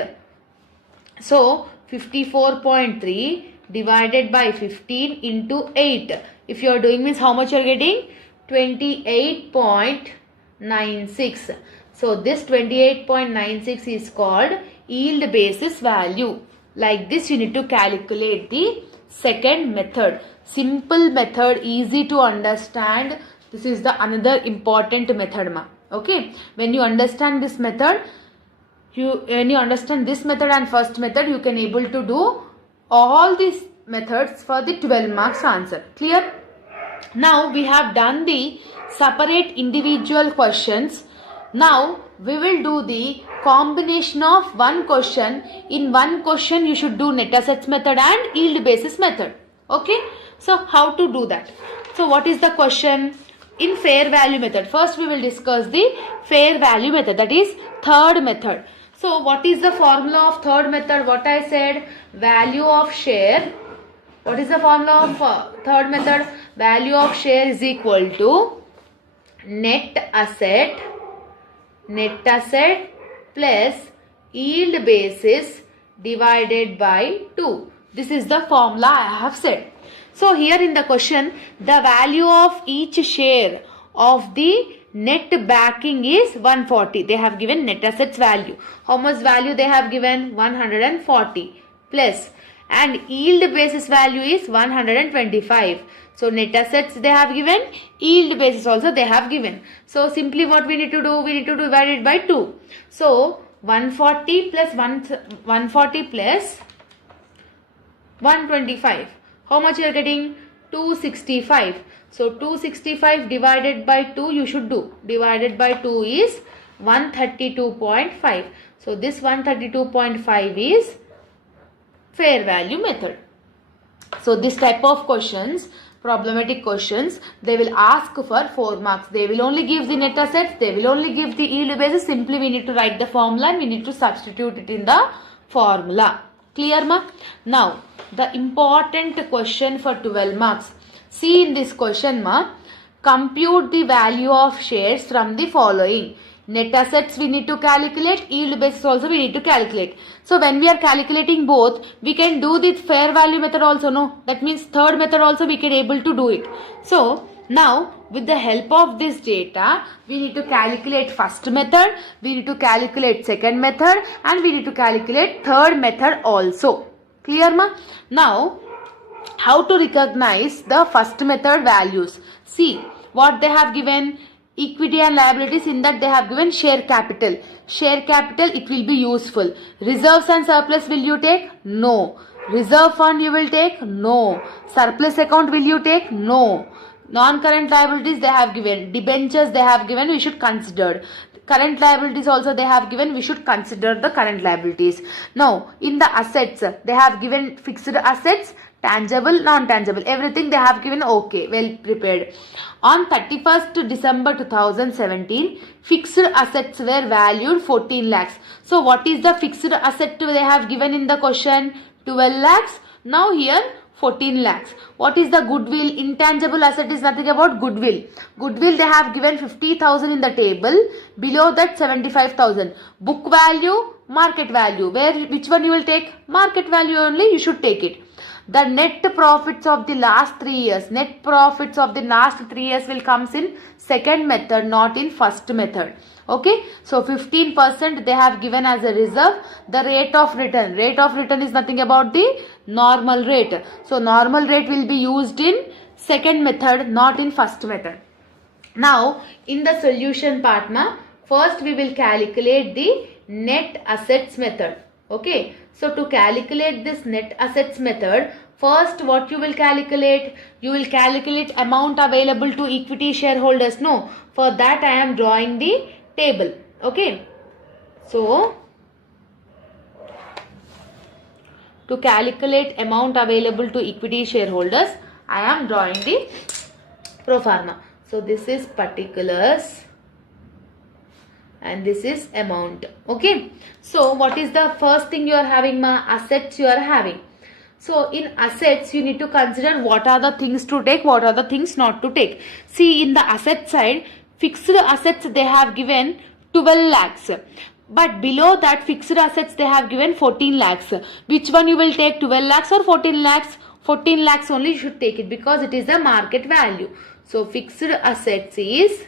So 54.3 divided by 15 into 8. If you are doing means how much you are getting? 28.96. So this 28.96 is called yield basis value. Like this you need to calculate the second method. Simple method, easy to understand. This is the another important method ma. Okay. When you understand this method, when you understand this method and first method, you can able to do all these methods for the 12 marks answer. Clear? Now we have done the separate individual questions. Now we will do the combination of one question. In one question you should do net assets method and yield basis method. Okay. So how to do that? So what is the question? In fair value method, first we will discuss the fair value method, that is third method. So what is the formula of third method? What I said, value of share. What is the formula of third method? Value of share is equal to net asset plus yield basis divided by 2. This is the formula I have said. So here in the question, the value of each share of the net backing is 140. They have given net assets value. How much value they have given? 140 plus, and yield basis value is 125. So net assets they have given, yield basis also they have given. So simply what we need to do? We need to divide it by 2. So 140 plus 140 plus 125. How much you are getting? 265. So 265 divided by 2 you should do. Divided by 2 is 132.5. So this 132.5 is fair value method. So this type of questions, problematic questions, they will ask for 4 marks. They will only give the net assets, they will only give the yield basis. Simply we need to write the formula and we need to substitute it in the formula. Clear ma? Now the important question for 12 marks. See in this question ma, compute the value of shares from the following. Net assets we need to calculate, yield basis also we need to calculate. So when we are calculating both, we can do the fair value method also, no? That means third method also we can able to do it. So now with the help of this data, we need to calculate first method, we need to calculate second method, and we need to calculate third method also. Clear ma? Now how to recognize the first method values? See what they have given. Equity and liabilities, in that they have given share capital. Share capital, it will be useful. Reserves and surplus will you take? No. Reserve fund you will take? No. Surplus account will you take? No. Non-current liabilities they have given. Debentures they have given, we should consider. Current liabilities also they have given, we should consider the current liabilities. Now in the assets, they have given fixed assets, tangible, non-tangible, everything they have given. Okay, well prepared. On 31st December 2017, fixed assets were valued 14 lakhs. So what is the fixed asset they have given in the question? 12 lakhs. Now here 14 lakhs. What is the goodwill? Intangible asset is nothing about goodwill. Goodwill they have given 50,000 in the table. Below that 75,000. Book value, market value. Which one you will take? Market value only you should take it. The net profits of the last 3 years. Net profits of the last 3 years will comes in second method, not in first method. Okay. So 15% they have given as a reserve. The rate of return. Rate of return is nothing about the normal rate. So normal rate will be used in second method, not in first method. Now in the solution part na, first we will calculate the net assets method. Okay. So to calculate this net assets method, first what you will calculate? You will calculate amount available to equity shareholders. No, for that I am drawing the table. Okay. So to calculate amount available to equity shareholders, I am drawing the pro forma. So this is particulars and this is amount. Okay. So what is the first thing you are having ma? Assets you are having. So in assets you need to consider what are the things to take, what are the things not to take. See in the asset side, fixed assets they have given 12 lakhs. But below that fixed assets they have given 14 lakhs. Which one you will take, 12 lakhs or 14 lakhs? 14 lakhs only you should take it because it is the market value. So fixed assets is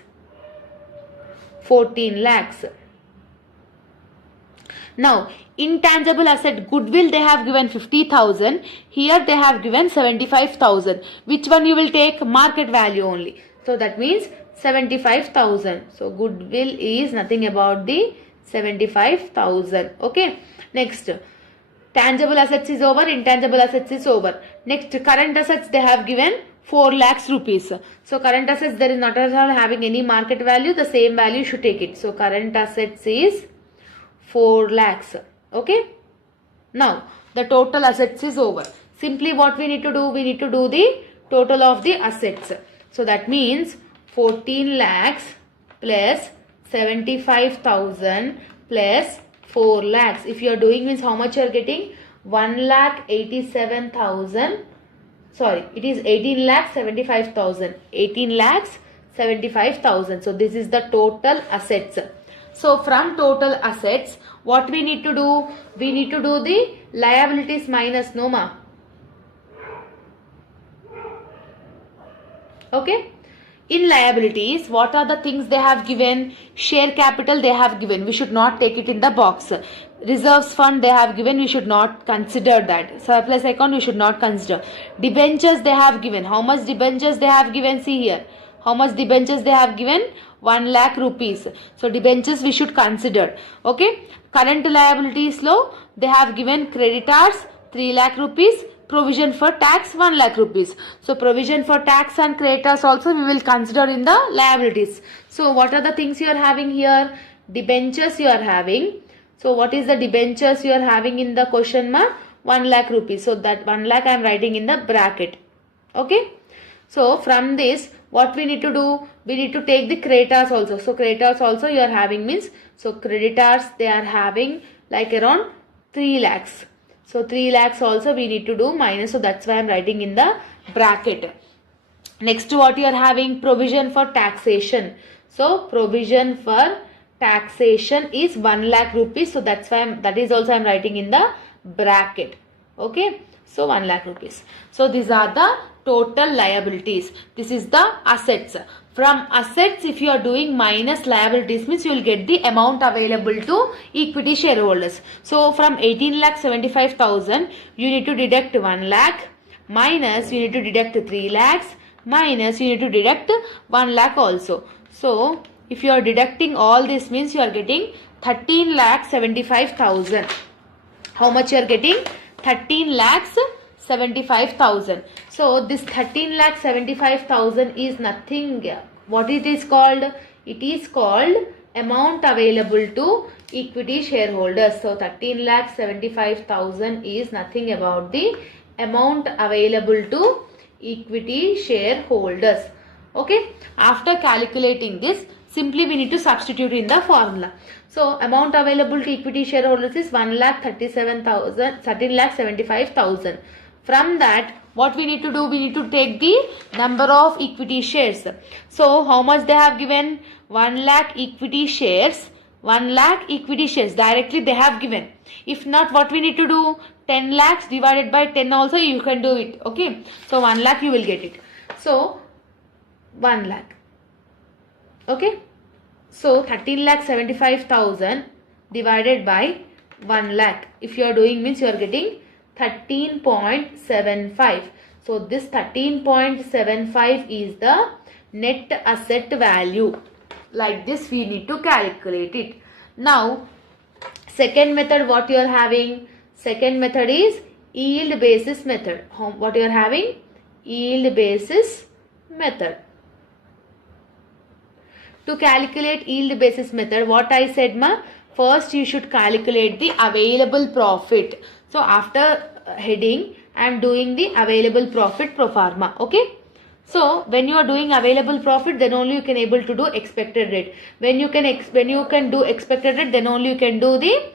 14 lakhs. Now intangible asset, goodwill they have given 50,000. Here they have given 75,000. Which one you will take? Market value only. So that means 75,000. So goodwill is nothing about the 75,000. Okay. Next, tangible assets is over, intangible assets is over. Next, current assets they have given 4 lakhs rupees. So current assets there is not at all having any market value. The same value you should take it. So current assets is 4 lakhs. Okay. Now the total assets is over. Simply what we need to do? We need to do the total of the assets. So that means 14 lakhs plus 75,000 plus 4 lakhs. If you are doing means how much you are getting? 1,87,000. Sorry, it is 18 lakhs 75,000. 18 lakhs 75,000. So this is the total assets. So from total assets, what we need to do? We need to do the liabilities minus NOMA. Okay. In liabilities, what are the things they have given? Share capital they have given. We should not take it in the box. Reserves fund they have given. We should not consider that. Surplus account we should not consider. Debentures they have given. How much debentures they have given? See here. How much debentures they have given? 1 lakh rupees. So debentures we should consider. Okay. Current liabilities low. They have given creditors 3 lakh rupees. Provision for tax 1 lakh rupees. So provision for tax and creditors also we will consider in the liabilities. So what are the things you are having here? Debentures you are having. So what is the debentures you are having in the question mark? 1 lakh rupees. So that 1 lakh I am writing in the bracket. Okay. So from this what we need to do? We need to take the creditors also. So creditors also you are having means. So creditors they are having like around 3 lakhs. So 3 lakhs also we need to do minus. So that's why I am writing in the bracket. Next what you are having? Provision for taxation. So provision for taxation is 1 lakh rupees. So that's why that is also I am writing in the bracket. Okay. So 1 lakh rupees. So these are the total liabilities. This is the assets. From assets, if you are doing minus liabilities means you will get the amount available to equity shareholders. So from 18,75,000 you need to deduct 1 lakh minus you need to deduct 3 lakhs minus you need to deduct 1 lakh also. So if you are deducting all this means you are getting 13,75,000. How much you are getting? 13,75,000. So this 13,75,000 is nothing. What it is called? It is called amount available to equity shareholders. So 13,75,000 is nothing about the amount available to equity shareholders. Okay. After calculating this, simply we need to substitute in the formula. So amount available to equity shareholders is 13,75,000. From that, what we need to do? We need to take the number of equity shares. So how much they have given? 1 lakh equity shares. 1 lakh equity shares directly they have given. If not, what we need to do? 10 lakhs divided by 10 also you can do it. Okay. So 1 lakh you will get it. So 1 lakh. Okay. So 13,75,000 divided by 1 lakh. If you are doing means you are getting 13.75. So this 13.75 is the net asset value. Like this we need to calculate it. Now second method what you are having? Second method is yield basis method. What you are having? Yield basis method. To calculate yield basis method, what I said ma? First you should calculate the available profit. So after heading I am doing the available profit pro forma. Okay. So when you are doing available profit, then only you can able to do expected rate. When you can do expected rate, then only you can do the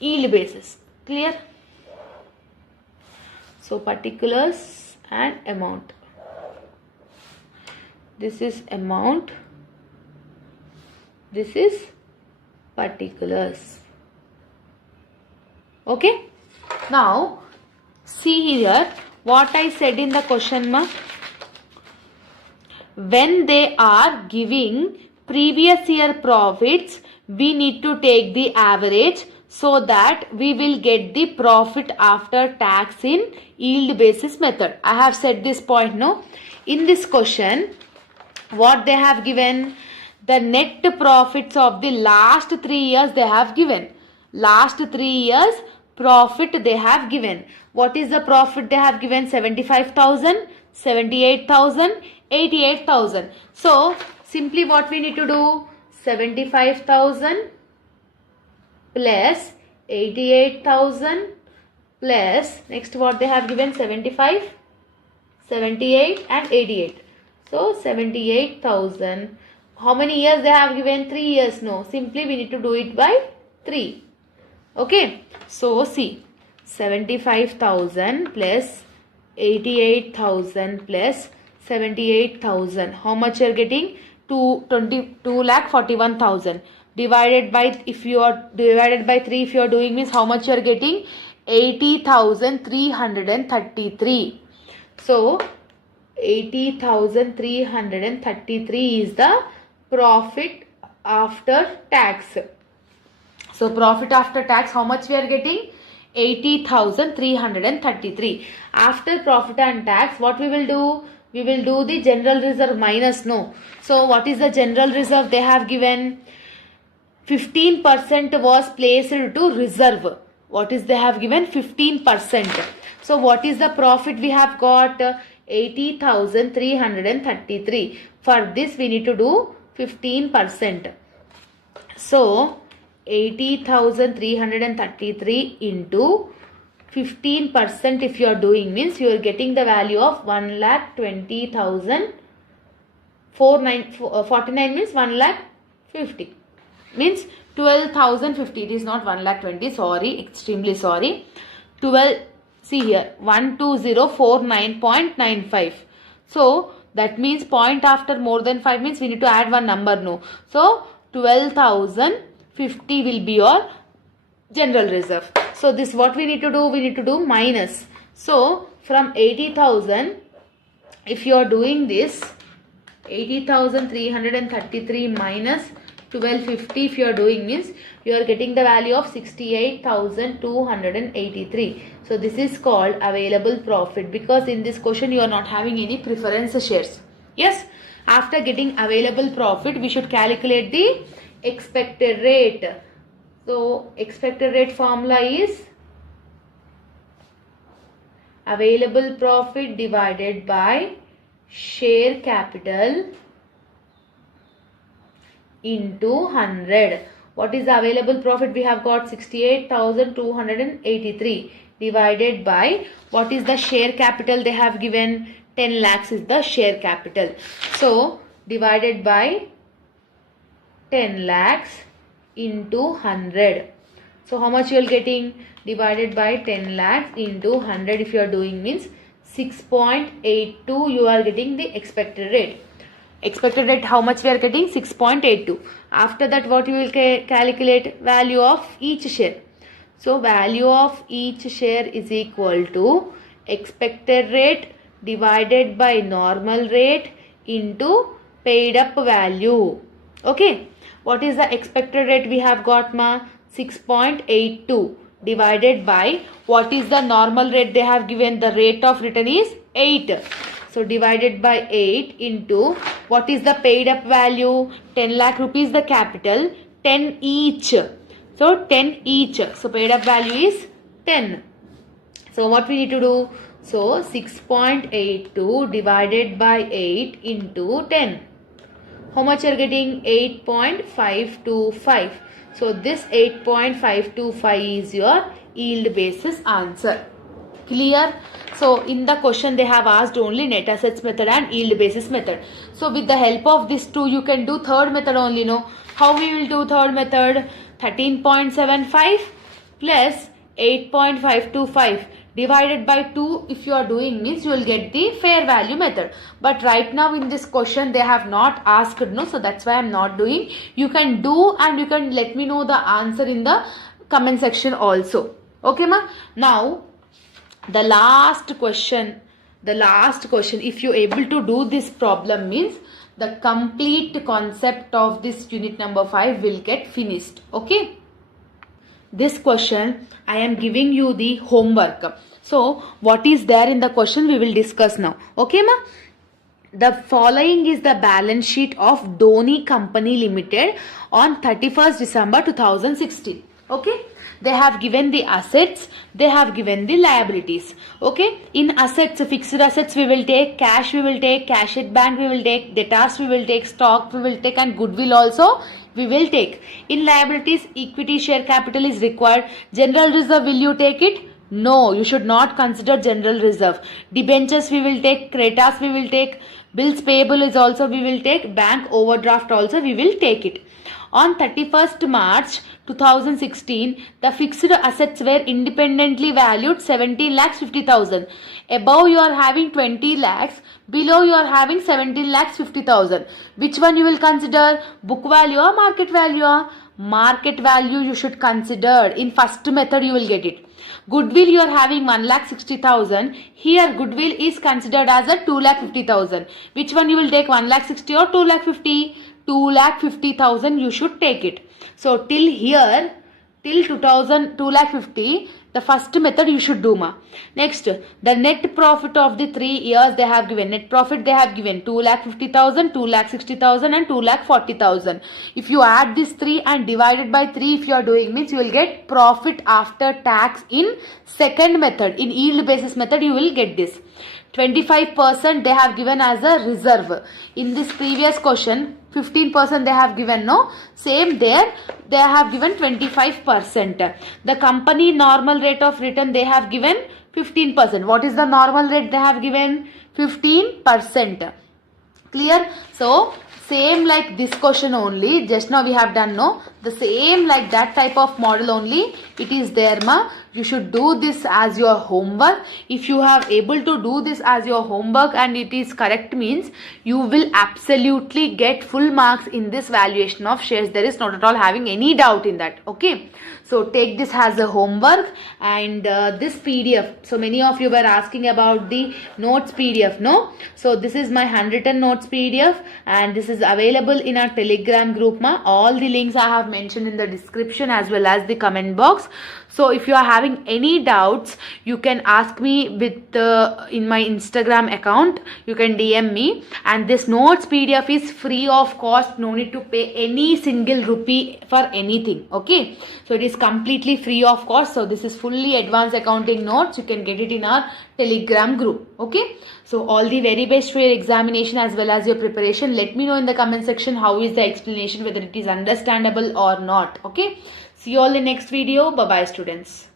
yield basis. Clear? So particulars and amount. This is amount. This is particulars. Okay. Now see here what I said in the question mark. When they are giving previous year profits, we need to take the average so that we will get the profit after tax in yield basis method. I have said this point, no? In this question, what they have given? The net profits of the last 3 years they have given. Last 3 years profit they have given. What is the profit they have given? 75,000, 78,000, 88,000. So simply what we need to do? 75,000 plus 88,000 plus next what they have given? 75, 78 and 88. So 78,000. How many years they have given? 3 years. No. Simply we need to do it by 3. Okay. So see. 75,000 plus 88,000 plus 78,000. How much you are getting? 2,41,000. Divided by, if you are divided by 3, if you are doing means how much you are getting? 80,333. So 80,333 is the profit after tax. So profit after tax, how much we are getting? 80,333. After profit and tax, what we will do? We will do the general reserve minus, no. So what is the general reserve they have given? 15% was placed to reserve. What is they have given? 15%. So what is the profit we have got? 80,333. For this we need to do 15%. So 80,333 into 15% if you are doing means you are getting the value of 1,20,049 means 1,50,000 means 12,050. It is not 1,20,000. Sorry, extremely sorry. 12. See here 12049.95. So that means point after more than 5 means we need to add one number, no. So 12,050 will be your general reserve. So this what we need to do? We need to do minus. So from 80,000, if you are doing this 80,333 minus 1250 if you are doing means you are getting the value of 68,283. So this is called available profit, because in this question you are not having any preference shares. Yes, after getting available profit we should calculate the expected rate. So expected rate formula is available profit divided by share capital into 100. What is the available profit? We have got 68,283 divided by what is the share capital they have given? 10 lakhs is the share capital. So divided by 10 lakhs into 100. So how much you are getting? Divided by 10 lakhs into 100 if you are doing means 6.82 you are getting the expected rate. Expected rate how much we are getting? 6.82. After that what you will calculate? Value of each share. So value of each share is equal to expected rate divided by normal rate into paid up value. Okay. What is the expected rate we have got, ma? 6.82 divided by what is the normal rate they have given? The rate of return is 8. So divided by 8 into what is the paid up value? 10 lakh rupees the capital, 10 each. So 10 each. So paid up value is 10. So what we need to do? So 6.82 divided by 8 into 10. How much you are getting? 8.525. So this 8.525 is your yield basis answer. Clear? So in the question they have asked only net assets method and yield basis method. So with the help of these two you can do third method only, no? How we will do third method? 13.75 plus 8.525 divided by 2 if you are doing means you will get the fair value method. But right now in this question they have not asked, no, so that's why I'm not doing. You can do and you can let me know the answer in the comment section also. Okay ma. Now the last question, if you able to do this problem means the complete concept of this unit number 5 will get finished. Okay, this question I am giving you the homework. So what is there in the question we will discuss now. Okay ma. The following is the balance sheet of Dolly Company Limited on 31st December 2016. Okay, they have given the assets, they have given the liabilities. Okay, in assets, fixed assets we will take, cash we will take, cash at bank we will take, debtors we will take, stock we will take, and goodwill also we will take. In liabilities, equity share capital is required. General reserve, will you take it? No, you should not consider general reserve. Debentures we will take, creditors we will take, bills payable is also we will take, bank overdraft also we will take it. On 31st March 2016, the fixed assets were independently valued 17,50,000. Above you are having 20 lakhs, below you are having 17,50,000. Which one you will consider? Book value or market value? Market value you should consider. In first method you will get it. Goodwill you are having 1,60,000. Here goodwill is considered as a 2,50,000. Which one you will take, 1,60,000 or 2,50,000? 2,50,000 you should take it. So till here, till 2,50,000, the first method you should do ma. Next, the net profit of the 3 years they have given. Net profit they have given 2,50,000, 2,60,000 and 2,40,000. If you add these 3 and divide it by 3 if you are doing means you will get profit after tax in second method. In yield basis method you will get this. 25% they have given as a reserve. In this previous question 15% they have given, no, same there they have given 25%. The company normal rate of return they have given 15%. What is the normal rate they have given? 15%. Clear? So same like this question only, just now we have done, no, the same like that type of model only it is there ma. You should do this as your homework. If you have able to do this as your homework and it is correct means you will absolutely get full marks in this valuation of shares. There is not at all having any doubt in that. Okay, so take this as a homework. And this PDF, so many of you were asking about the notes PDF, no, so this is my handwritten notes PDF and this is available in our Telegram group ma. All the links I have mentioned in the description as well as the comment box. So if you are having any doubts you can ask me with in my Instagram account. You can DM me, and this notes PDF is free of cost. No need to pay any single rupee for anything. Okay, so it is completely free of cost. So this is fully advanced accounting notes. You can get it in our Telegram group. Okay, so all the very best for your examination as well as your preparation. Let me know in the comment section how is the explanation, whether it is understandable or not. Okay, see you all in the next video. Bye bye students.